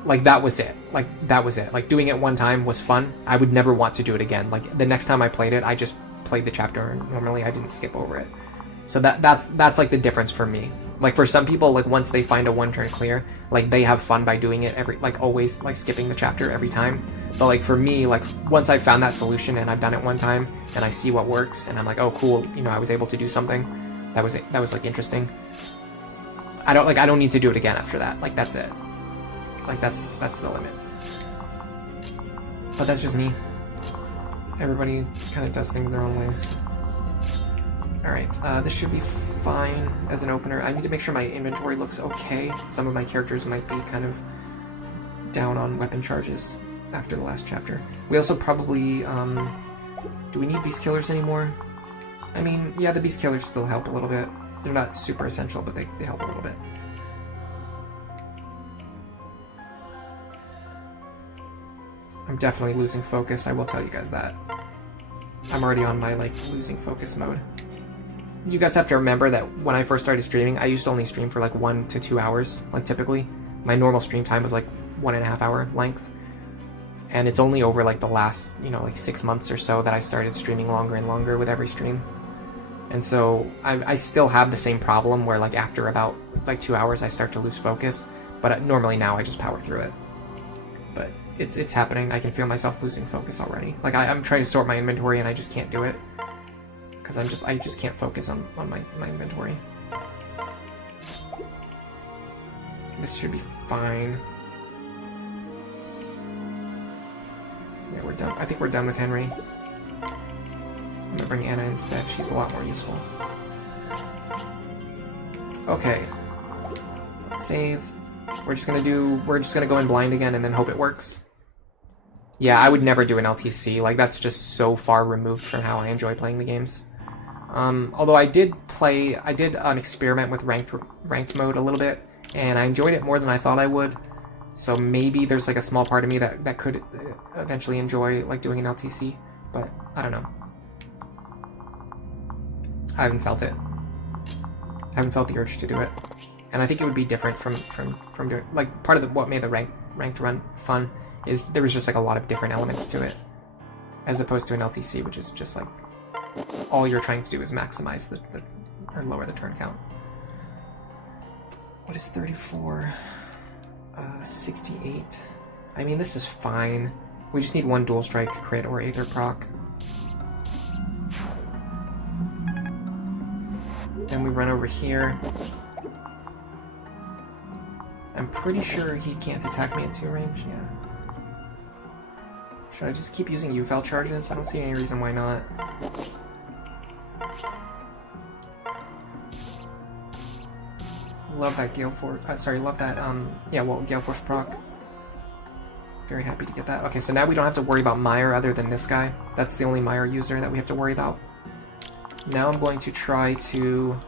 like that was it. Like that was it. Like doing it one time was fun. I would never want to do it again. Like the next time I played it, I just played the chapter and normally I didn't skip over it. So that's like the difference for me. Like for some people, like once they find a 1 turn clear, like they have fun by doing it always like skipping the chapter every time. But like for me, like once I've found that solution and I've done it one time and I see what works and I'm like, oh cool, you know, I was able to do something that was like interesting. I don't need to do it again after that. Like that's it. Like that's the limit. But that's just me. Everybody kind of does things their own ways. Alright, this should be fine as an opener. I need to make sure my inventory looks okay. Some of my characters might be kind of down on weapon charges after the last chapter. We also probably, do we need beast killers anymore? I mean, yeah, the beast killers still help a little bit. They're not super essential, but they help a little bit. I'm definitely losing focus, I will tell you guys that. I'm already on my, like, losing focus mode. You guys have to remember that when I first started streaming, I used to only stream for, like, 1 to 2 hours, like, typically. My normal stream time was, like, 1.5 hour length. And it's only over, like, the last, you know, like, 6 months or so that I started streaming longer and longer with every stream. And so, I still have the same problem where, like, after about, like, 2 hours, I start to lose focus. But normally now, I just power through it. But it's happening. I can feel myself losing focus already. Like I'm trying to sort my inventory and I just can't do it because I just can't focus on my inventory. This should be fine. Yeah, we're done. I think we're done with Henry. I'm gonna bring Anna instead. She's a lot more useful. Okay. Let's save. We're just gonna go in blind again and then hope it works. Yeah, I would never do an LTC. Like, that's just so far removed from how I enjoy playing the games. Although I did experiment with ranked mode a little bit, and I enjoyed it more than I thought I would. So maybe there's like a small part of me that could eventually enjoy like doing an LTC, but I don't know. I haven't felt it. I haven't felt the urge to do it. And I think it would be different from doing, like, part of what made the ranked run fun is there was just like a lot of different elements to it. as opposed to an LTC, which is just like all you're trying to do is maximize or lower the turn count. What is 34? 68. I mean, this is fine. We just need one dual strike, crit, or Aether proc. Then we run over here. I'm pretty sure he can't attack me at 2 range, yeah. Should I just keep using UFL charges? I don't see any reason why not. Love that Gale Force, love that, Gale Force proc. Very happy to get that. Okay, so now we don't have to worry about Mire other than this guy. That's the only Mire user that we have to worry about. Now I'm going to try to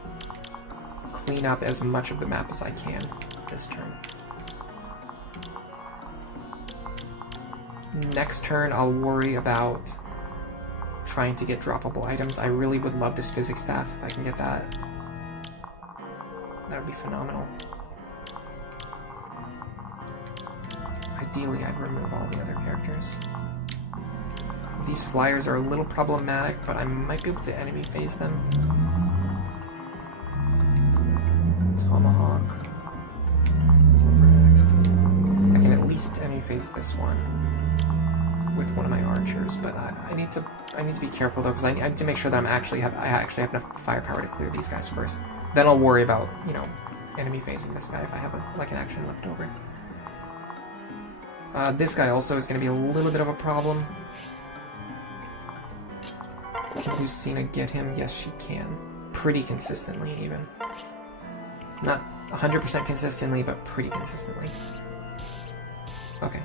clean up as much of the map as I can this turn. Next turn, I'll worry about trying to get droppable items. I really would love this Physics Staff if I can get that. That would be phenomenal. Ideally, I'd remove all the other characters. These flyers are a little problematic, but I might be able to enemy phase them. Tomahawk. Silver next. I can at least enemy phase this one with one of my archers, but I need to be careful though, because I need to make sure that I actually have enough firepower to clear these guys first. Then I'll worry about, you know, enemy phasing this guy if I have an action left over. This guy also is going to be a little bit of a problem. Can Lucina get him? Yes, she can. Pretty consistently, even. Not 100% consistently, but pretty consistently. Okay.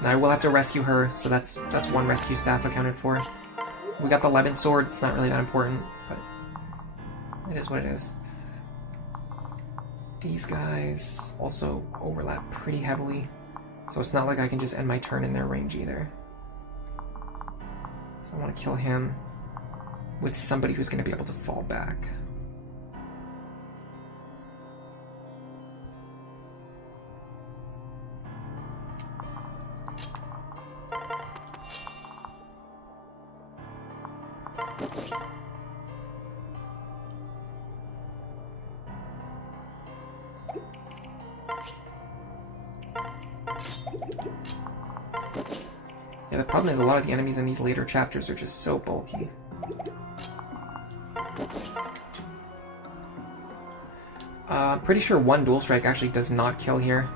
Now I will have to rescue her, so that's one rescue staff accounted for. We got the Levin sword, it's not really that important, but it is what it is. These guys also overlap pretty heavily, so it's not like I can just end my turn in their range either. So I want to kill him with somebody who's going to be able to fall back. Yeah, the problem is a lot of the enemies in these later chapters are just so bulky. I'm pretty sure one dual strike actually does not kill here.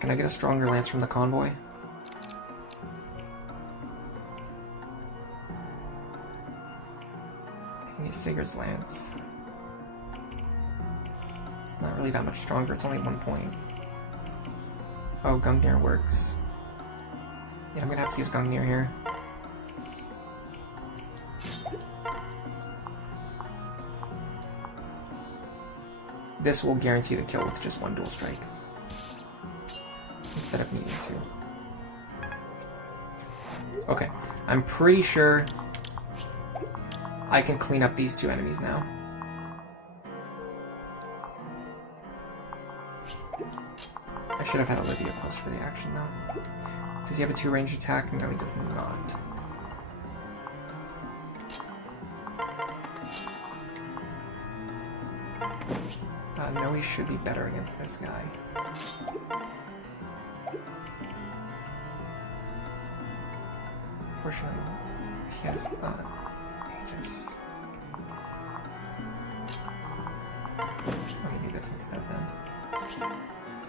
Can I get a stronger lance from the convoy? I need Sigurd's lance. It's not really that much stronger, it's only 1 point. Oh, Gungnir works. Yeah, I'm gonna have to use Gungnir here. This will guarantee the kill with just one dual strike, instead of needing two. Okay, I'm pretty sure I can clean up these two enemies now. I should have had Olivia plus for the action though. Does he have a 2-range attack? No, he does not. Nowi should be better against this guy. Unfortunately, he has Aegis. Let me do this instead then.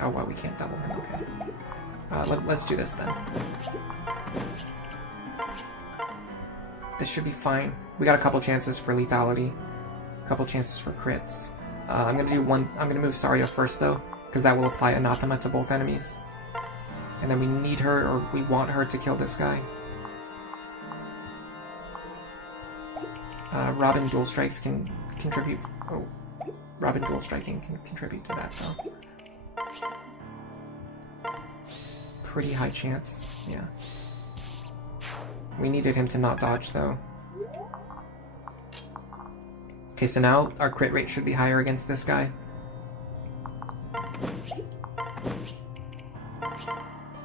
Oh, well, we can't double him, okay. Let's do this then. This should be fine. We got a couple chances for lethality, a couple chances for crits. I'm gonna move Saria first though, because that will apply Anathema to both enemies. And then we need her, or we want her to kill this guy. Robin dual strikes can contribute. Oh, Robin dual striking can contribute to that though. Pretty high chance, yeah. We needed him to not dodge though. Okay, so now our crit rate should be higher against this guy.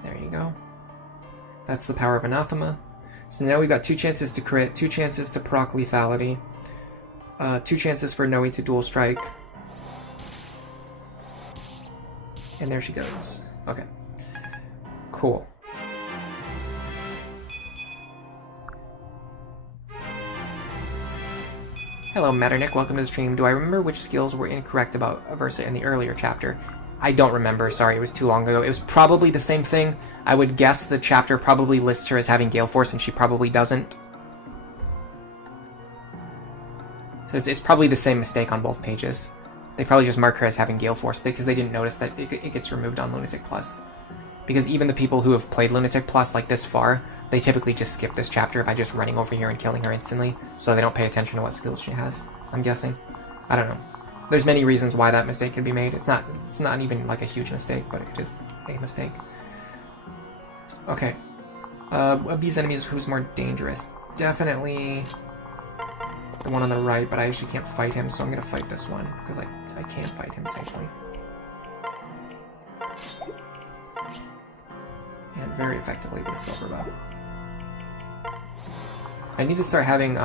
There you go. That's the power of Anathema. So now we've got 2 chances to crit, 2 chances to proc lethality, 2 chances for Nowi to dual strike. And there she goes. Okay. Cool. Hello, Metternich. Welcome to the stream. Do I remember which skills were incorrect about Aversa in the earlier chapter? I don't remember. Sorry, it was too long ago. It was probably the same thing. I would guess the chapter probably lists her as having Gale Force, and she probably doesn't. So it's probably the same mistake on both pages. They probably just mark her as having Gale Force because they didn't notice that it gets removed on Lunatic Plus. Because even the people who have played Lunatic Plus like this far, they typically just skip this chapter by just running over here and killing her instantly, so they don't pay attention to what skills she has, I'm guessing. I don't know. There's many reasons why that mistake can be made. It's not even like a huge mistake, but it is a mistake. Okay. Of these enemies, who's more dangerous? Definitely the one on the right, but I actually can't fight him, so I'm gonna fight this one, because I can't fight him safely. And very effectively with a silver bow. I need to start having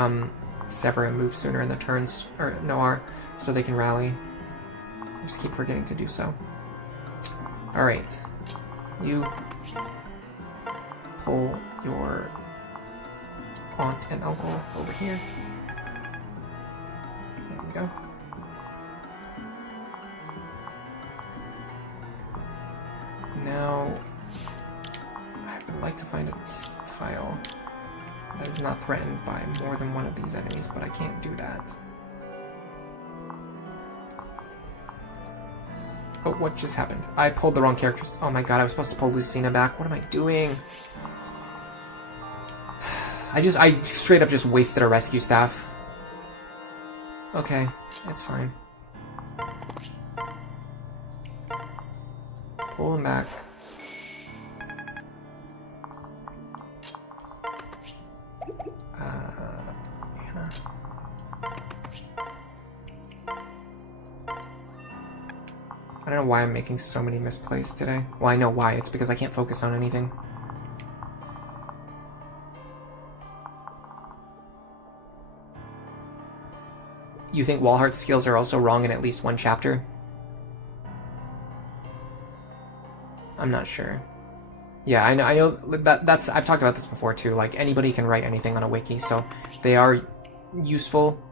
Severin move sooner in the turns, or Noir, so they can rally. I just keep forgetting to do so. Alright. You pull your aunt and uncle over here. There we go. Now, I would like to find a tile that is not threatened by more than one of these enemies, but I can't do that. Oh, what just happened? I pulled the wrong characters. Oh my god, I was supposed to pull Lucina back. What am I doing? I straight up just wasted a rescue staff. Okay, it's fine. Pull him back. Yeah. I don't know why I'm making so many misplays today. Well, I know why. It's because I can't focus on anything. You think Walhart's skills are also wrong in at least one chapter? I'm not sure. Yeah, I know that's I've talked about this before too. Like, anybody can write anything on a wiki, so they are useful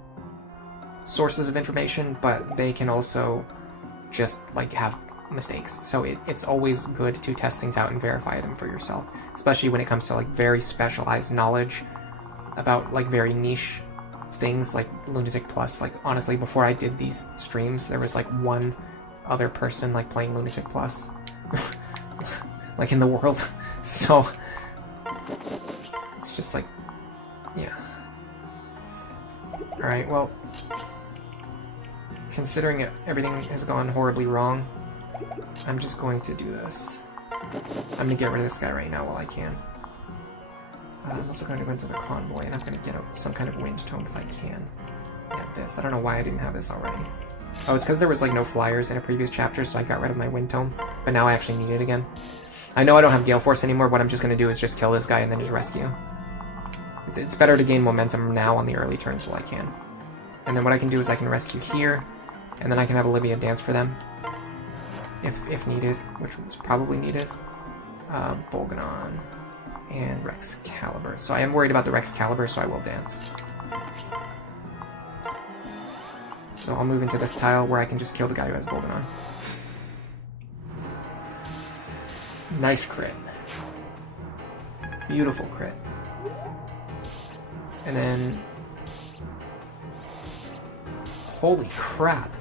sources of information, but they can also just like have mistakes. So it's always good to test things out and verify them for yourself, especially when it comes to like very specialized knowledge about like very niche things like Lunatic Plus. Like, honestly, before I did these streams, there was like one other person like playing Lunatic Plus like in the world. So it's just like, yeah. Alright, well, considering everything has gone horribly wrong, I'm just going to do this. I'm going to get rid of this guy right now while I can. I'm also going to go into the convoy, and I'm going to get some kind of wind tome if I can. Yeah, this. I don't know why I didn't have this already. Oh, it's because there was like no flyers in a previous chapter, so I got rid of my wind tome. But now I actually need it again. I know I don't have Gale Force anymore. What I'm just going to do is just kill this guy and then just rescue. It's better to gain momentum now on the early turns while I can. And then what I can do is I can rescue here, and then I can have Olivia dance for them. If needed, which was probably needed. Bolganon and Rex Caliber. So I am worried about the Rex Caliber, so I will dance. So I'll move into this tile where I can just kill the guy who has Bolganon. Nice crit. Beautiful crit. And then... Holy crap.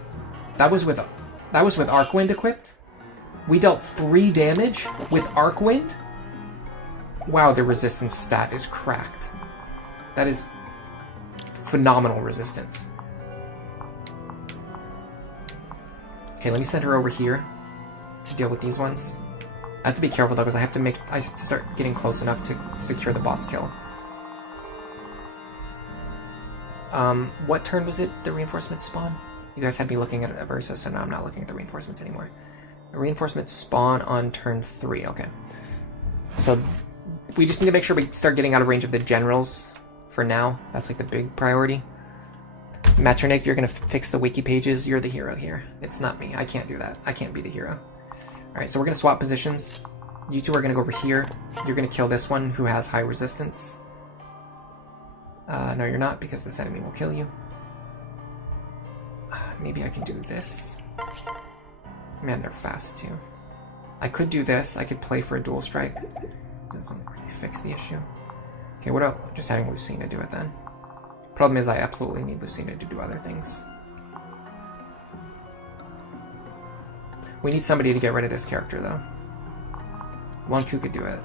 That was with Arcwind equipped? We dealt 3 damage with Arcwind? Wow, the resistance stat is cracked. That is phenomenal resistance. Okay, let me send her over here to deal with these ones. I have to be careful though, because I have to start getting close enough to secure the boss kill. What turn was it the reinforcements spawn? You guys had me looking at Aversa, so now I'm not looking at the reinforcements anymore. The reinforcements spawn on turn 3, okay. So We just need to make sure we start getting out of range of the generals for now. That's like the big priority. Metronic, you're gonna fix the wiki pages. You're the hero here. It's not me. I can't do that. I can't be the hero. Alright, so we're gonna swap positions. You two are gonna go over here. You're gonna kill this one who has high resistance. No, you're not, because this enemy will kill you. Maybe I can do this. Man, they're fast too. I could do this. I could play for a dual strike. Doesn't really fix the issue. Okay, what about just having Lucina do it then? Problem is, I absolutely need Lucina to do other things. We need somebody to get rid of this character, though. Lon'qu could do it.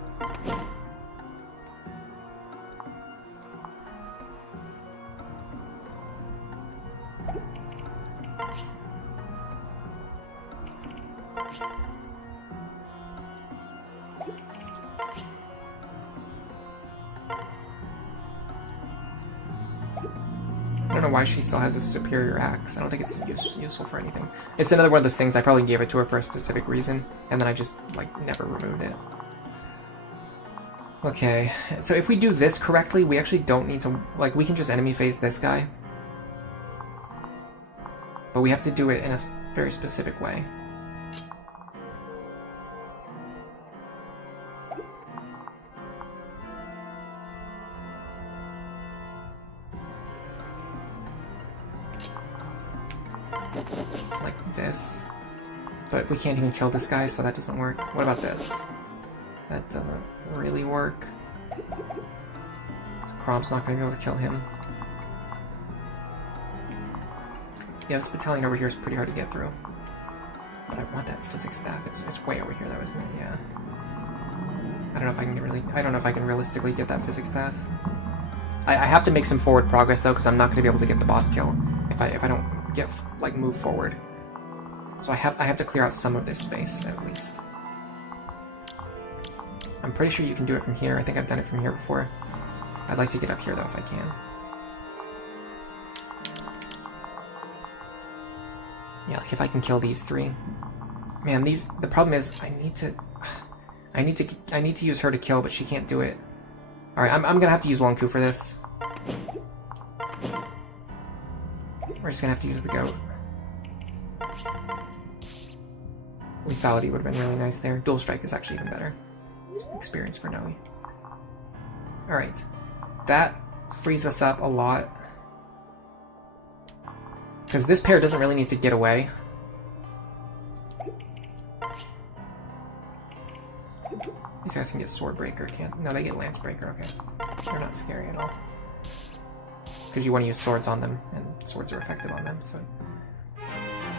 I don't know why she still has a superior axe. I don't think it's useful for anything. It's another one of those things I probably gave it to her for a specific reason, and then I just, like, never removed it. Okay, so if we do this correctly, we actually don't need to, like, we can just enemy phase this guy. But we have to do it in a very specific way. Like this. But we can't even kill this guy, so that doesn't work. What about this? That doesn't really work. Kromp's not going to be able to kill him. Yeah, this battalion over here is pretty hard to get through. But I want that physics staff. It's way over here though, isn't it? Yeah. I don't know if I can realistically get that physics staff. I have to make some forward progress though, because I'm not going to be able to get the boss kill if I don't get like move forward. So I have to clear out some of this space at least. I'm pretty sure you can do it from here. I think I've done it from here before. I'd like to get up here though if I can. Yeah, like if I can kill these three. Man, the problem is I need to use her to kill, but she can't do it. All right, I'm gonna have to use Lon'qu for this. We're just gonna have to use the goat. Lethality would have been really nice there. Dual strike is actually even better. Experience for Nowi. All right, that frees us up a lot. Because this pair doesn't really need to get away. These guys can get Swordbreaker, can't? No, they get Lancebreaker, okay. They're not scary at all. Because you want to use swords on them, and swords are effective on them, so...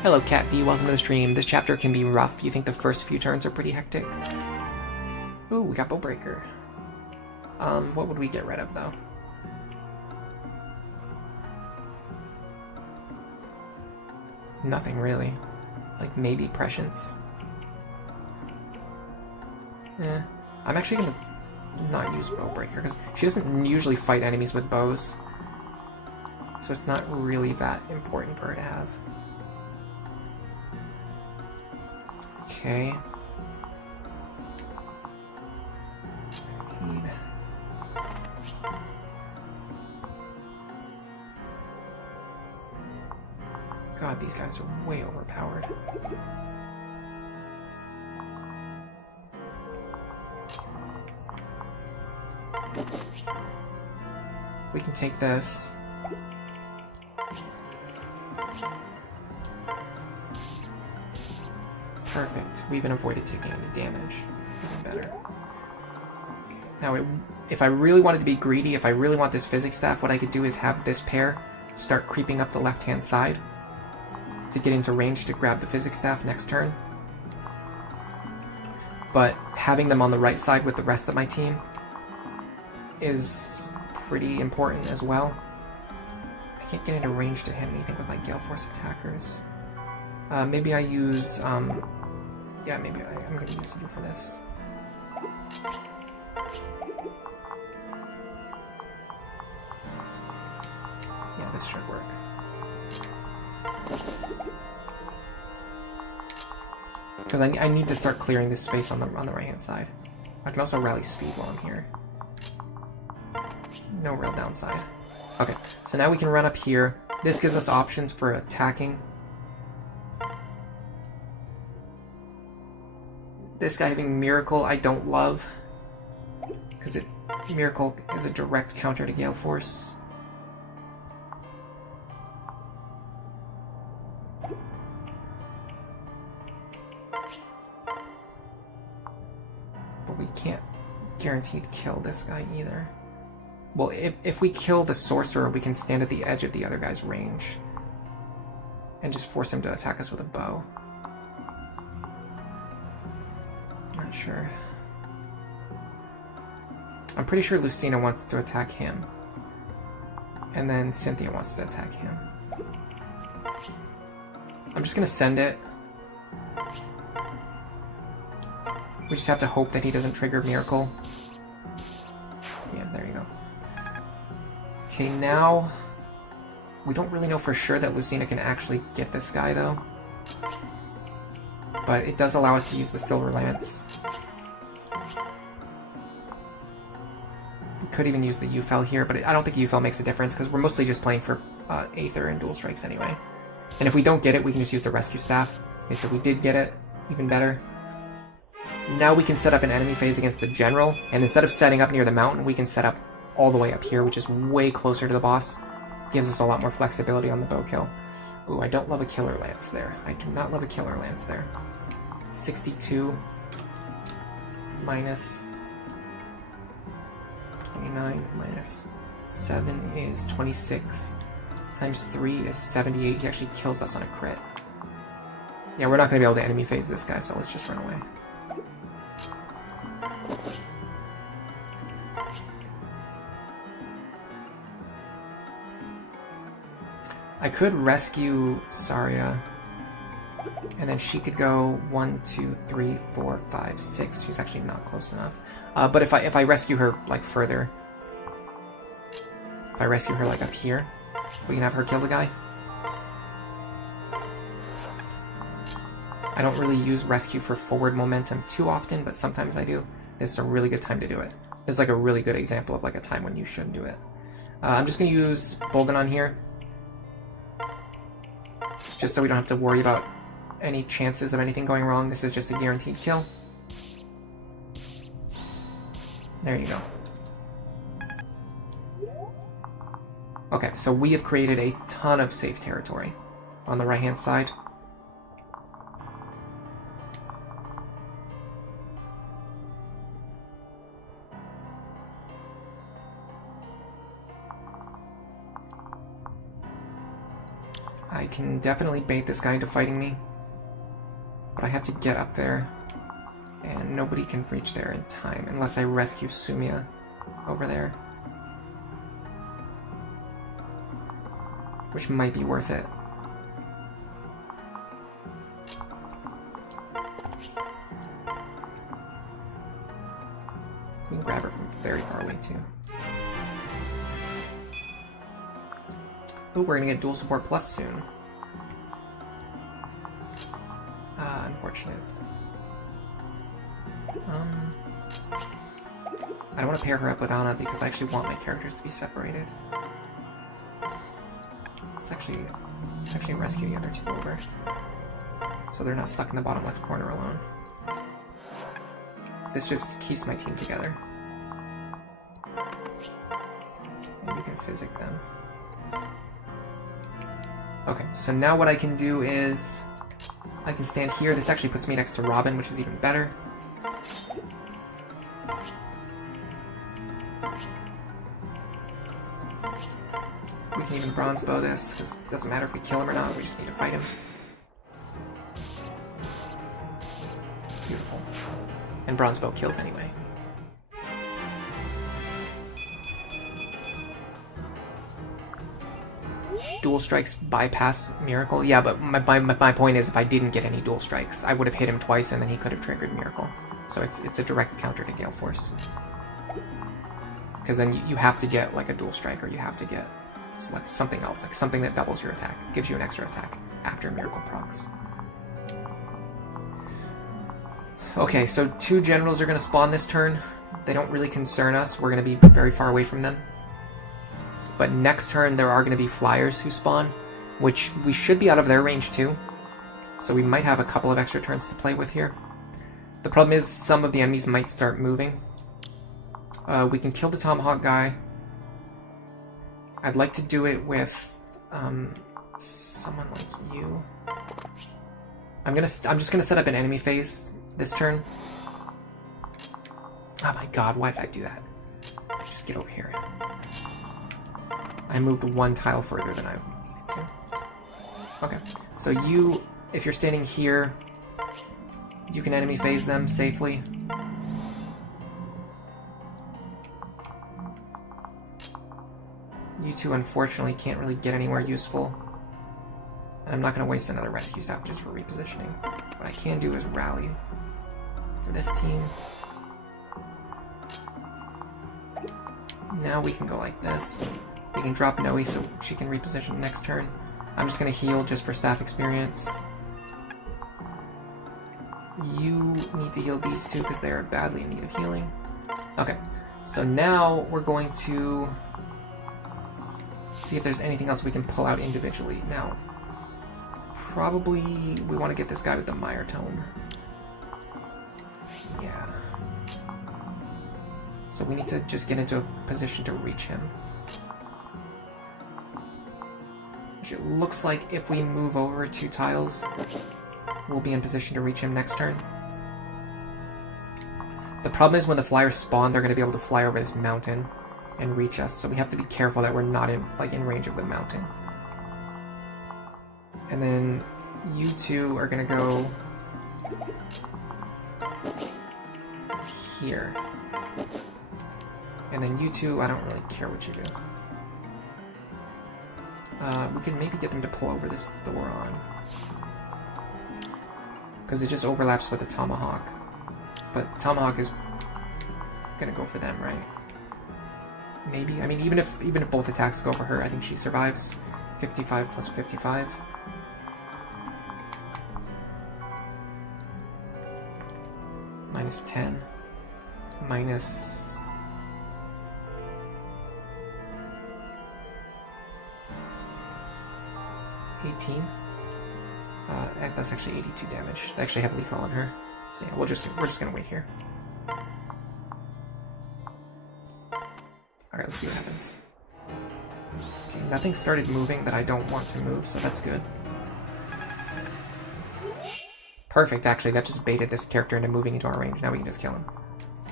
Hello, Cat V, welcome to the stream. This chapter can be rough. You think the first few turns are pretty hectic? Ooh, we got Bowbreaker. What would we get rid of, though? Nothing really. Like maybe Prescience. I'm actually gonna not use Bowbreaker because she doesn't usually fight enemies with bows. So it's not really that important for her to have. Okay. God, these guys are way overpowered. We can take this. Perfect. We even avoided taking any damage. Even better. Now, if I really wanted to be greedy, if I really want this physics staff, what I could do is have this pair start creeping up the left-hand side to get into range to grab the physics staff next turn. But having them on the right side with the rest of my team is pretty important as well. I can't get into range to hit anything with my Gale Force attackers. Maybe I use, yeah, maybe I'm going to use you for this. Yeah, this should work. Because I need to start clearing this space on the right-hand side. I can also rally speed while I'm here. No real downside. Okay, so now we can run up here. This gives us options for attacking. This guy having Miracle I don't love, because Miracle is a direct counter to Gale Force. But we can't guaranteed kill this guy either. Well, if we kill the Sorcerer, we can stand at the edge of the other guy's range and just force him to attack us with a bow. Not sure. I'm pretty sure Lucina wants to attack him. And then Cynthia wants to attack him. I'm just gonna send it. We just have to hope that he doesn't trigger Miracle. Yeah, there you go. Okay, now we don't really know for sure that Lucina can actually get this guy, though. But it does allow us to use the Silver Lance. We could even use the U-Fel here, but I don't think U-Fel makes a difference because we're mostly just playing for Aether and Dual Strikes anyway. And if we don't get it, we can just use the Rescue Staff. Okay, so we did get it. Even better. Now we can set up an enemy phase against the General, and instead of setting up near the mountain, we can set up all the way up here, which is way closer to the boss. Gives us a lot more flexibility on the bow kill. Ooh, I don't love a Killer Lance there. I do not love a Killer Lance there. 62 minus 29 minus 7 is 26. Times 3 is 78. He actually kills us on a crit. Yeah, we're not going to be able to enemy phase this guy, so let's just run away. I could rescue Saria, and then she could go 1, 2, 3, 4, 5, 6. She's actually not close enough. But if I rescue her like further, if I rescue her like up here, we can have her kill the guy. I don't really use rescue for forward momentum too often, but sometimes I do. This is a really good time to do it. This is like a really good example of like a time when you should do it. I'm just going to use Bolgan on here, just so we don't have to worry about any chances of anything going wrong. This is just a guaranteed kill. There you go. Okay, so we have created a ton of safe territory on the right-hand side. I can definitely bait this guy into fighting me, but I have to get up there, and nobody can reach there in time unless I rescue Sumia over there, which might be worth it. We can grab her from very far away too. Oh, we're gonna get dual support plus soon. Unfortunate. I don't want to pair her up with Anna because I actually want my characters to be separated. Let's actually rescue the other two over, so they're not stuck in the bottom left corner alone. This just keeps my team together. And you can physic them. Okay, so now what I can do is I can stand here. This actually puts me next to Robin, which is even better. We can even bronze bow this, because it doesn't matter if we kill him or not, we just need to fight him. Beautiful. And bronze bow kills anyway. Dual strikes bypass Miracle. Yeah, but my point is, if I didn't get any dual strikes, I would have hit him twice and then he could have triggered Miracle. So it's a direct counter to Gale Force. Because then you have to get like a dual strike, or you have to get like something else, like something that doubles your attack, gives you an extra attack after Miracle procs. Okay, so 2 generals are going to spawn this turn. They don't really concern us. We're going to be very far away from them. But next turn, there are going to be flyers who spawn, which we should be out of their range too. So we might have a couple of extra turns to play with here. The problem is some of the enemies might start moving. We can kill the Tomahawk guy. I'd like to do it with someone like you. I'm just gonna set up an enemy phase this turn. Oh my god, why did I do that? Just get over here. I moved 1 tile further than I needed to. Okay, so you, if you're standing here, you can enemy phase them safely. You two, unfortunately, can't really get anywhere useful. And I'm not going to waste another rescue staff just for repositioning. What I can do is rally for this team. Now we can go like this. We can drop Nowi so she can reposition next turn. I'm just going to heal just for staff experience. You need to heal these two because they are badly in need of healing. Okay, so now we're going to see if there's anything else we can pull out individually. Now, probably we want to get this guy with the Mire Tome. Yeah. So we need to just get into a position to reach him. Which it looks like if we move over 2 tiles, we'll be in position to reach him next turn. The problem is when the flyers spawn, they're going to be able to fly over this mountain and reach us, so we have to be careful that we're not in range of the mountain. And then you two are going to go here. And then you two, I don't really care what you do. We can maybe get them to pull over this Thoron, because it just overlaps with the Tomahawk. But the Tomahawk is gonna go for them, right? Maybe. I mean, even if both attacks go for her, I think she survives. 55 plus 55. Minus 10. Minus 18. That's actually 82 damage. They actually have lethal on her. So yeah, we're just gonna wait here. Alright, let's see what happens. Okay, nothing started moving that I don't want to move, so that's good. Perfect, actually, that just baited this character into moving into our range. Now we can just kill him.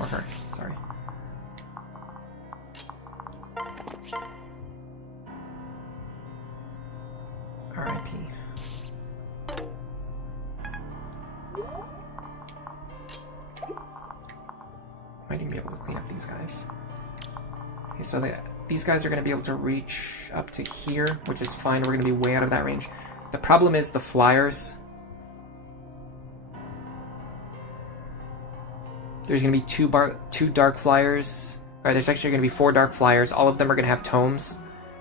Or her, sorry. R.I.P. Might even be able to clean up these guys. Okay, so these guys are going to be able to reach up to here, which is fine. We're going to be way out of that range. The problem is the flyers. There's going to be two dark flyers. Alright, there's actually going to be 4 dark flyers. All of them are going to have tomes,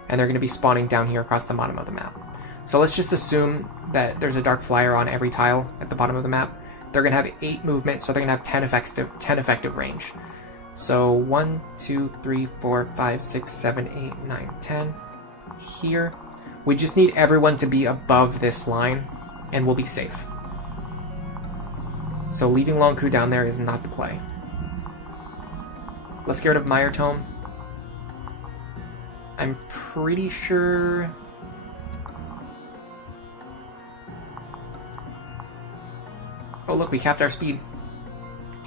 and they're going to be spawning down here across the bottom of the map. So let's just assume that there's a dark flyer on every tile at the bottom of the map. They're going to have 8 movement, so they're going to have 10 effective range. So 1, 2, 3, 4, 5, 6, 7, 8, 9, 10. Here. We just need everyone to be above this line, and we'll be safe. So leaving Lon'qu down there is not the play. Let's get rid of Mire Tome. I'm pretty sure... Oh look, we capped our speed.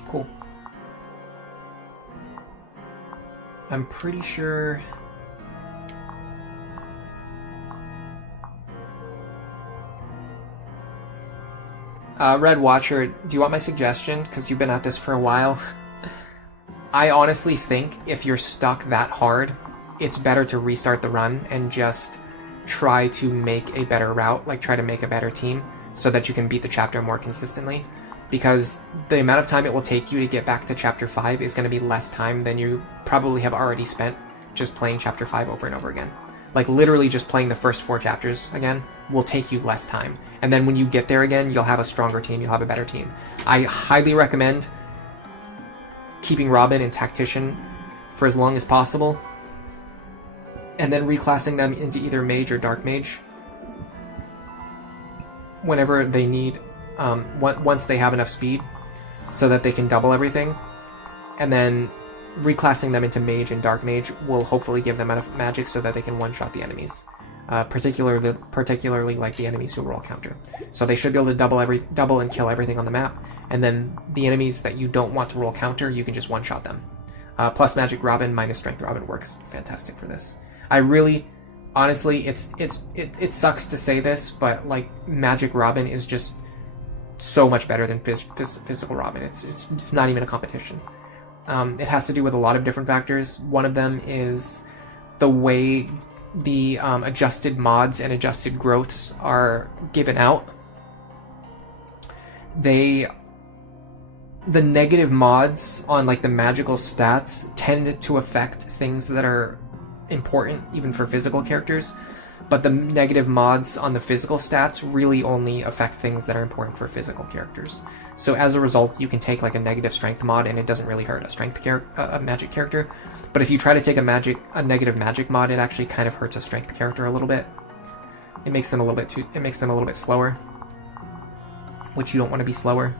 Cool. I'm pretty sure... Red Watcher, do you want my suggestion? Because you've been at this for a while. I honestly think if you're stuck that hard, it's better to restart the run and just try to make a better route, like try to make a better team, so that you can beat the chapter more consistently. Because the amount of time it will take you to get back to Chapter 5 is going to be less time than you probably have already spent just playing Chapter 5 over and over again. Like, literally just playing the first 4 chapters again will take you less time. And then when you get there again, you'll have a stronger team, you'll have a better team. I highly recommend keeping Robin and Tactician for as long as possible, and then reclassing them into either Mage or Dark Mage whenever they need, once they have enough speed, so that they can double everything. And then reclassing them into Mage and Dark Mage will hopefully give them enough magic so that they can one-shot the enemies. Particularly like the enemies who roll counter. So they should be able to double and kill everything on the map, and then the enemies that you don't want to roll counter, you can just one-shot them. Plus Magic Robin minus Strength Robin works fantastic for this. I really, honestly, it sucks to say this, but like Magic Robin is just so much better than Physical Robin. It's not even a competition. It has to do with a lot of different factors. One of them is the way the adjusted mods and adjusted growths are given out. The negative mods on like the magical stats tend to affect things that are important even for physical characters, but the negative mods on the physical stats really only affect things that are important for physical characters. So as a result, you can take like a negative strength mod and it doesn't really hurt a magic character. But if you try to take a negative magic mod, it actually kind of hurts a strength character a little bit. It makes them a little bit slower, which you don't want to be slower.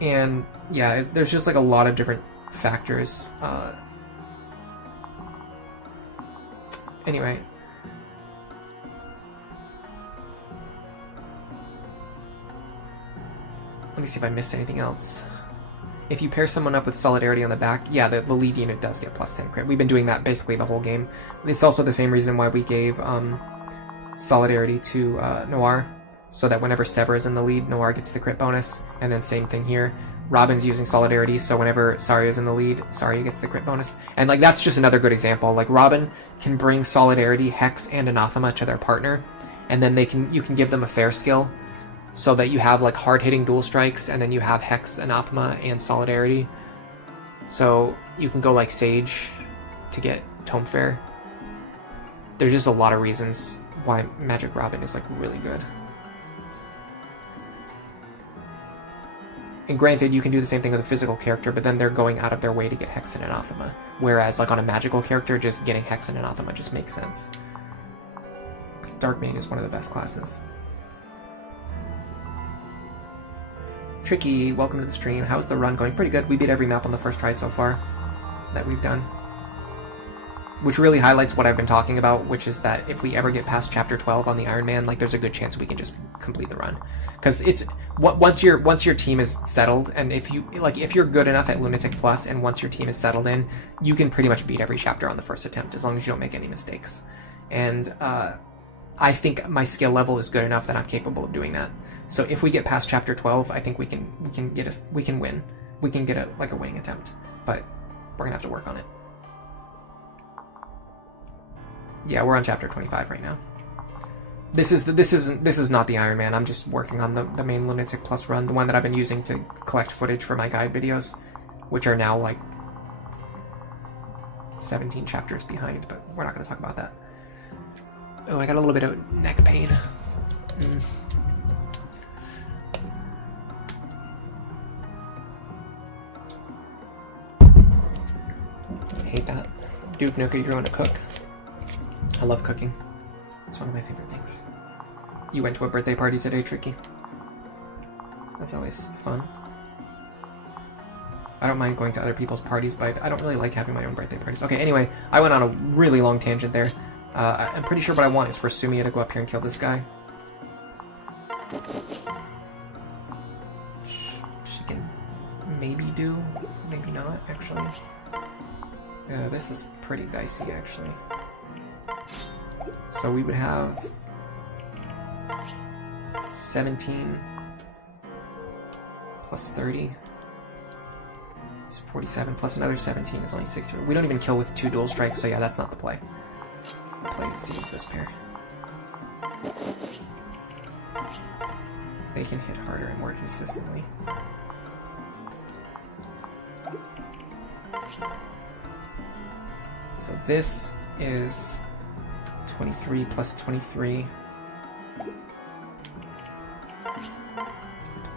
And yeah, there's just like a lot of different factors. Anyway. Let me see if I missed anything else. If you pair someone up with Solidarity on the back, yeah, the lead unit does get plus 10 crit. We've been doing that basically the whole game. It's also the same reason why we gave Solidarity to Noir, so that whenever Sever is in the lead, Noir gets the crit bonus. And then same thing here. Robin's using Solidarity, so whenever Saria is in the lead, Saria gets the crit bonus. And like that's just another good example. Like Robin can bring Solidarity, Hex, and Anathema to their partner, and then you can give them a fair skill, so that you have like hard-hitting dual strikes, and then you have Hex, Anathema, and Solidarity. So you can go like Sage to get Tome Fair. There's just a lot of reasons why Magic Robin is like really good. And granted, you can do the same thing with a physical character, but then they're going out of their way to get Hex and Anathema. Whereas like on a magical character, just getting Hex and Anathema just makes sense. Because Dark Mage is one of the best classes. Tricky, welcome to the stream. How's the run going? Pretty good. We beat every map on the first try so far that we've done. Which really highlights what I've been talking about, which is that if we ever get past Chapter 12 on the Iron Man, like there's a good chance we can just complete the run. Because it's once your team is settled, and if you're good enough at Lunatic Plus, and once your team is settled in, you can pretty much beat every chapter on the first attempt as long as you don't make any mistakes. And I think my skill level is good enough that I'm capable of doing that. So if we get past Chapter 12, I think we can win. We can get a winning attempt, but we're gonna have to work on it. Yeah, we're on Chapter 25 right now. This is not the Iron Man. I'm just working on the main Lunatic Plus run, the one that I've been using to collect footage for my guide videos, which are now like 17 chapters behind, but we're not going to talk about that. Oh, I got a little bit of neck pain. I hate that. Duke Nukem, you're going to cook. I love cooking. It's one of my favorite things. You went to a birthday party today, Tricky? That's always fun. I don't mind going to other people's parties, but I don't really like having my own birthday parties. Okay, anyway, I went on a really long tangent there. I'm pretty sure what I want is for Sumia to go up here and kill this guy. She can maybe do, maybe not, actually. Yeah, this is pretty dicey, actually. So we would have 17 plus 30 is 47, plus another 17 is only 60. We don't even kill with 2 dual strikes, so yeah, that's not the play. The play is to use this pair. They can hit harder and more consistently. So this is 23 plus 23.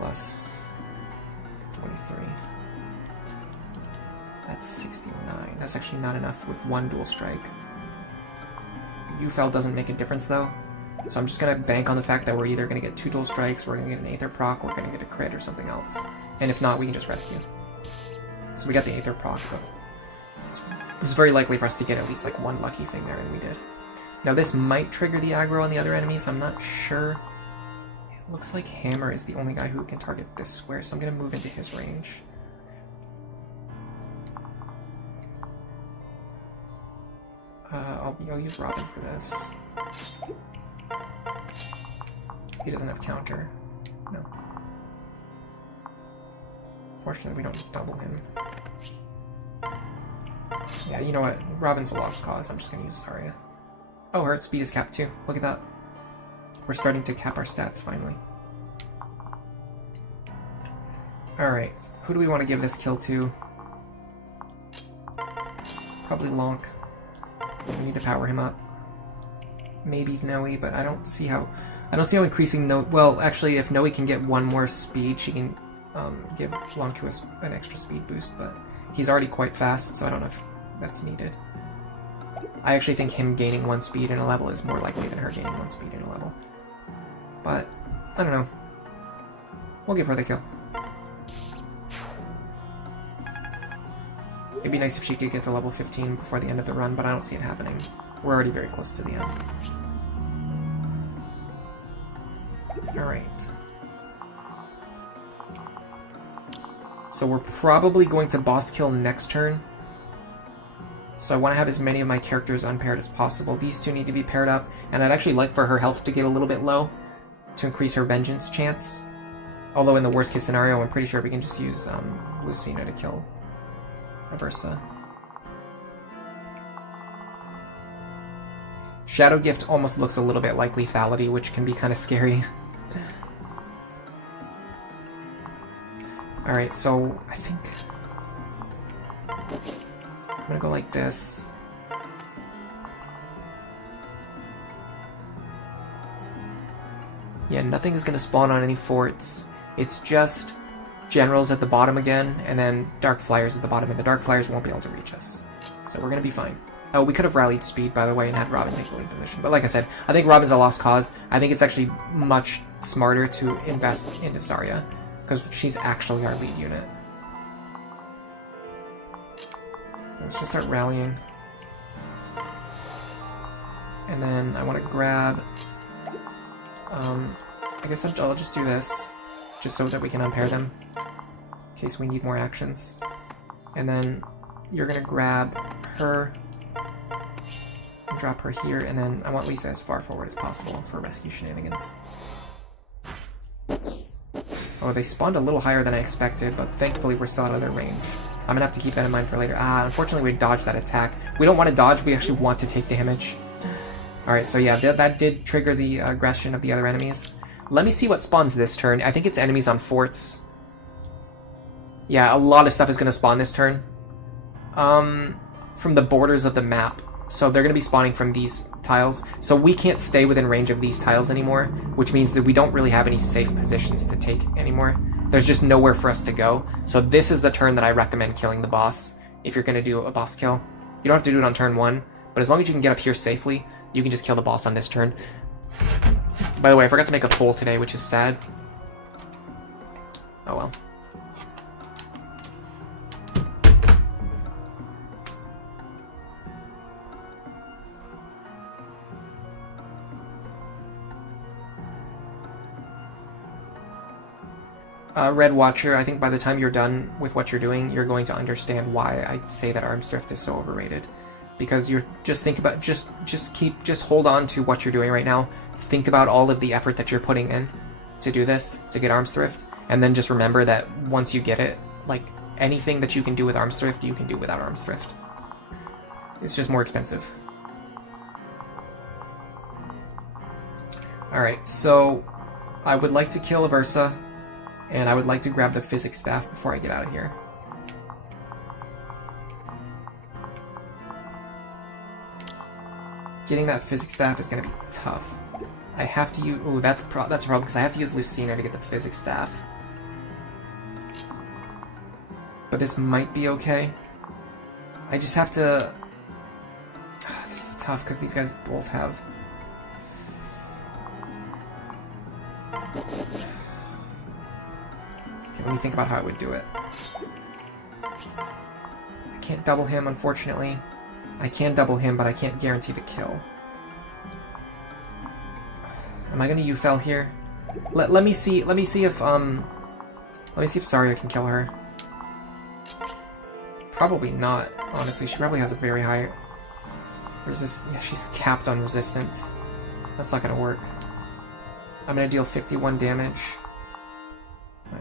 plus 23. That's 69. That's actually not enough with one dual strike. UFL doesn't make a difference though, so I'm just gonna bank on the fact that we're either gonna get 2 dual strikes, we're gonna get an Aether proc, or we're gonna get a crit or something else. And if not, we can just rescue. So we got the Aether proc, but it was very likely for us to get at least like one lucky thing there, and we did. Now this might trigger the aggro on the other enemies, I'm not sure. It looks like Hammer is the only guy who can target this square, so I'm gonna move into his range. I'll use Robin for this. He doesn't have counter. No. Fortunately, we don't double him. Yeah, you know what? Robin's a lost cause. I'm just going to use Zarya. Oh, her speed is capped too. Look at that. We're starting to cap our stats finally. Alright. Who do we want to give this kill to? Probably Lon'qu. We need to power him up. Maybe Nowi, but I don't see how increasing Nowi. Well, actually, if Nowi can get one more speed, she can give Lon'qu an extra speed boost, but he's already quite fast, so I don't know if that's needed. I actually think him gaining 1 speed in a level is more likely than her gaining 1 speed in a level. But, I don't know. We'll give her the kill. It'd be nice if she could get to level 15 before the end of the run, but I don't see it happening. We're already very close to the end. Alright. So we're probably going to boss kill next turn. So I want to have as many of my characters unpaired as possible. These two need to be paired up, and I'd actually like for her health to get a little bit low to increase her vengeance chance. Although in the worst case scenario, I'm pretty sure we can just use Lucina to kill Aversa. Shadow Gift almost looks a little bit like lethality, which can be kind of scary. Alright, so I think I'm gonna go like this. Yeah, nothing is gonna spawn on any forts. It's just generals at the bottom again, and then dark flyers at the bottom, and the dark flyers won't be able to reach us. So we're gonna be fine. Oh, we could have rallied speed, by the way, and had Robin take the lead position. But like I said, I think Robin's a lost cause. I think it's actually much smarter to invest into Zarya, because she's actually our lead unit. Let's just start rallying. And then I want to grab... I guess I'll just do this, just so that we can unpair them, in case we need more actions. And then you're going to grab her, and drop her here, and then I want Lisa as far forward as possible for rescue shenanigans. Oh, they spawned a little higher than I expected, but thankfully we're still out of their range. I'm gonna have to keep that in mind for later. Unfortunately we dodged that attack. We don't want to dodge, we actually want to take damage. Alright, so yeah, that did trigger the aggression of the other enemies. Let me see what spawns this turn. I think it's enemies on forts. Yeah, a lot of stuff is gonna spawn this turn. From the borders of the map. So they're gonna be spawning from these tiles. So we can't stay within range of these tiles anymore, which means that we don't really have any safe positions to take anymore. There's just nowhere for us to go. So this is the turn that I recommend killing the boss if you're going to do a boss kill. You don't have to do it on turn 1, but as long as you can get up here safely, you can just kill the boss on this turn. By the way, I forgot to make a poll today, which is sad. Oh well. Red Watcher, I think by the time you're done with what you're doing, you're going to understand why I say that Arms Thrift is so overrated. Because you're just hold on to what you're doing right now. Think about all of the effort that you're putting in to do this, to get Arms Thrift, and then just remember that once you get it, like anything that you can do with Arms Thrift, you can do without Arms Thrift. It's just more expensive. Alright, so I would like to kill Aversa. And I would like to grab the physics staff before I get out of here. Getting that physics staff is going to be tough. I have to use... Ooh, that's a problem, because I have to use Lucina to get the physics staff. but this might be okay. I just have to... This is tough because these guys both have... Okay, let me think about how I would do it. I can't double him, unfortunately. I can double him, but I can't guarantee the kill. Am I gonna U-Fel here? Let me see if Zarya can kill her. Probably not, honestly. She probably has a very high yeah, she's capped on resistance. That's not gonna work. I'm gonna deal 51 damage.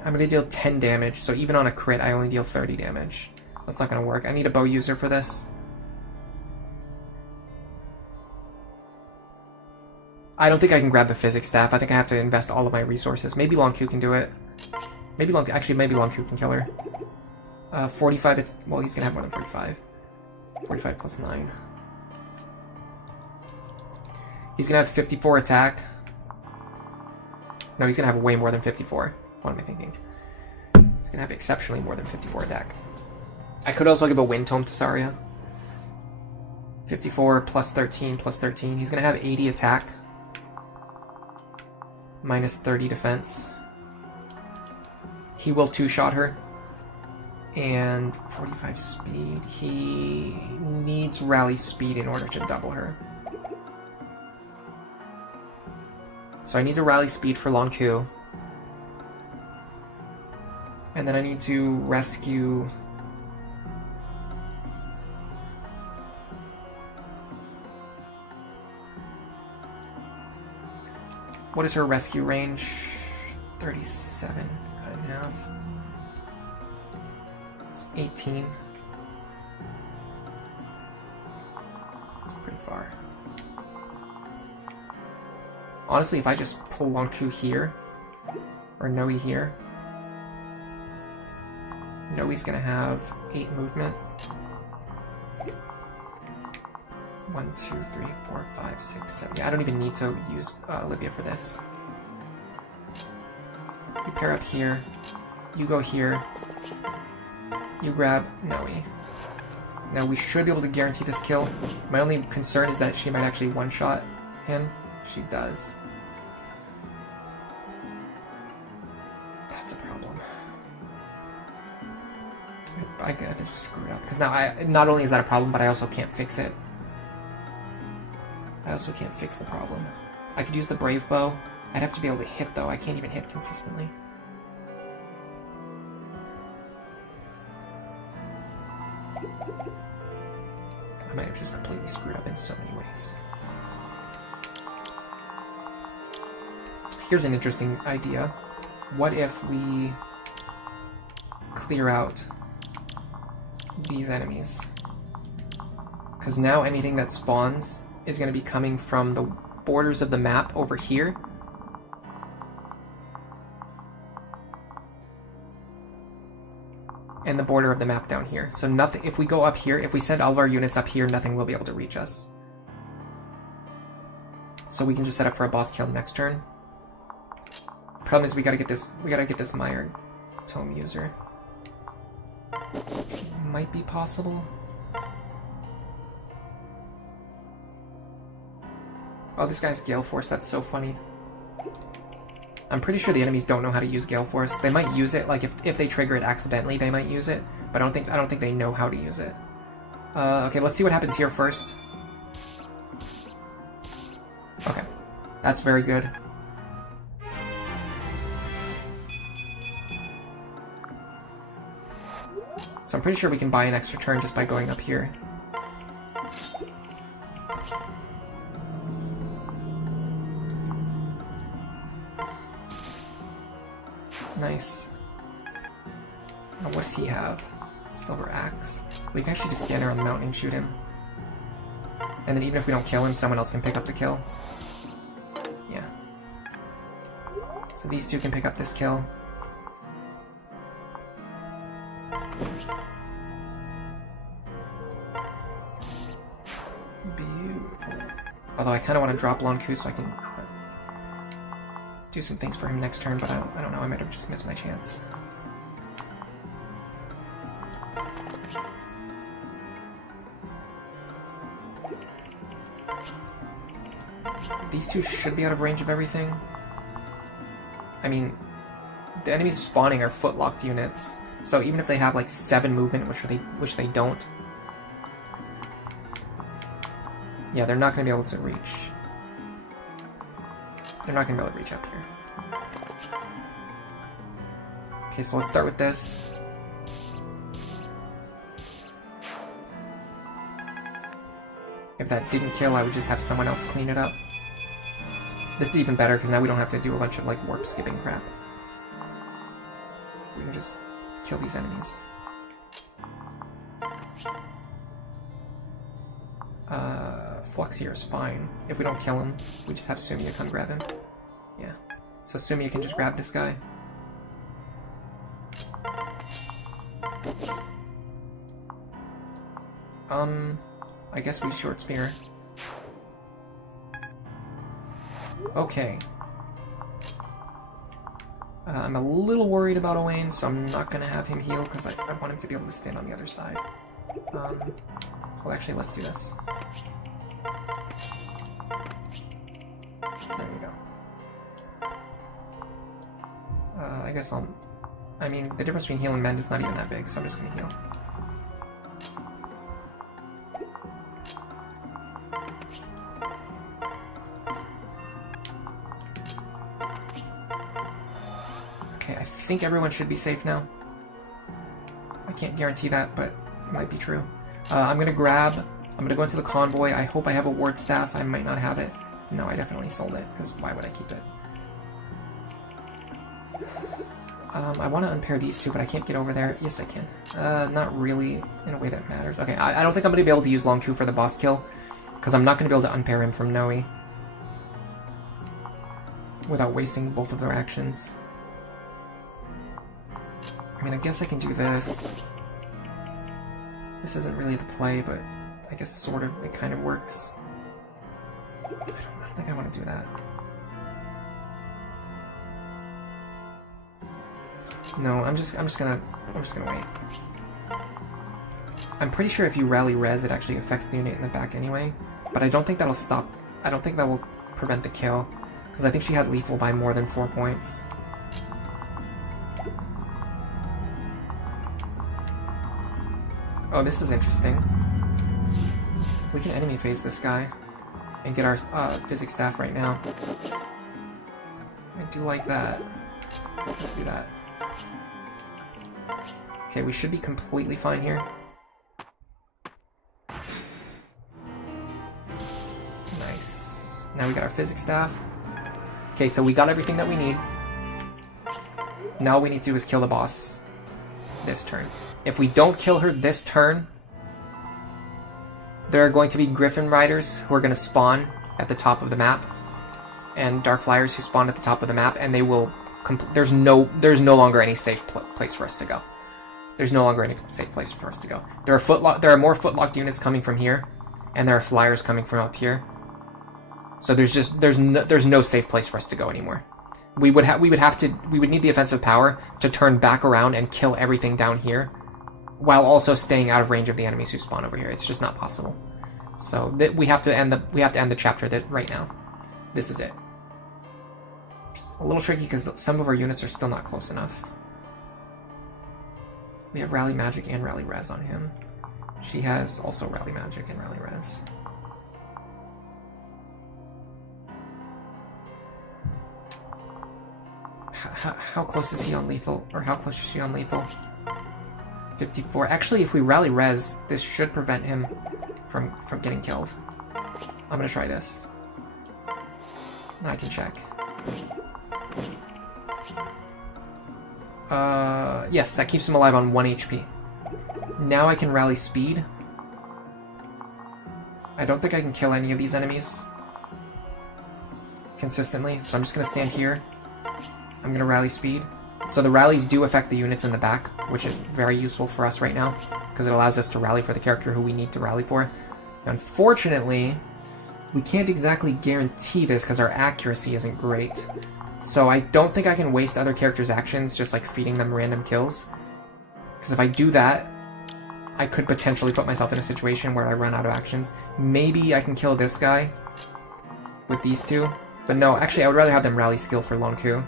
I'm gonna deal 10 damage, so even on a crit, I only deal 30 damage. That's not gonna work. I need a bow user for this. I don't think I can grab the physics staff. I think I have to invest all of my resources. Maybe Lon'qu can do it. Maybe Lon'qu can kill her. 45, it's... Well, he's gonna have more than 45. 45 plus 9. He's gonna have 54 attack. No, he's gonna have way more than 54. What am I thinking? He's gonna have exceptionally more than 54 attack. I could also give a Wind Tome to Zarya. 54 plus 13 plus 13. He's gonna have 80 attack. Minus 30 defense. He will two-shot her. And 45 speed. He needs rally speed in order to double her. So I need to rally speed for Lon'qu. And then I need to rescue... What is her rescue range? 37. Cut in half. It's 18. That's pretty far. Honestly, if I just pull Lon'qu here, or Nowi here, Nowi's gonna have 8 movement. 1, 2, 3, 4, 5, 6, 7. Yeah, I don't even need to use Olivia for this. You pair up here. You go here. You grab Nowi. Now we should be able to guarantee this kill. My only concern is that she might actually one-shot him. She does. That's a problem. I have to just screw it up. Because now, not only is that a problem, but I also can't fix it. I also can't fix the problem. I could use the Brave Bow. I'd have to be able to hit, though. I can't even hit consistently. I might have just completely screwed up in so many ways. Here's an interesting idea. What if we clear out these enemies? Because now anything that spawns is going to be coming from the borders of the map over here. And the border of the map down here. So nothing, if we go up here, if we send all of our units up here, nothing will be able to reach us. So we can just set up for a boss kill next turn. Problem is we gotta get this Meyer Tome user. Might be possible. Oh, this guy's Gale Force, that's so funny. I'm pretty sure the enemies don't know how to use Gale Force. They might use it, like if they trigger it accidentally, they might use it, but I don't think they know how to use it. Okay, let's see what happens here first. Okay, that's very good. So I'm pretty sure we can buy an extra turn just by going up here. Nice. Now what does he have? Silver Axe. We can actually just stand there on the mountain and shoot him. And then even if we don't kill him, someone else can pick up the kill. Yeah. So these two can pick up this kill. Beautiful. Although I kind of want to drop Lon'qu so I can do some things for him next turn, but I don't know, I might have just missed my chance. These two should be out of range of everything. I mean, the enemies spawning are footlocked units, so even if they have like 7 movement, which they don't, yeah, they're not going to be able to reach. They're not going to be able to reach up here. Okay, so let's start with this. If that didn't kill, I would just have someone else clean it up. This is even better, because now we don't have to do a bunch of, like, warp skipping crap. We can just kill these enemies. Flux here is fine. If we don't kill him, we just have Sumia come grab him. Yeah. So Sumia can just grab this guy. I guess we short spear. Okay. I'm a little worried about Owain, so I'm not going to have him heal, because I want him to be able to stand on the other side. Well, actually, let's do this. There we go. I guess I mean, the difference between heal and mend is not even that big, so I'm just going to heal. Okay, I think everyone should be safe now. I can't guarantee that, but it might be true. I'm going to go into the convoy. I hope I have a ward staff. I might not have it. No, I definitely sold it, because why would I keep it? I want to unpair these two, but I can't get over there. Yes, I can. Not really in a way that matters. Okay, I don't think I'm going to be able to use Lon'qu for the boss kill, because I'm not going to be able to unpair him from Nowi without wasting both of their actions. I mean, I guess I can do this. This isn't really the play, but I guess sort of, it kind of works. I don't think I want to do that. No, I'm just gonna wait. I'm pretty sure if you rally res, it actually affects the unit in the back anyway, but I don't think that'll stop. I don't think that will prevent the kill, because I think she had lethal by more than 4 points. Oh, this is interesting. We can enemy phase this guy and get our physics staff right now. I do like that. Let's do that. Okay, we should be completely fine here. Nice. Now we got our physics staff. Okay, so we got everything that we need. Now all we need to do is kill the boss this turn. If we don't kill her this turn, there are going to be Griffin Riders who are going to spawn at the top of the map, and Dark Flyers who spawn at the top of the map, and they will. There's no longer any safe place for us to go. There's no longer any safe place for us to go. There are more footlocked units coming from here, and there are flyers coming from up here. So there's no safe place for us to go anymore. We would need the offensive power to turn back around and kill everything down here, while also staying out of range of the enemies who spawn over here. It's just not possible. So we have to end the chapter right now. This is it. Just a little tricky because some of our units are still not close enough. We have Rally Magic and Rally Res on him. She has also Rally Magic and Rally Res. How close is he on lethal? Or how close is she on lethal? 54. Actually, if we Rally Res, this should prevent him from getting killed. I'm gonna try this. Now I can check. Yes, that keeps him alive on 1 HP. Now I can Rally Speed. I don't think I can kill any of these enemies consistently, so I'm just gonna stand here. I'm gonna Rally Speed. So the rallies do affect the units in the back, which is very useful for us right now, because it allows us to rally for the character who we need to rally for. Unfortunately, we can't exactly guarantee this because our accuracy isn't great. So I don't think I can waste other characters' actions just like feeding them random kills. Because if I do that, I could potentially put myself in a situation where I run out of actions. Maybe I can kill this guy with these two. But no, actually I would rather have them rally skill for Lon'qu.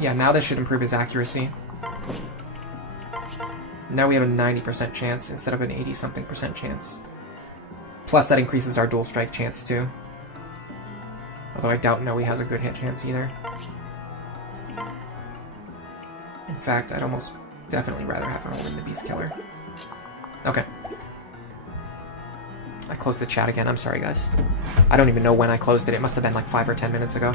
Yeah, now this should improve his accuracy. Now we have a 90% chance instead of an 80-something% chance. Plus that increases our dual strike chance too. Although I doubt Nowi has a good hit chance either. In fact, I'd almost definitely rather have her win the Beast Killer. Okay. I closed the chat again, I'm sorry guys. I don't even know when I closed it, it must have been like 5 or 10 minutes ago.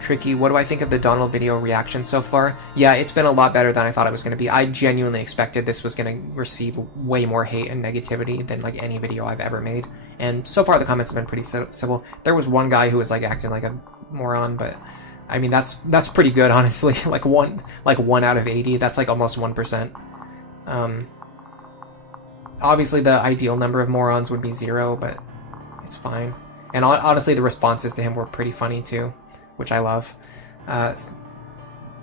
Tricky, what do I think of the Donald video reaction so far? Yeah, it's been a lot better than I thought it was going to be. I genuinely expected this was going to receive way more hate and negativity than like any video I've ever made. And so far the comments have been pretty civil. There was one guy who was like acting like a moron, but I mean that's pretty good honestly. like one out of 80, that's like almost 1%. Obviously the ideal number of morons would be 0, but it's fine. And honestly the responses to him were pretty funny too, which I love.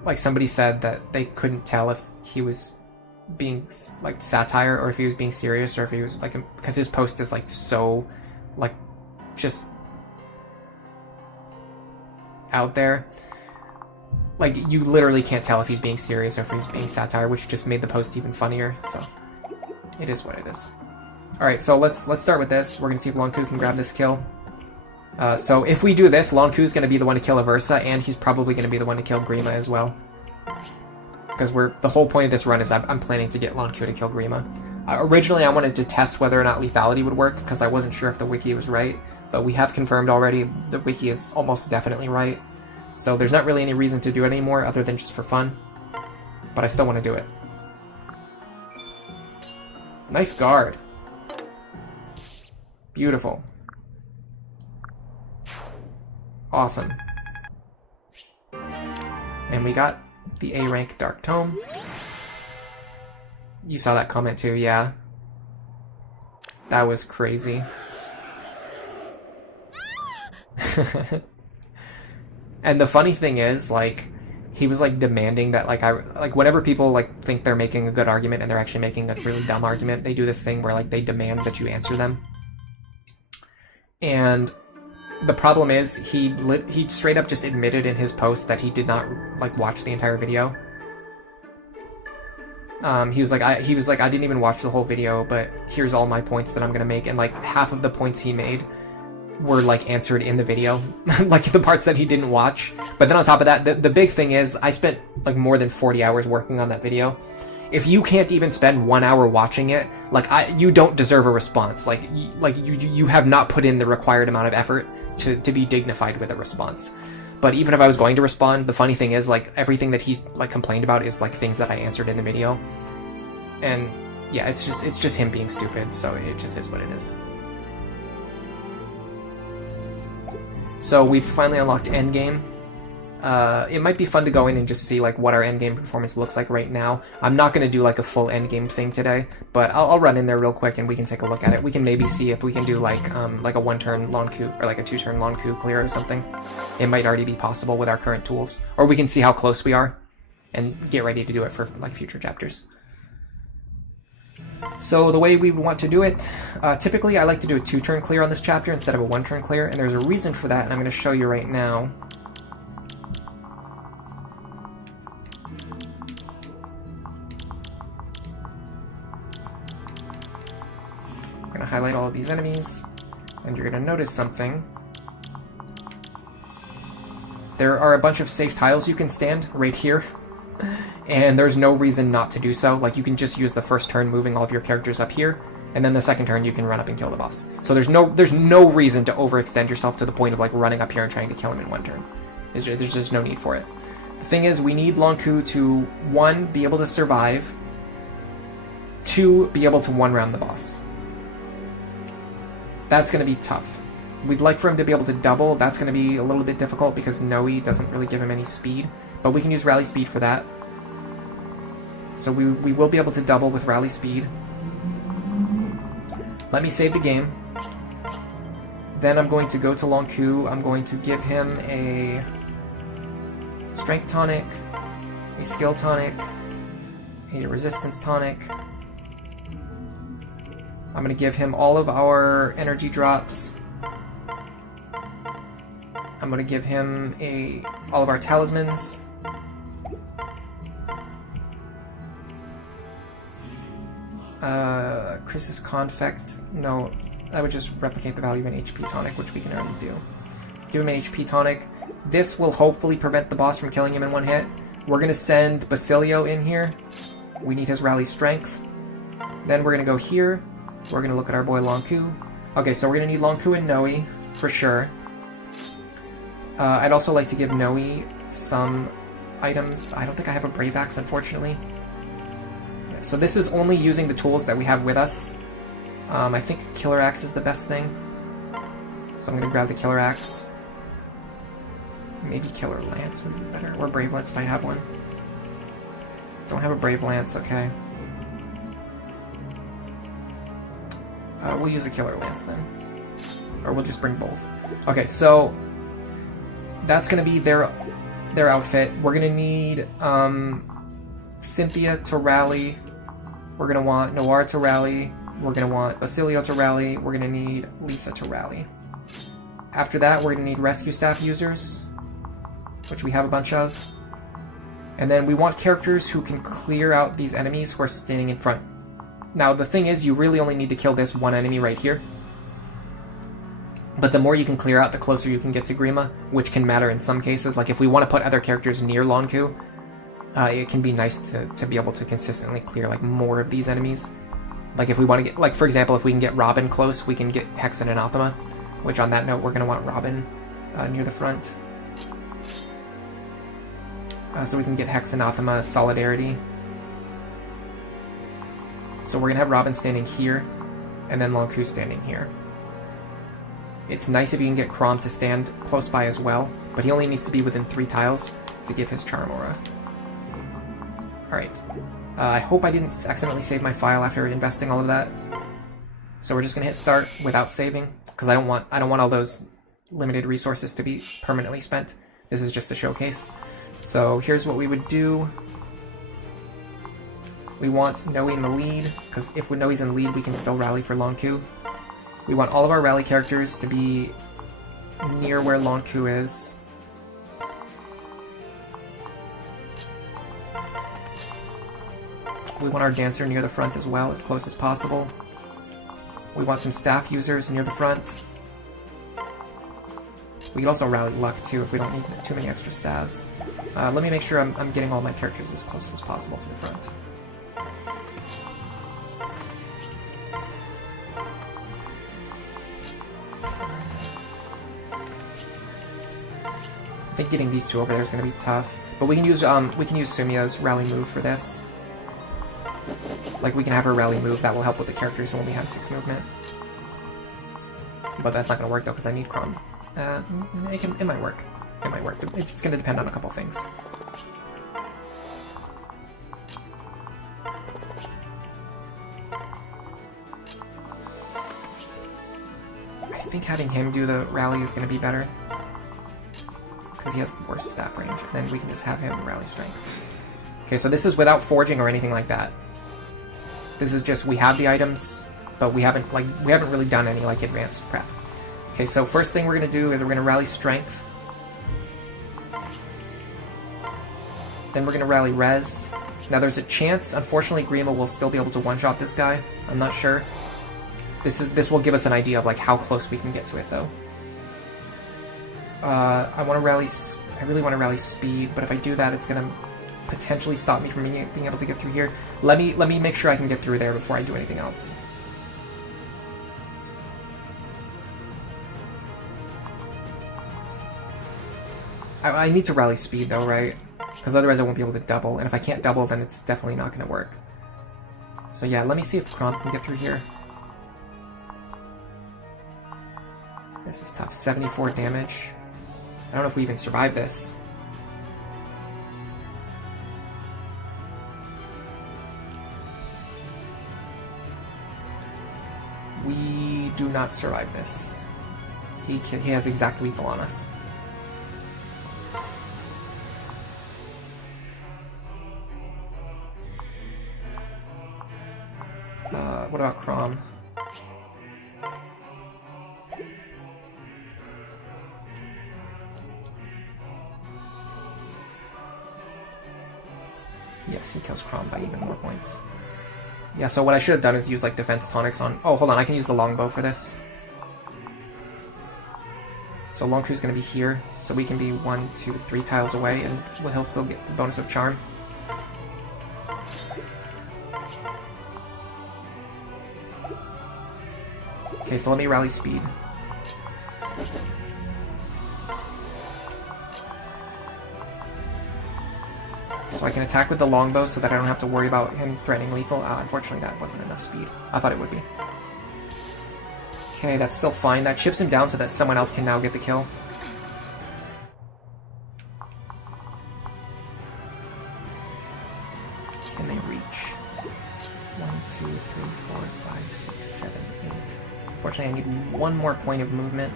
Like somebody said that they couldn't tell if he was being like satire or if he was being serious or if he was like, because his post is like so like just out there. Like you literally can't tell if he's being serious or if he's being satire, which just made the post even funnier. So it is what it is. All right, so let's start with this. We're gonna see if Lon'qu can grab this kill. So if we do this, Lon'qu is going to be the one to kill Aversa, and he's probably going to be the one to kill Grima as well. Because the whole point of this run is that I'm planning to get Lon'qu to kill Grima. Originally I wanted to test whether or not lethality would work, because I wasn't sure if the wiki was right, but we have confirmed already the wiki is almost definitely right. So there's not really any reason to do it anymore other than just for fun. But I still want to do it. Nice guard. Beautiful. Awesome. And we got the A rank Dark Tome. You saw that comment too, yeah. That was crazy. And the funny thing is, like, he was like demanding that like whenever people like think they're making a good argument and they're actually making a really dumb argument, they do this thing where like they demand that you answer them. And the problem is, he straight up just admitted in his post that he did not like watch the entire video. He was like, I didn't even watch the whole video, but here's all my points that I'm gonna make, and like half of the points he made were like answered in the video, like the parts that he didn't watch. But then on top of that, the big thing is, I spent like more than 40 hours working on that video. If you can't even spend 1 hour watching it, like you don't deserve a response. Like you have not put in the required amount of effort to be dignified with a response. But even if I was going to respond, the funny thing is, like, everything that he like complained about is like things that I answered in the video. And yeah, it's just him being stupid, so it just is what it is. So we've finally unlocked Endgame. It might be fun to go in and just see like what our endgame performance looks like right now. I'm not going to do like a full endgame thing today, but I'll run in there real quick and we can take a look at it. We can maybe see if we can do like a 1-turn Lon'qu or like a 2-turn Lon'qu clear or something. It might already be possible with our current tools, or we can see how close we are and get ready to do it for like future chapters. So the way we want to do it, typically I like to do a 2-turn clear on this chapter instead of a 1-turn clear, and there's a reason for that, and I'm going to show you right now. I'm going to highlight all of these enemies, and you're going to notice something. There are a bunch of safe tiles you can stand right here, and there's no reason not to do so. Like, you can just use the first turn moving all of your characters up here, and then the second turn you can run up and kill the boss. So there's no reason to overextend yourself to the point of like running up here and trying to kill him in 1 turn. There's just no need for it. The thing is, we need Lon'qu to 1, be able to survive, 2, be able to 1-round the boss. That's going to be tough. We'd like for him to be able to double. That's going to be a little bit difficult because Nowi doesn't really give him any speed, but we can use rally speed for that. So we will be able to double with rally speed. Let me save the game. Then I'm going to go to Lon'qu. I'm going to give him a strength tonic, a skill tonic, a resistance tonic. I'm going to give him all of our energy drops. I'm going to give him all of our talismans. Chris's Confect. No, that would just replicate the value of an HP tonic, which we can already do. Give him an HP tonic. This will hopefully prevent the boss from killing him in one hit. We're going to send Basilio in here. We need his rally strength. Then we're going to go here. We're going to look at our boy Lon'qu. Okay, so we're going to need Lon'qu and Nowi, for sure. I'd also like to give Nowi some items. I don't think I have a Brave Axe, unfortunately. Yeah, so this is only using the tools that we have with us. I think Killer Axe is the best thing. So I'm going to grab the Killer Axe. Maybe Killer Lance would be better. Or Brave Lance if I have one. Don't have a Brave Lance, okay. We'll use a Killer Lance then. Or we'll just bring both. Okay, so that's going to be their outfit. We're going to need Cynthia to rally. We're going to want Noir to rally. We're going to want Basilio to rally. We're going to need Lisa to rally. After that, we're going to need rescue staff users, which we have a bunch of. And then we want characters who can clear out these enemies who are standing in front. Now, the thing is, you really only need to kill this one enemy right here. But the more you can clear out, the closer you can get to Grima, which can matter in some cases. Like, if we want to put other characters near Lon'qu, it can be nice to be able to consistently clear, like, more of these enemies. Like, if we want to get, like, for example, if we can get Robin close, we can get Hex and Anathema, which on that note, we're going to want Robin near the front. So we can get Hex, Anathema, Solidarity. So we're going to have Robin standing here, and then Lon'qu standing here. It's nice if you can get Chrom to stand close by as well, but he only needs to be within 3 tiles to give his Charm Aura. Alright. I hope I didn't accidentally save my file after investing all of that. So we're just going to hit start without saving, because I don't want all those limited resources to be permanently spent. This is just a showcase. So here's what we would do. We want Nowi in the lead, because if Nowi's in the lead, we can still rally for Lon'qu. We want all of our rally characters to be near where Lon'qu is. We want our dancer near the front as well, as close as possible. We want some staff users near the front. We can also rally luck too if we don't need too many extra staves. Let me make sure I'm getting all my characters as close as possible to the front. I think getting these two over there is going to be tough, but we can use Sumia's rally move for this. Like, we can have her rally move, that will help with the characters who only have 6 movement. But that's not going to work though, because I need Chrom. It might work. It might work. It's just going to depend on a couple things. I think having him do the rally is going to be better, because he has the worst stat range, and then we can just have him rally strength. Okay, so this is without forging or anything like that. This is just, we have the items, but we haven't really done any, like, advanced prep. Okay, so first thing we're going to do is we're going to rally strength. Then we're going to rally res. Now there's a chance, unfortunately, Grima will still be able to one-shot this guy. I'm not sure. This will give us an idea of, like, how close we can get to it, though. I really want to rally speed, but if I do that, it's going to potentially stop me from being able to get through here. Let me make sure I can get through there before I do anything else. I need to rally speed though, right? Because otherwise I won't be able to double, and if I can't double, then it's definitely not going to work. So yeah, let me see if Chrom can get through here. This is tough. 74 damage. I don't know if we even survive this. We do not survive this. He has exact lethal on us. What about Crom? Yes, he kills Crom by even more points. Yeah, so what I should have done is use like defense tonics on... Oh, hold on, I can use the longbow for this. So Lon'qu's going to be here, so we can be 1, 2, 3 tiles away, and he'll still get the bonus of charm. Okay, so let me rally speed. So I can attack with the longbow so that I don't have to worry about him threatening lethal. Unfortunately, that wasn't enough speed. I thought it would be. Okay, that's still fine. That chips him down so that someone else can now get the kill. Can they reach? 1, 2, 3, 4, 5, 6, 7, 8. Unfortunately, I need one more point of movement.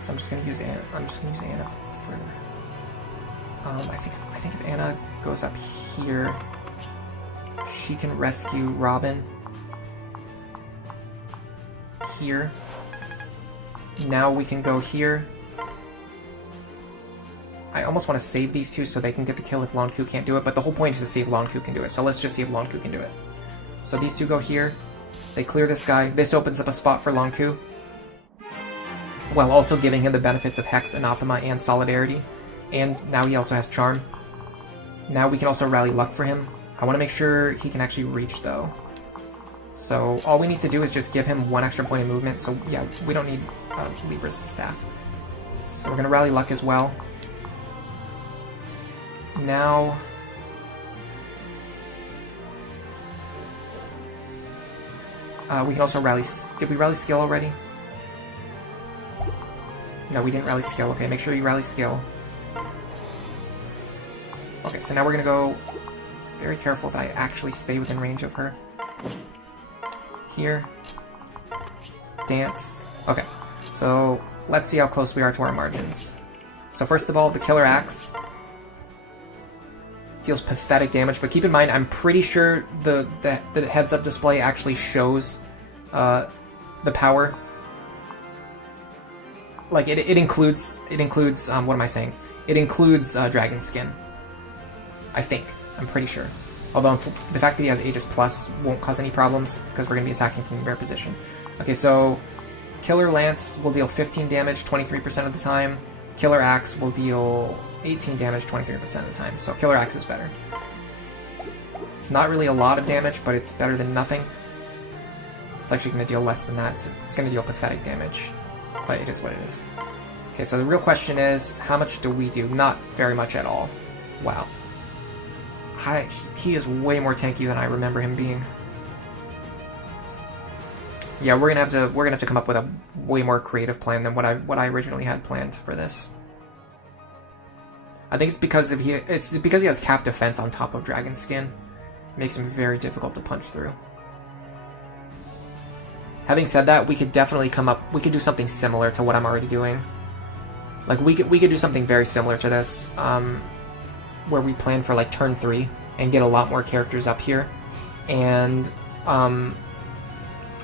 So I'm just gonna use Anna. I'm just gonna use Anna for... I think if Anna goes up here, she can rescue Robin. Here. Now we can go here. I almost want to save these two so they can get the kill if Lon'qu can't do it, but the whole point is to see if Lon'qu can do it. So let's just see if Lon'qu can do it. So these two go here. They clear this guy. This opens up a spot for Lon'qu, while also giving him the benefits of Hex, Anathema, and Solidarity. And now he also has Charm. Now we can also rally luck for him. I want to make sure he can actually reach, though. So all we need to do is just give him one extra point of movement. So yeah, we don't need Libra's staff. So we're going to rally luck as well. Now... we can also rally... Did we rally skill already? No, we didn't rally skill. Okay, make sure you rally skill. Okay, so now we're going to go very careful that I actually stay within range of her. Here. Dance. Okay, so let's see how close we are to our margins. So first of all, the Killer Axe deals pathetic damage, but keep in mind, I'm pretty sure the heads-up display actually shows the power. Like, it includes, what am I saying? It includes Dragon Skin. I think. I'm pretty sure. Although the fact that he has Aegis Plus won't cause any problems, because we're going to be attacking from their position. Okay, so Killer Lance will deal 15 damage 23% of the time. Killer Axe will deal 18 damage 23% of the time. So Killer Axe is better. It's not really a lot of damage, but it's better than nothing. It's actually going to deal less than that. So it's going to deal pathetic damage, but it is what it is. Okay, so the real question is, how much do we do? Not very much at all. Wow. He is way more tanky than I remember him being. Yeah, we're gonna have to come up with a way more creative plan than what I originally had planned for this. I think it's because he has cap defense on top of Dragon Skin. It makes him very difficult to punch through. Having said that, we could definitely we could do something similar to what I'm already doing. Like we could do something very similar to this. Where we plan for like turn 3 and get a lot more characters up here, and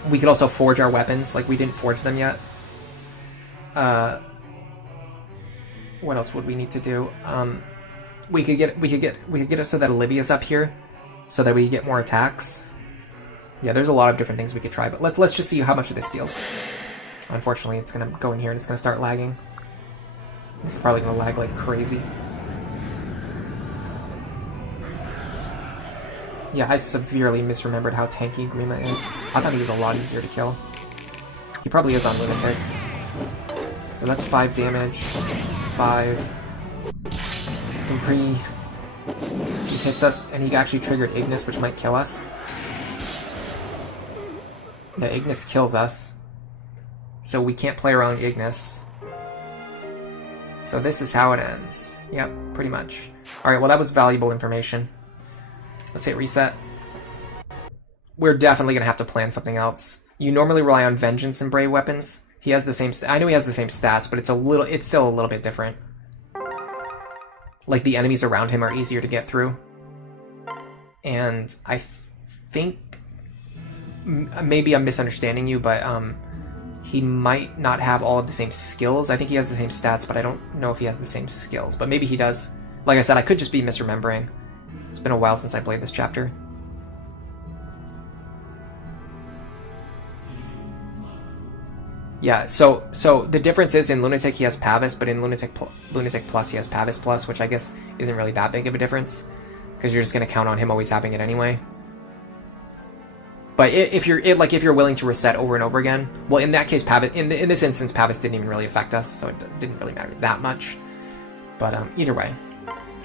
we could also forge our weapons. Like, we didn't forge them yet. What else would we need to do? We could get it so that Olivia's up here, so that we get more attacks. Yeah, there's a lot of different things we could try, but let's just see how much of this deals. Unfortunately, it's gonna go in here and it's gonna start lagging. This is probably gonna lag like crazy. Yeah, I severely misremembered how tanky Grima is. I thought he was a lot easier to kill. He probably is on Lunatic. So that's 5 damage. 5. 3. He hits us, and he actually triggered Ignis, which might kill us. Yeah, Ignis kills us. So we can't play around Ignis. So this is how it ends. Yep, pretty much. Alright, well that was valuable information. Let's hit reset. We're definitely going to have to plan something else. You normally rely on Vengeance and Brave weapons. He has the same... I know he has the same stats, but it's still a little bit different. Like, the enemies around him are easier to get through. And I think... Maybe I'm misunderstanding you, but he might not have all of the same skills. I think he has the same stats, but I don't know if he has the same skills. But maybe he does. Like I said, I could just be misremembering. It's been a while since I played this chapter. Yeah, so the difference is in Lunatic he has Pavis, but in Lunatic Plus he has Pavis Plus, which I guess isn't really that big of a difference, because you're just going to count on him always having it anyway. But if you're willing to reset over and over again, well, in that case, Pavis, in this instance, Pavis didn't even really affect us, so it didn't really matter that much. But either way,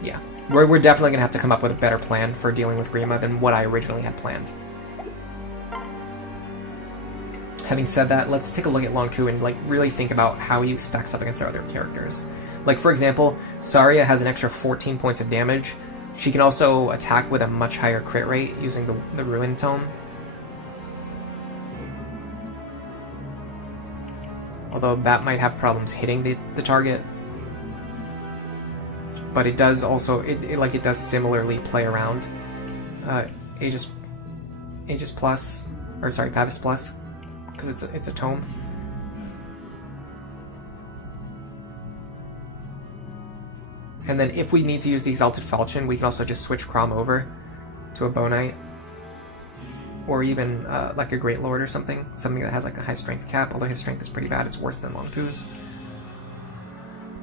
yeah, we're definitely going to have to come up with a better plan for dealing with Grima than what I originally had planned. Having said that, let's take a look at Lon'qu and like really think about how he stacks up against our other characters. Like, for example, Saria has an extra 14 points of damage. She can also attack with a much higher crit rate using the Ruin Tome. Although that might have problems hitting the target. But it does also, it does similarly play around Aegis Plus, or sorry, Pavis Plus, because it's a tome. And then if we need to use the Exalted Falchion, we can also just switch Crom over to a Bow Knight. Or even like a Great Lord or something that has like a high strength cap, although his strength is pretty bad, it's worse than Lon'qu's.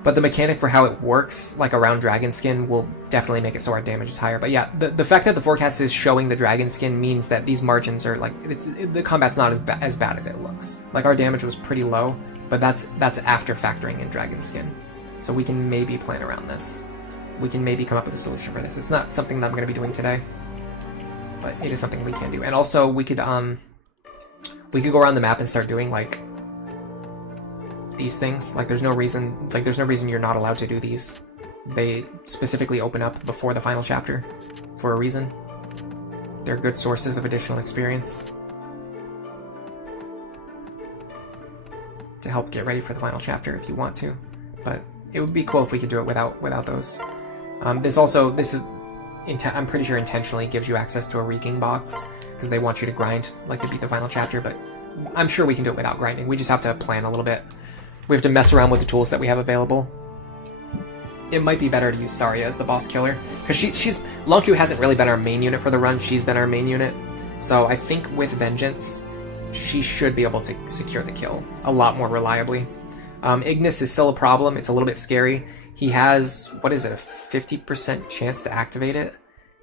But the mechanic for how it works, like around Dragon Skin, will definitely make it so our damage is higher. But yeah, the fact that the forecast is showing the Dragon Skin means that these margins are like, the combat's not as bad as it looks. Like, our damage was pretty low, but that's after factoring in Dragon Skin. So we can maybe plan around this. We can maybe come up with a solution for this. It's not something that I'm going to be doing today, but it is something we can do. And also, we could go around the map and start doing like these things. Like, there's no reason you're not allowed to do these. They specifically open up before the final chapter for a reason. They're good sources of additional experience to help get ready for the final chapter if you want to. But it would be cool if we could do it without those. This is I'm pretty sure intentionally gives you access to a Reeking box, because they want you to grind, like, to beat the final chapter, but I'm sure we can do it without grinding. We just have to plan a little bit. We have to mess around with the tools that we have available. It might be better to use Saria as the boss killer, because Lon'qu hasn't really been our main unit for the run, she's been our main unit. So I think with Vengeance, she should be able to secure the kill a lot more reliably. Ignis is still a problem, it's a little bit scary. He has, what is it, a 50% chance to activate it?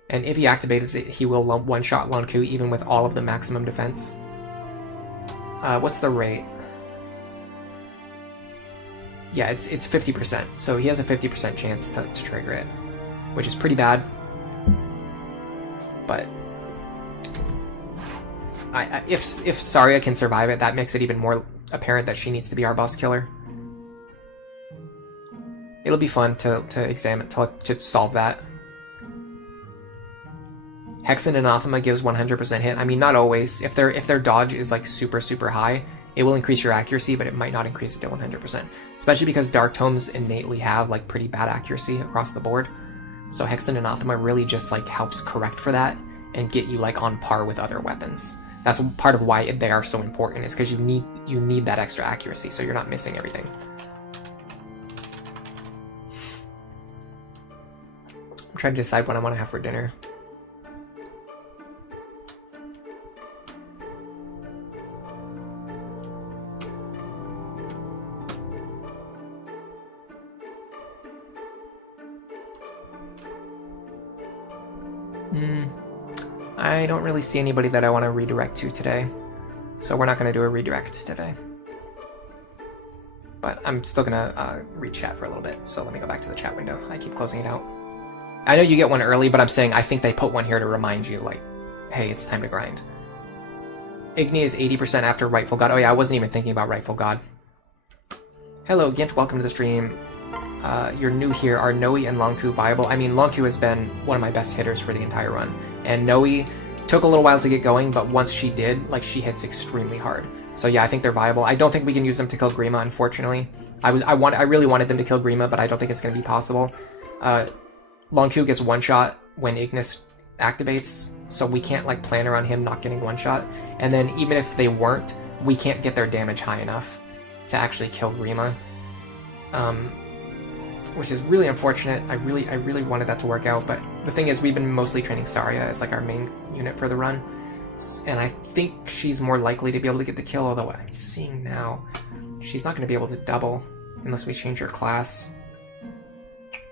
And if he activates it, he will one-shot Lon'qu even with all of the maximum defense. What's the rate? Yeah, it's 50%, so he has a 50% chance to trigger it, which is pretty bad. But if Saria can survive it, that makes it even more apparent that she needs to be our boss killer. It'll be fun to examine, to solve that. Hex and Anathema gives 100% hit. I mean, not always. If their dodge is like super, super high, it will increase your accuracy, but it might not increase it to 100%. Especially because Dark Tomes innately have like pretty bad accuracy across the board. So Hex and Anathema really just like helps correct for that and get you like on par with other weapons. That's part of why they are so important, is because you need that extra accuracy, so you're not missing everything. I'm trying to decide what I want to have for dinner. I don't really see anybody that I want to redirect to today, so we're not going to do a redirect today. But I'm still going to read chat for a little bit, so let me go back to the chat window. I keep closing it out. I know you get one early, but I'm saying I think they put one here to remind you, like, hey, it's time to grind. Igni is 80% after Rightful God. Oh yeah, I wasn't even thinking about Rightful God. Hello, Gint, welcome to the stream. You're new here. Are Nowi and Lon'qu viable? I mean, Lon'qu has been one of my best hitters for the entire run. And Nowi, took a little while to get going, but once she did, like, she hits extremely hard. So yeah, I think they're viable. I don't think we can use them to kill Grima, unfortunately. I really wanted them to kill Grima, but I don't think it's going to be possible. Lon'qu gets one shot when Ignis activates, so we can't like plan around him not getting one shot. And then even if they weren't, we can't get their damage high enough to actually kill Grima, which is really unfortunate. I really wanted that to work out, but the thing is, we've been mostly training Saria as like our main unit for the run, and I think she's more likely to be able to get the kill. Although I'm seeing now, she's not going to be able to double unless we change her class.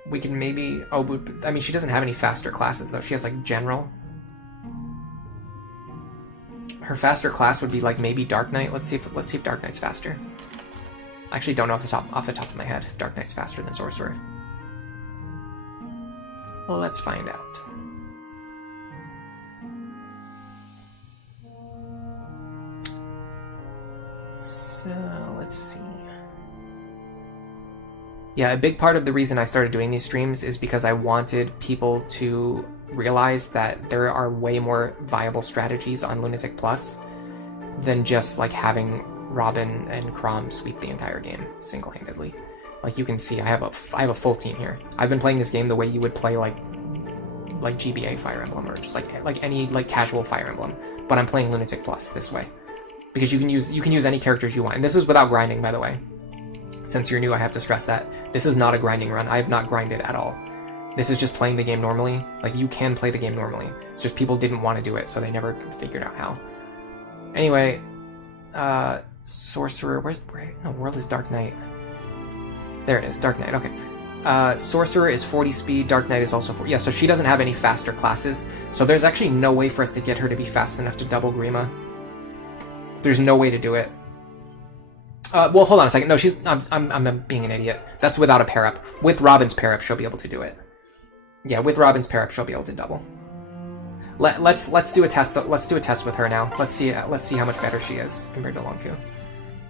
We can maybe... Oh, I mean, she doesn't have any faster classes, though. She has, like, General. Her faster class would be, like, maybe Dark Knight. Let's see if Dark Knight's faster. I actually don't know off the top of my head if Dark Knight's faster than Sorcerer. Well, let's find out. So, let's see. Yeah, a big part of the reason I started doing these streams is because I wanted people to realize that there are way more viable strategies on Lunatic Plus than just like having Robin and Chrom sweep the entire game single-handedly. Like you can see, I have a full team here. I've been playing this game the way you would play like GBA Fire Emblem or just like any like casual Fire Emblem, but I'm playing Lunatic Plus this way because you can use any characters you want, and this is without grinding, by the way. Since you're new, I have to stress that. This is not a grinding run. I have not grinded at all. This is just playing the game normally. Like, you can play the game normally. It's just people didn't want to do it, so they never figured out how. Anyway, Sorcerer... Where in the world is Dark Knight? There it is, Dark Knight, okay. Sorcerer is 40 speed, Dark Knight is also 40... Yeah, so she doesn't have any faster classes, so there's actually no way for us to get her to be fast enough to double Grima. There's no way to do it. Well, hold on a second. No, I'm being an idiot. That's without a pair up. With Robin's pair up, she'll be able to do it. Yeah, with Robin's pair up, she'll be able to double. Let's do a test. Let's do a test with her now. Let's see how much better she is compared to Lon'qu.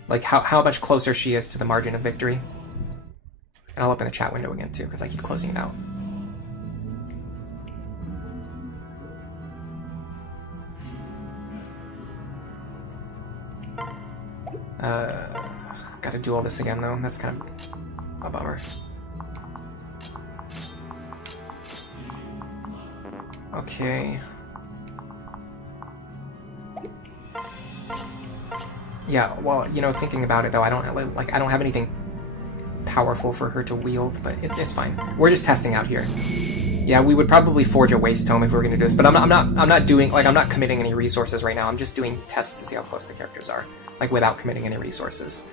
Like how much closer she is to the margin of victory. And I'll open the chat window again too, because I keep closing it out. Gotta do all this again though. That's kind of a bummer. Okay. Yeah, well, you know, thinking about it though, I don't have anything powerful for her to wield, but it's fine. We're just testing out here. Yeah, we would probably forge a waste tome if we were gonna do this, but I'm not committing any resources right now. I'm just doing tests to see how close the characters are, like without committing any resources.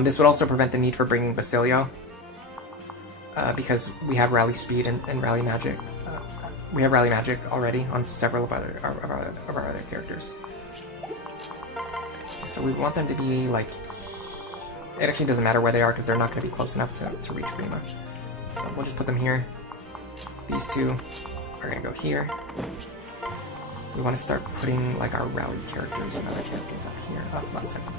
This would also prevent the need for bringing Basilio, because we have Rally Speed and Rally Magic. We have Rally Magic already on several of our other characters. So we want them to be like... It actually doesn't matter where they are because they're not going to be close enough to reach Grima. So we'll just put them here. These two are going to go here. We want to start putting like our rally characters and other characters up here. Oh, hold on a second.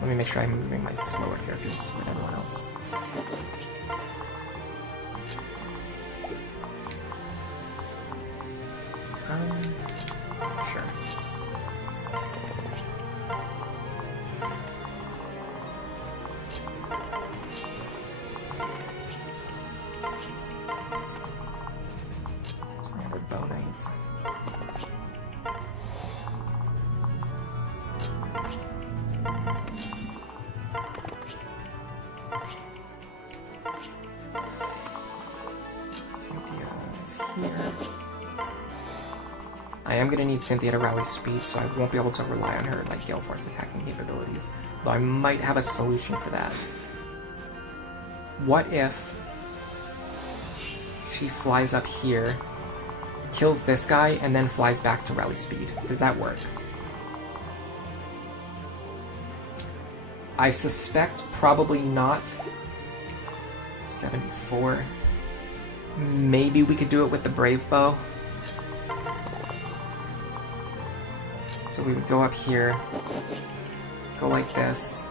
Let me make sure I'm moving my slower characters with everyone else. Sure. Standard Bow Knight. Cynthia is here. I am going to need Cynthia to rally speed, so I won't be able to rely on her like Gale Force attacking capabilities. Though I might have a solution for that. What if she flies up here, kills this guy, and then flies back to rally speed? Does that work? I suspect probably not. 74. Maybe we could do it with the Brave Bow. So we would go up here, go like this.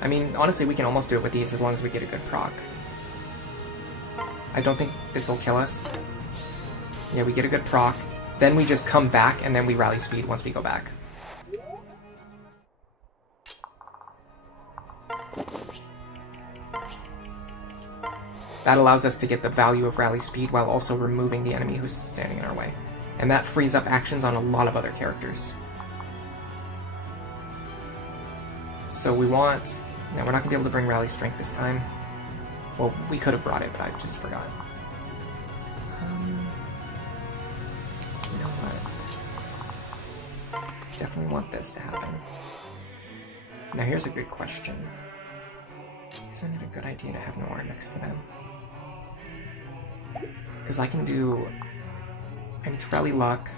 I mean, honestly, we can almost do it with these as long as we get a good proc. I don't think this will kill us. Yeah, we get a good proc. Then we just come back, and then we rally speed once we go back. That allows us to get the value of rally speed while also removing the enemy who's standing in our way. And that frees up actions on a lot of other characters. So we want... Now, we're not going to be able to bring rally strength this time. Well, we could have brought it, but I just forgot. You know what? Definitely want this to happen. Now, here's a good question. Isn't it a good idea to have Noir next to them? Because I can do... I need to rally luck.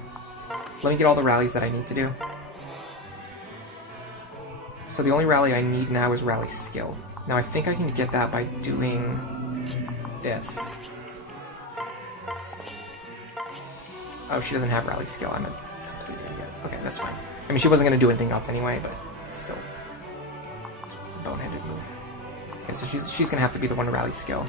Let me get all the rallies that I need to do. So the only rally I need now is rally skill. Now I think I can get that by doing this. Oh, she doesn't have rally skill. I'm a complete idiot. Okay, that's fine. I mean, she wasn't going to do anything else anyway, but it's still a boneheaded move. Okay, so she's going to have to be the one to rally skill.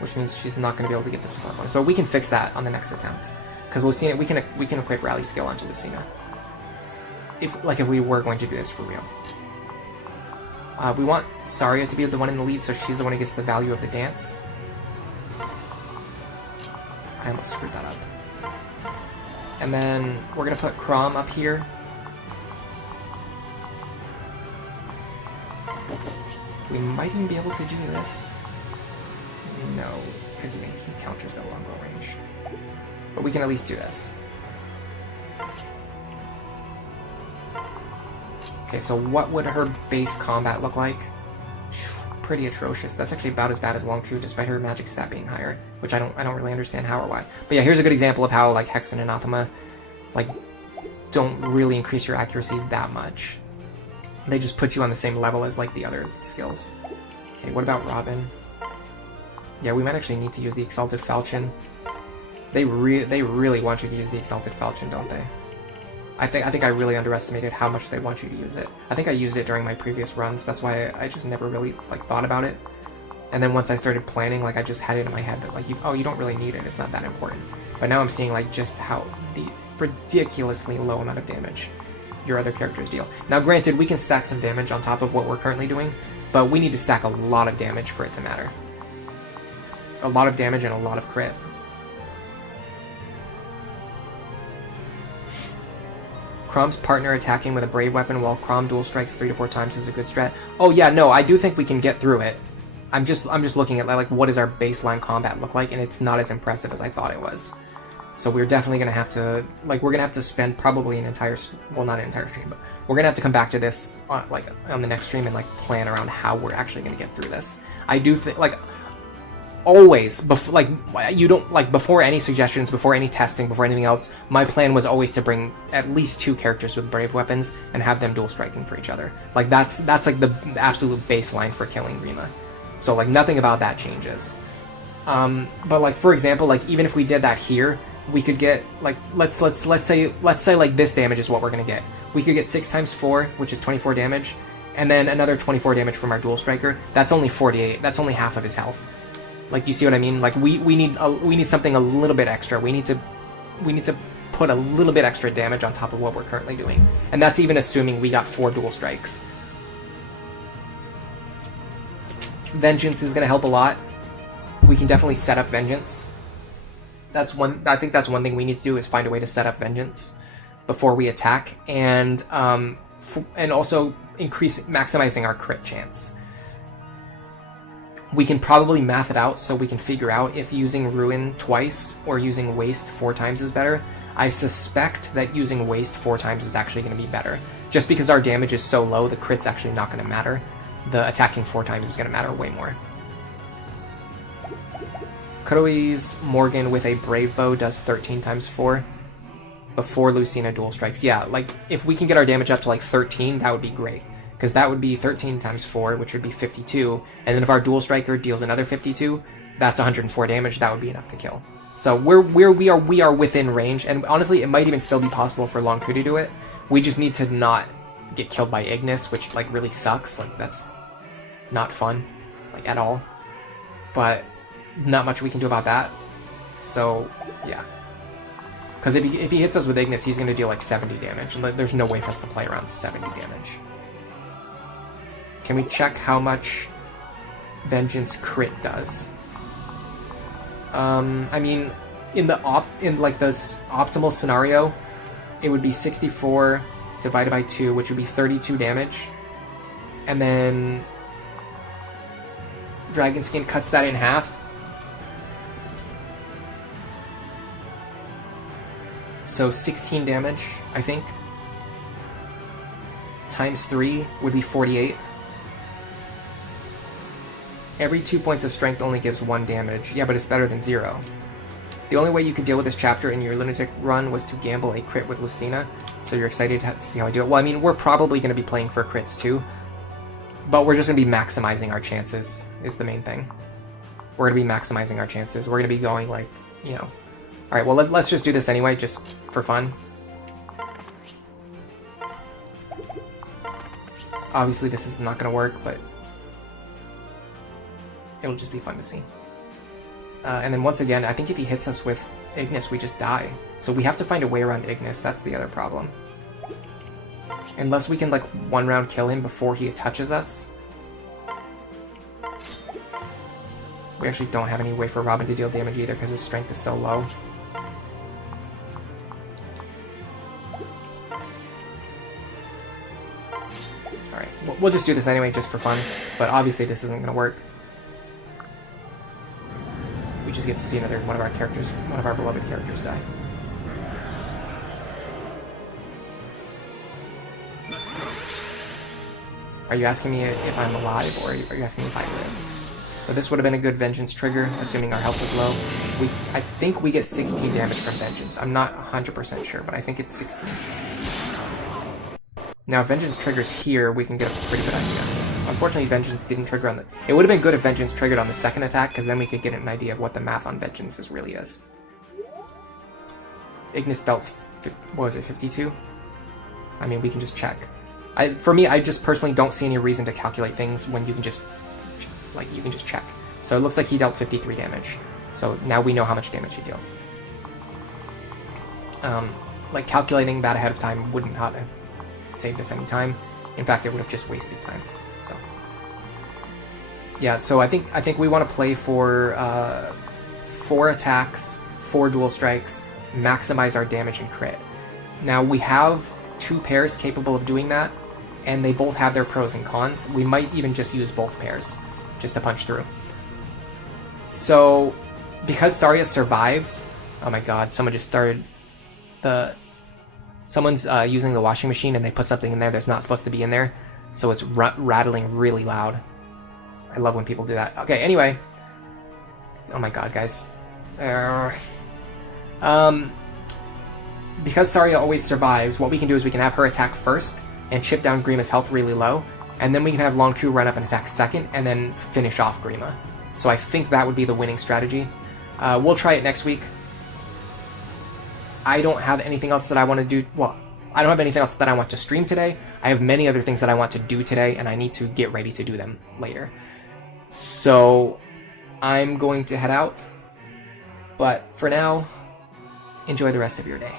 Which means she's not going to be able to get the support bonus. But we can fix that on the next attempt. Because Lucina, we can equip rally skill onto Lucina. If we were going to do this for real. We want Saria to be the one in the lead, so she's the one who gets the value of the dance. I almost screwed that up. And then we're going to put Chrom up here. We might even be able to do this. No, because he counters at Lon'qu range. But we can at least do this. Okay, so what would her base combat look like? Pretty atrocious. That's actually about as bad as Lon'qu, despite her magic stat being higher, which I don't really understand how or why. But yeah, here's a good example of how like Hex and Anathema like don't really increase your accuracy that much. They just put you on the same level as like the other skills. Okay, what about Robin? Yeah, we might actually need to use the Exalted Falchion. They really want you to use the Exalted Falchion, don't they? I think I really underestimated how much they want you to use it. I think I used it during my previous runs. That's why I just never really like thought about it. And then once I started planning, like I just had it in my head that like you don't really need it. It's not that important. But now I'm seeing like just how the ridiculously low amount of damage your other characters deal. Now, granted, we can stack some damage on top of what we're currently doing, but we need to stack a lot of damage for it to matter. A lot of damage and a lot of crit. Chrom's partner attacking with a brave weapon while Chrom dual strikes 3 to 4 times is a good strat. Oh yeah, no, I do think we can get through it. I'm just looking at like what does our baseline combat look like, and it's not as impressive as I thought it was. So we're definitely gonna have to we're gonna have to spend probably an entire, well, not an entire stream, but we're gonna have to come back to this on the next stream and like plan around how we're actually gonna get through this. I do think like always before any suggestions, before any testing, before anything else, my plan was always to bring at least 2 characters with brave weapons and have them dual striking for each other. Like that's like the absolute baseline for killing Grima. So like nothing about that changes. But like for example, like even if we did that here, we could get like let's say like this damage is what we're gonna get. We could get 6 times 4, which is 24 damage, and then another 24 damage from our dual striker. That's only 48. That's only half of his health. Like, you see what I mean? Like, we need something a little bit extra. We need to put a little bit extra damage on top of what we're currently doing, and that's even assuming we got 4 dual strikes. Vengeance is going to help a lot. We can definitely set up Vengeance. I think that's one thing we need to do, is find a way to set up Vengeance before we attack, and also maximizing our crit chance. We can probably math it out so we can figure out if using Ruin twice or using Waste 4 times is better. I suspect that using Waste 4 times is actually going to be better. Just because our damage is so low, the crit's actually not going to matter. The attacking 4 times is going to matter way more. Kuroi's Morgan with a Brave Bow does 13 times 4 before Lucina dual strikes. Yeah, like, if we can get our damage up to like 13, that would be great. Because that would be 13 times 4, which would be 52, and then if our dual striker deals another 52, that's 104 damage. That would be enough to kill. So we are within range, and honestly, it might even still be possible for Lon'qu to do it. We just need to not get killed by Ignis, which like really sucks. Like that's not fun, like at all. But not much we can do about that. So yeah, Because if he hits us with Ignis, he's going to deal like 70 damage. And there's no way for us to play around 70 damage. Can we check how much Vengeance crit does? I mean, in the optimal scenario, it would be 64 divided by 2, which would be 32 damage. And then Dragon Skin cuts that in half. So 16 damage, I think. Times 3 would be 48. Every 2 points of strength only gives 1 damage. Yeah, but it's better than 0. The only way you could deal with this chapter in your Lunatic run was to gamble a crit with Lucina. So you're excited to see how I do it. Well, I mean, we're probably going to be playing for crits too. But we're just going to be maximizing our chances, is the main thing. We're going to be maximizing our chances. We're going to be going, like, you know... Alright, well, let's just do this anyway, just for fun. Obviously, this is not going to work, but... it'll just be fun to see. And then once again, I think if he hits us with Ignis, we just die. So we have to find a way around Ignis, that's the other problem. Unless we can, like, one round kill him before he touches us. We actually don't have any way for Robin to deal damage either because his strength is so low. Alright, we'll just do this anyway, just for fun. But obviously this isn't going to work. We just get to see another one of our characters, one of our beloved characters die. Are you asking me if I'm alive, or are you asking me if I live? So this would have been a good Vengeance trigger, assuming our health was low. I think we get 16 damage from Vengeance. I'm not 100% sure, but I think it's 16. Now, if Vengeance triggers here, we can get a pretty good idea. Unfortunately, Vengeance didn't trigger on the... It would have been good if Vengeance triggered on the second attack, because then we could get an idea of what the math on Vengeance really is. Ignis dealt... what was it, 52? I mean, we can just check. For me, I just personally don't see any reason to calculate things when you can just... like, you can just check. So it looks like he dealt 53 damage. So now we know how much damage he deals. Like, calculating that ahead of time wouldn't have saved us any time. In fact, it would have just wasted time. So, yeah. So I think we want to play for 4 attacks, 4 dual strikes, maximize our damage and crit. Now we have 2 pairs capable of doing that, and they both have their pros and cons. We might even just use both pairs, just to punch through. So, because Saria survives... Oh my god, someone just started the... Someone's using the washing machine and they put something in there that's not supposed to be in there, so it's rattling really loud. I love when people do that. Okay, anyway. Oh my god, guys. Because Saria always survives, what we can do is we can have her attack first and chip down Grima's health really low, and then we can have Lon'qu run up and attack second, and then finish off Grima. So I think that would be the winning strategy. We'll try it next week. I don't have anything else that I want to do. Well, I don't have anything else that I want to stream today. I have many other things that I want to do today, and I need to get ready to do them later. So I'm going to head out. But for now, enjoy the rest of your day.